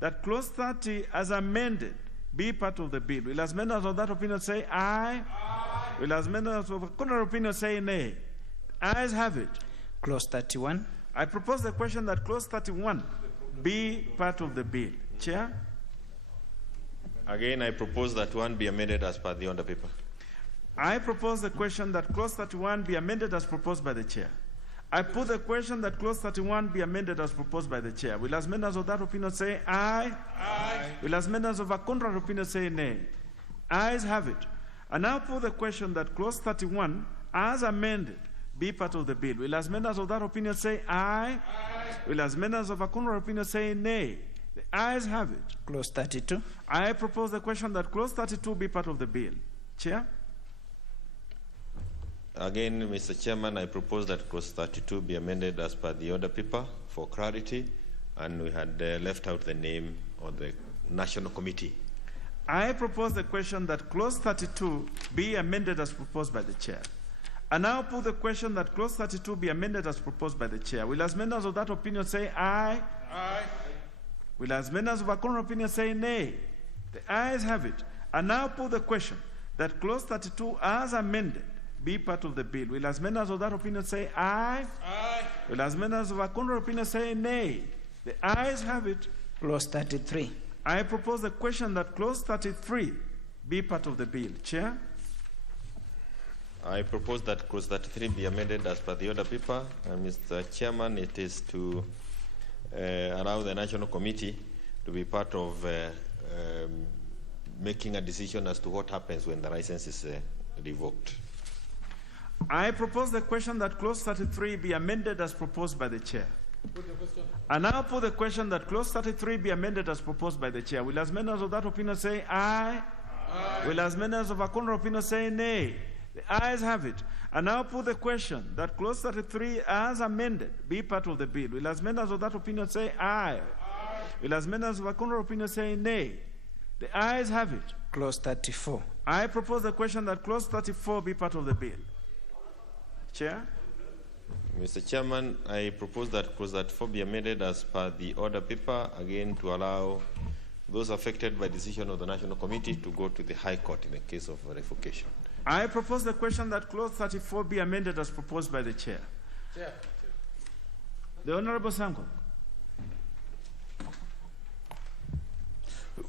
that clause 30 as amended be part of the bill. Will as members of that opinion say aye? Aye. Will as members of a contrary opinion say nay? The ayes have it. Clause 31. I propose the question that clause 31 be part of the bill. Chair? Again, I propose that one be amended as per the order paper. I propose the question that clause 31 be amended as proposed by the chair. I put the question that clause 31 be amended as proposed by the chair. Will as members of that opinion say aye? Aye. Will as members of a contrary opinion say nay? Ayes have it. I now put the question that clause 31 as amended be part of the bill. Will as members of that opinion say aye? Aye. Will as members of a contrary opinion say nay? The ayes have it. Clause 32. I propose the question that clause 32 be part of the bill. Chair? Again, Mr. Chairman, I propose that clause 32 be amended as per the order paper for clarity, and we had left out the name of the National Committee. I propose the question that clause 32 be amended as proposed by the chair. I now put the question that clause 32 be amended as proposed by the chair. Will as members of that opinion say aye? Aye. Will as members of a contrary opinion say nay? The ayes have it. I now put the question that clause 32 as amended be part of the bill. Will as members of that opinion say aye? Aye. Will as members of a contrary opinion say nay? The ayes have it. Clause 33. I propose the question that clause 33 be part of the bill. Chair? I propose that clause 33 be amended as per the order paper. And Mr. Chairman, it is to allow the National Committee to be part of making a decision as to what happens when the license is revoked. I propose the question that clause 33 be amended as proposed by the chair. I now put the question that clause 33 be amended as proposed by the chair. Will as members of that opinion say aye? Aye. Will as members of a contrary opinion say nay? The ayes have it. I now put the question that clause 33 as amended be part of the bill. Will as members of that opinion say aye? Aye. Will as members of a contrary opinion say nay? The ayes have it. Clause 34. I propose the question that clause 34 be part of the bill. Chair? Mr. Chairman, I propose that clause 34 be amended as per the order paper, again to allow those affected by decision of the National Committee to go to the High Court in the case of revocation. I propose the question that clause 34 be amended as proposed by the chair. Chair. The Honorable Sanko.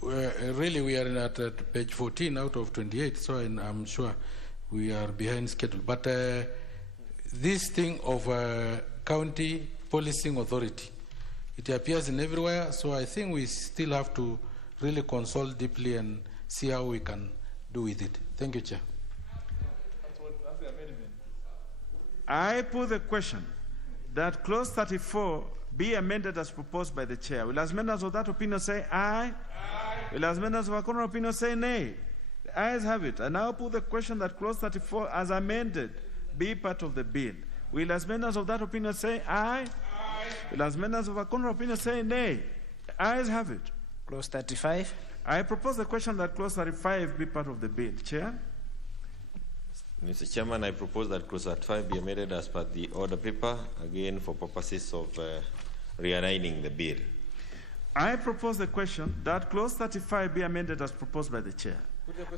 Really, we are at page 14 out of 28, so I'm sure we are behind schedule. But this thing of county policing authority, it appears in everywhere, so I think we still have to really consult deeply and see how we can do with it. Thank you, Chair. That's the amendment. I put the question that clause 34 be amended as proposed by the chair. Will as members of that opinion say aye? Aye. Will as members of a contrary opinion say nay? The ayes have it. I now put the question that clause 34 as amended be part of the bill. Will as members of that opinion say aye? Aye. Will as members of a contrary opinion say nay? The ayes have it. Clause 35. I propose the question that clause 35 be part of the bill. Chair? Mr. Chairman, I propose that clause 35 be amended as per the order paper, again for purposes of realigning the bill. I propose the question that clause 35 be amended as proposed by the chair.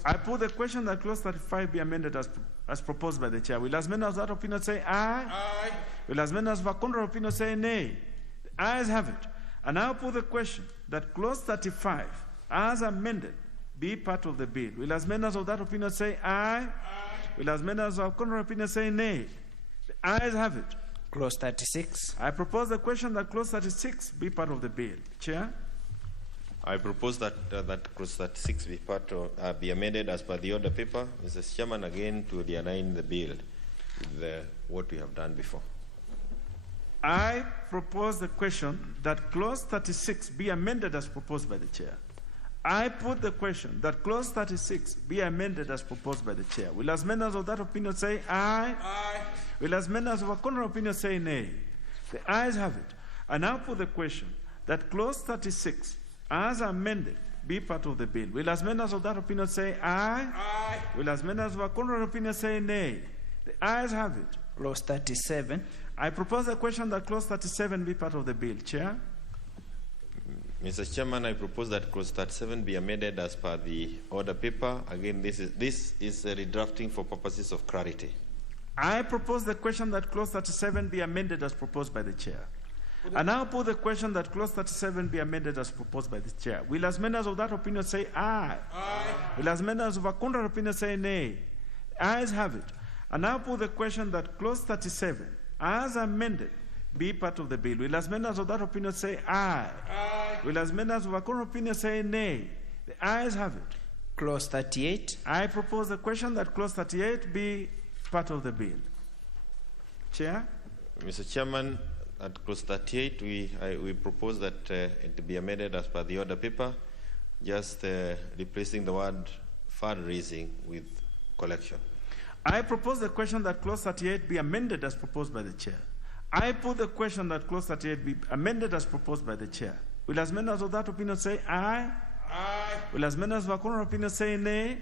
I put the question that clause 35 be amended as proposed by the chair. Will as members of that opinion say aye? Aye. Will as members of a contrary opinion say nay? The ayes have it. And I put the question that clause 35 as amended be part of the bill. Will as members of that opinion say aye? Aye. Will as members of contrary opinion say nay? The ayes have it. Clause 36. I propose the question that clause 36 be part of the bill. Chair? I propose that that clause 36 be part of, be amended as per the order paper, Mr. Chairman, again to realign the bill with what we have done before. I propose the question that clause 36 be amended as proposed by the chair. I put the question that clause 36 be amended as proposed by the chair. Will as members of that opinion say aye? Aye. Will as members of a contrary opinion say nay? The ayes have it. I now put the question that clause 36 as amended be part of the bill. Will as members of that opinion say aye? Aye. Will as members of a contrary opinion say nay? The ayes have it. Clause 37. I propose the question that clause 37 be part of the bill. Chair? Mr. Chairman, I propose that clause 37 be amended as per the order paper. Again, this is a redrafting for purposes of clarity. I propose the question that clause 37 be amended as proposed by the chair. I now put the question that clause 37 be amended as proposed by the chair. Will as members of that opinion say aye? Aye. Will as members of a contrary opinion say nay? The ayes have it. I now put the question that clause 37 as amended be part of the bill. Will as members of that opinion say aye? Aye. Will as members of a contrary opinion say nay? The ayes have it. Clause 38. I propose the question that clause 38 be part of the bill. Chair? Mr. Chairman, at clause 38, we propose that it be amended as per the order paper, just replacing the word fundraising with collection. I propose the question that clause 38 be amended as proposed by the chair. I put the question that clause 38 be amended as proposed by the chair. Will as members of that opinion say aye? Aye. Will as members of a contrary opinion say nay?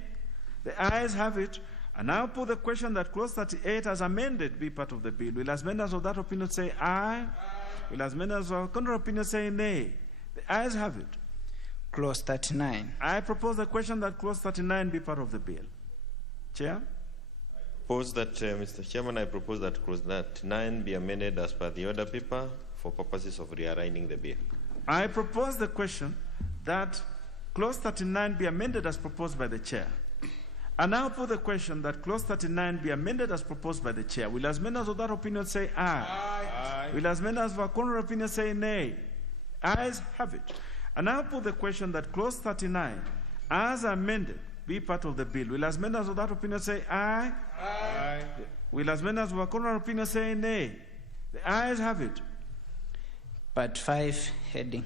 The ayes have it. And now put the question that clause 38 as amended be part of the bill. Will as members of that opinion say aye? Aye. Will as members of a contrary opinion say nay? The ayes have it. Clause 39. I propose the question that clause 39 be part of the bill. Chair? Mr. Chairman, I propose that clause 39 be amended as per the order paper for purposes of realigning the bill. I propose the question that clause 39 be amended as proposed by the chair. I now put the question that clause 39 be amended as proposed by the chair. Will as members of that opinion say aye? Aye. Will as members of a contrary opinion say nay? Ayes have it. I now put the question that clause 39, as amended, be part of the bill. Will as members of that opinion say aye? Aye. Will as members of a contrary opinion say nay? The ayes have it. Part 5 heading.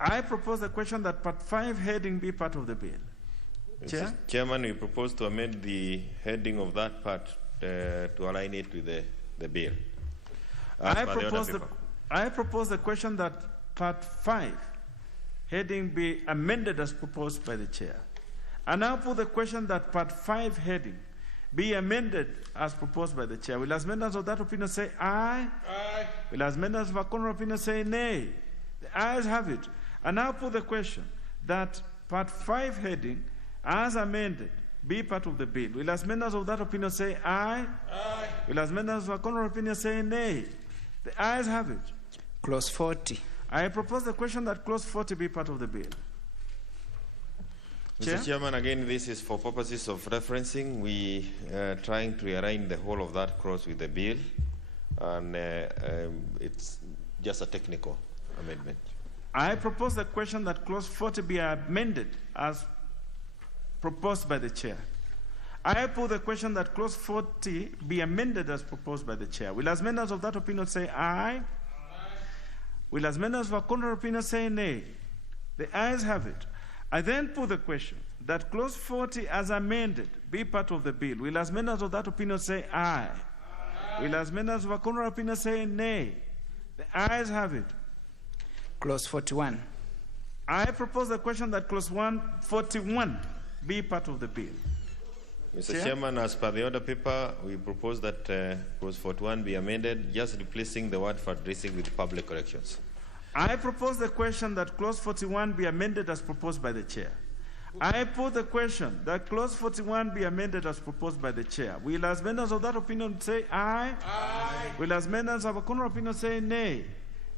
I propose the question that part 5 heading be part of the bill. Chair? Chairman, we propose to amend the heading of that part to align it with the bill. I propose the question that part 5 heading be amended as proposed by the chair. I now put the question that part 5 heading be amended as proposed by the chair. Will as members of that opinion say aye? Aye. Will as members of a contrary opinion say nay? The ayes have it. I now put the question that part 5 heading as amended be part of the bill. Will as members of that opinion say aye? Aye. Will as members of a contrary opinion say nay? The ayes have it. Clause 40. I propose the question that clause 40 be part of the bill. Mr. Chairman, again, this is for purposes of referencing. We are trying to align the whole of that clause with the bill, and it's just a technical amendment. I propose the question that clause 40 be amended as proposed by the chair. I put the question that clause 40 be amended as proposed by the chair. Will as members of that opinion say aye? Aye. Will as members of a contrary opinion say nay? The ayes have it. I then put the question that clause 40 as amended be part of the bill. Will as members of that opinion say aye? Aye. Will as members of a contrary opinion say nay? The ayes have it. Clause 41. I propose the question that clause 41 be part of the bill. Mr. Chairman, as per the order paper, we propose that clause 41 be amended, just replacing the word fundraising with public corrections. I propose the question that clause 41 be amended as proposed by the chair. I put the question that clause 41 be amended as proposed by the chair. Will as members of that opinion say aye? Aye. Will as members of a contrary opinion say nay?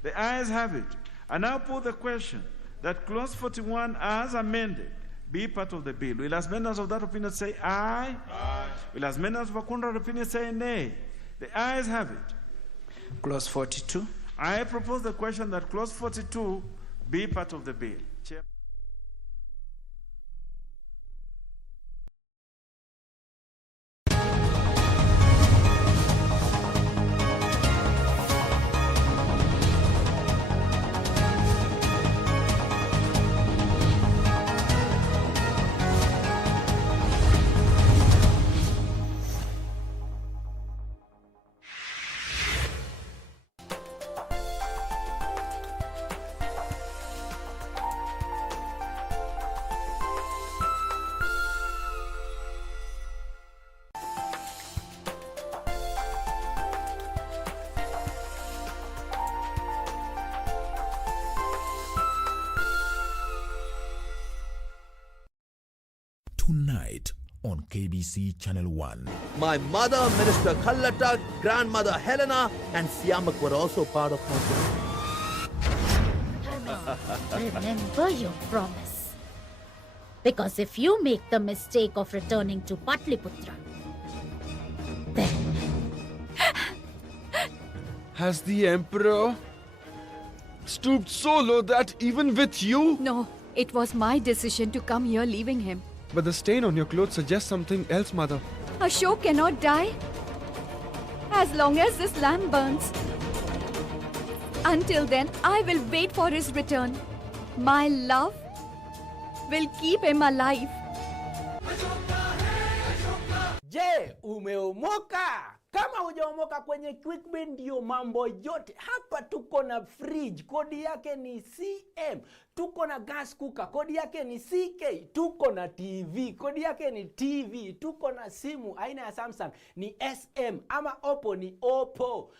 The ayes have it. I now put the question that clause 41 as amended be part of the bill. Will as members of that opinion say aye? Aye. Will as members of a contrary opinion say nay? The ayes have it. Clause 42. I propose the question that clause 42 be part of the bill. Chair. Tonight on KBC Channel 1. My mother, Minister Khallata, grandmother Helena, and Siamak were also part of my group. Remember your promise. Because if you make the mistake of returning to Patliputra, then... Has the Emperor stooped so low that even with you? No, it was my decision to come here leaving him. But the stain on your clothes suggests something else, Mother. Ashok cannot die as long as this lamp burns. Until then, I will wait for his return. My love will keep him alive. Je, umeomoka? Kama hujaomoka kwenye QuickBin ndio mambo yote. Hapa tuko na fridge, kodi yake ni CM. Tuko na gas cooker, kodi yake ni CK. Tuko na TV, kodi yake ni TV. Tuko na simu aina ya Samsung ni SM, ama Oppo ni Oppo.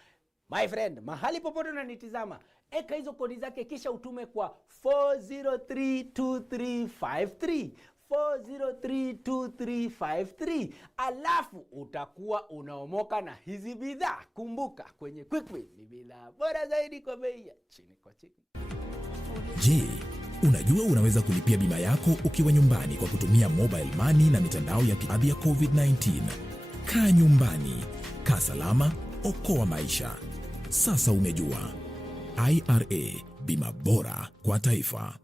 My friend, mahali popote unanitizama, eka hizo kodi zake kisha utume kwa 4032353. 4032353. Alafu utakuwa unaomoka na hizi bidhaa. Kumbuka, kwenye QuickBin ni bidhaa bora zaidi kwa bei ya chini kwa chini. Je, unajua unaweza kulipia bima yako ukiwa nyumbani kwa kutumia mobile money na mitandao ya kiadhi ya COVID-19? Kaa nyumbani, kaa salama, okoa maisha. Sasa umejua. IRA, bima bora kwa taifa.